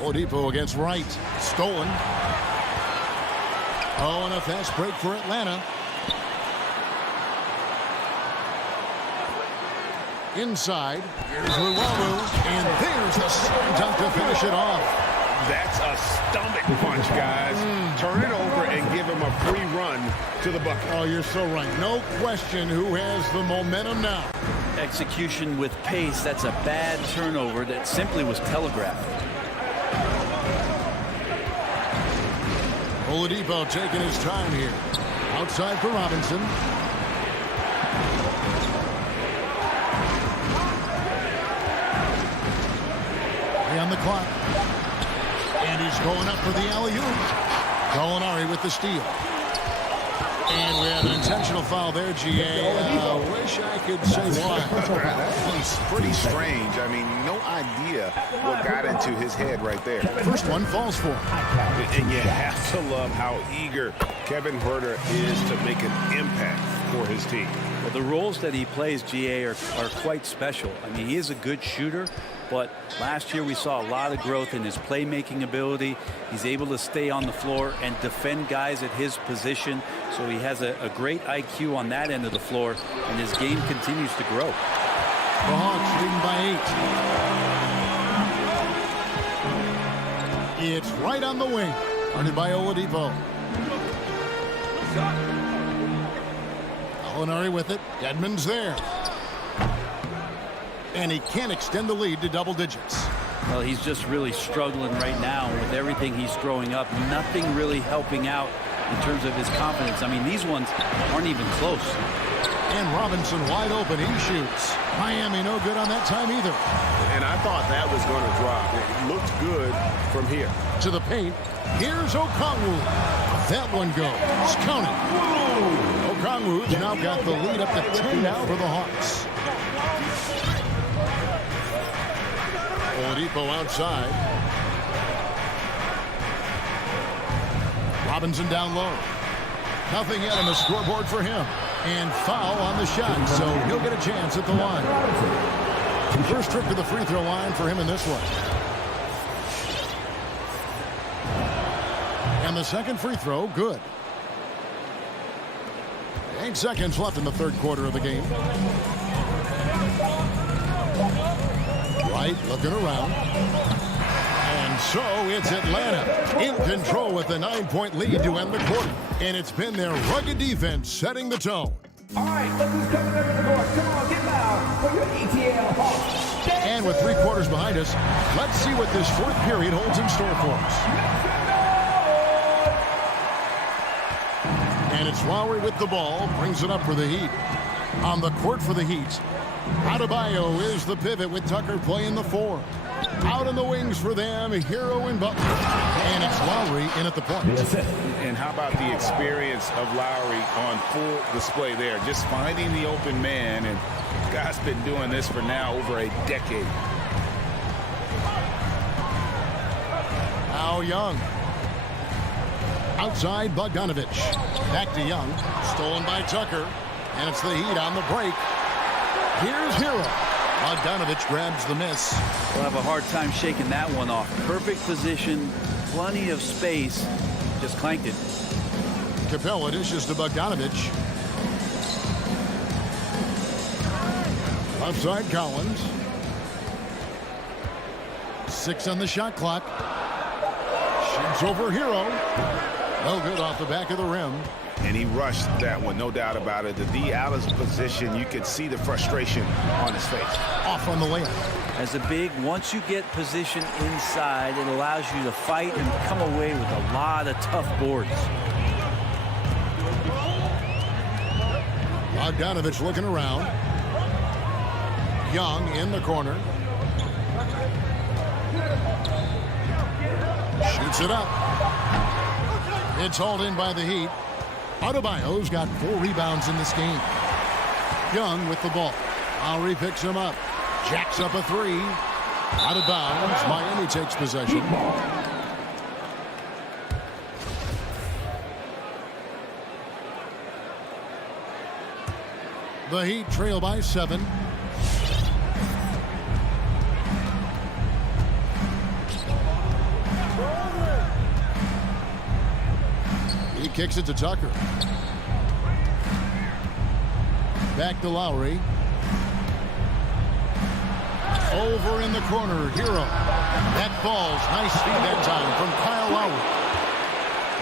Oladipo against Wright. Stolen. Oh, and a fast break for Atlanta. Inside, here's Luwawu, and there's the slam dunk to finish it off. That's a stomach punch, guys. Turn it over and give him a free run to the bucket. Oh, you're so right. No question who has the momentum now. Execution with pace. That's a bad turnover that simply was telegraphed. Oladipo taking his time here. Outside for Robinson. On the clock. And he's going up for the alley-oop. Gallinari with the steal. And we have an intentional foul there, GA. Wish I could say why. He's pretty strange. I mean, no idea what got into his head right there. First one falls for him. And you have to love how eager Kevin Huerter is to make an impact for his team. Well, the roles that he plays, GA, are quite special. I mean, he is a good shooter, but last year we saw a lot of growth in his playmaking ability. He's able to stay on the floor and defend guys at his position, so he has a great IQ on that end of the floor, and his game continues to grow. The Hawks leading by 8. It's right on the wing. Guarded by Oladipo. Gallinari with it. Dedmon's there. And he can't extend the lead to double digits. Well, he's just really struggling right now with everything he's throwing up. Nothing really helping out in terms of his confidence. I mean, these ones aren't even close. And Robinson wide open. He shoots. Miami no good on that time either. And I thought that was going to drop. It looked good from here. To the paint. Here's Okongwu. That one goes. Count it. Okongwu's now got the lead up to 10 now for the Hawks. Oladipo outside. Robinson down low. Nothing yet on the scoreboard for him. And foul on the shot, so he'll get a chance at the line. First trip to the free throw line for him in this one. And the second free throw, good. 8 seconds left in the third quarter of the game. Wright looking around. And so it's Atlanta in control with a 9-point lead to end the quarter. And it's been their rugged defense setting the tone. All right, look who's coming over the court. Come on, get loud for your ETL Hawks. And with 3 quarters behind us, let's see what this fourth period holds in store for us. And it's Lowry with the ball, brings it up for the Heat. On the court for the Heat, Adebayo is the pivot with Tucker playing the 4. Out on the wings for them, Hero and Butler. And it's Lowry in at the point. And how about the experience of Lowry on full display there? Just finding the open man, and guy's been doing this for now over a decade. Now Young. Outside Bogdanovich. Back to Young. Stolen by Tucker. And it's the Heat on the break. Here's Hero. Bogdanovich grabs the miss. We'll have a hard time shaking that one off. Perfect position, plenty of space. Just clanked it. Capella dishes to Bogdanovich. Outside Collins. 6 on the shot clock. Shoots over Hero. No good off the back of the rim. And he rushed that one, no doubt about it. The D out of position, you could see the frustration on his face. Off on the layup. As a big, once you get position inside, it allows you to fight and come away with a lot of tough boards. Bogdanovich looking around. Young in the corner. Shoots it up. It's hauled in by the Heat. Adebayo's got 4 rebounds in this game. Young with the ball. Lowry picks him up. Jacks up a 3. Out of bounds. Miami takes possession. The Heat trail by 7. He kicks it to Tucker. Back to Lowry. Over in the corner, Hero. That falls. Nice feed that time from Kyle Lowry.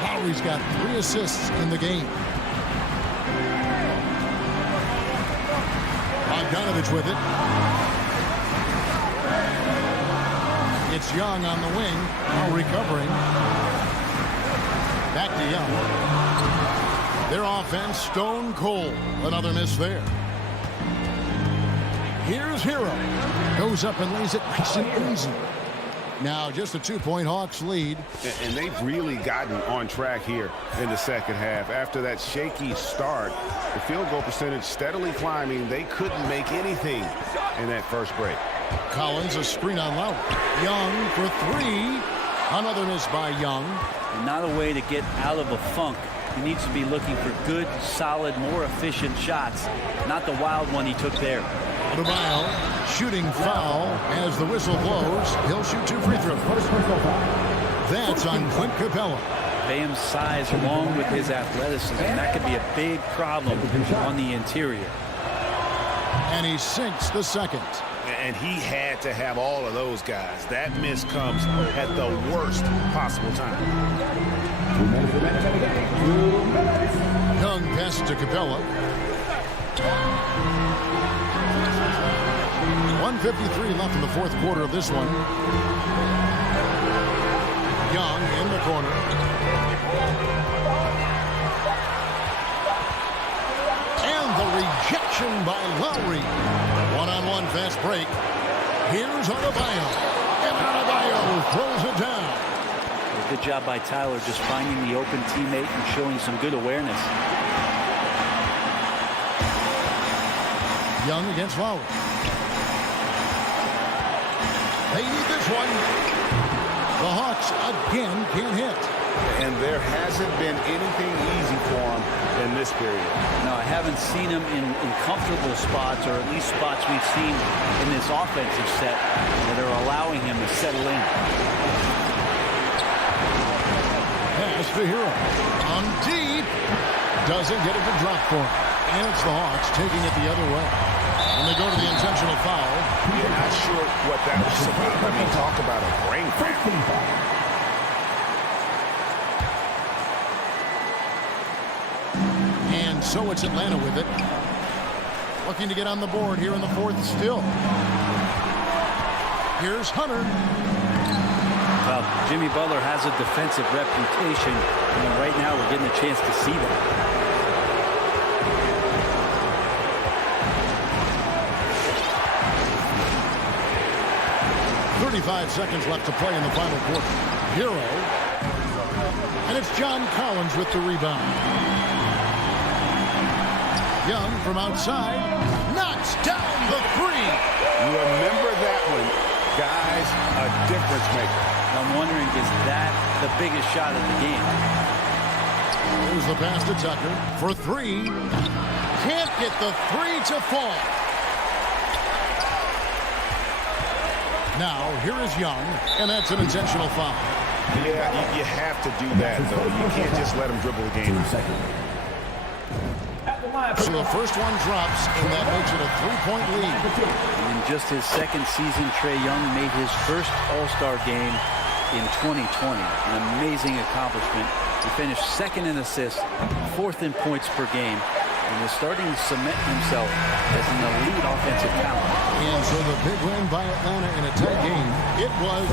Lowry's got 3 assists in the game. Bogdanovich with it. It's Young on the wing. Now recovering. Back to Young. Their offense stone cold. Another miss there. Here's Hero. Goes up and lays it nice and easy. Now just a 2-point Hawks lead. And they've really gotten on track here in the second half. After that shaky start, the field goal percentage steadily climbing. They couldn't make anything in that first break. Collins, a screen on Lowry. Young for 3. Another miss by Young. Not a way to get out of a funk. He needs to be looking for good, solid, more efficient shots. Not the wild one he took there. Adebayo shooting foul as the whistle blows. He'll shoot 2 free throws. That's on Clint Capella. Bam's size along with his athleticism, that could be a big problem on the interior. And he sinks the second. And he had to have all of those guys. That miss comes at the worst possible time. 2 minutes remaining in the game. 2 minutes. Young pass to Capella. 1:53 left in the fourth quarter of this one. Young in the corner. And the rejection by Lowry. One-on-one fast break. Here's Adebayo. And Adebayo throws it down. Good job by Tyler just finding the open teammate and showing some good awareness. Young against Lowry. They need this one. The Hawks again can't hit. And there hasn't been anything easy for him in this period. No, I haven't seen him in comfortable spots, or at least spots we've seen in this offensive set that are allowing him to settle in. Pass to Hero. On deep. Doesn't get it to drop for him. And it's the Hawks taking it the other way. And they go to the intentional foul. You're not sure what that was about. I mean, talk about a brain cramp. And so it's Atlanta with it. Looking to get on the board here in the fourth still. Here's Hunter. Well, Jimmy Butler has a defensive reputation, and right now we're getting a chance to see that. 35 seconds left to play in the final quarter. Hero. And it's John Collins with the rebound. Young from outside. Knocks down the 3. You remember that one. Guys, a difference maker. I'm wondering, is that the biggest shot of the game? Here's the pass to Tucker for 3. Can't get the 3 to fall. Now, here is Young, and that's an intentional foul. Yeah, you have to do that, though. You can't just let him dribble the game. So the first one drops, and that makes it a 3-point lead. In just his second season, Trae Young made his first All-Star game in 2020. An amazing accomplishment. He finished second in assists, fourth in points per game, and is starting to cement himself as an elite offensive talent. And so the big win by Atlanta in a tight game. It was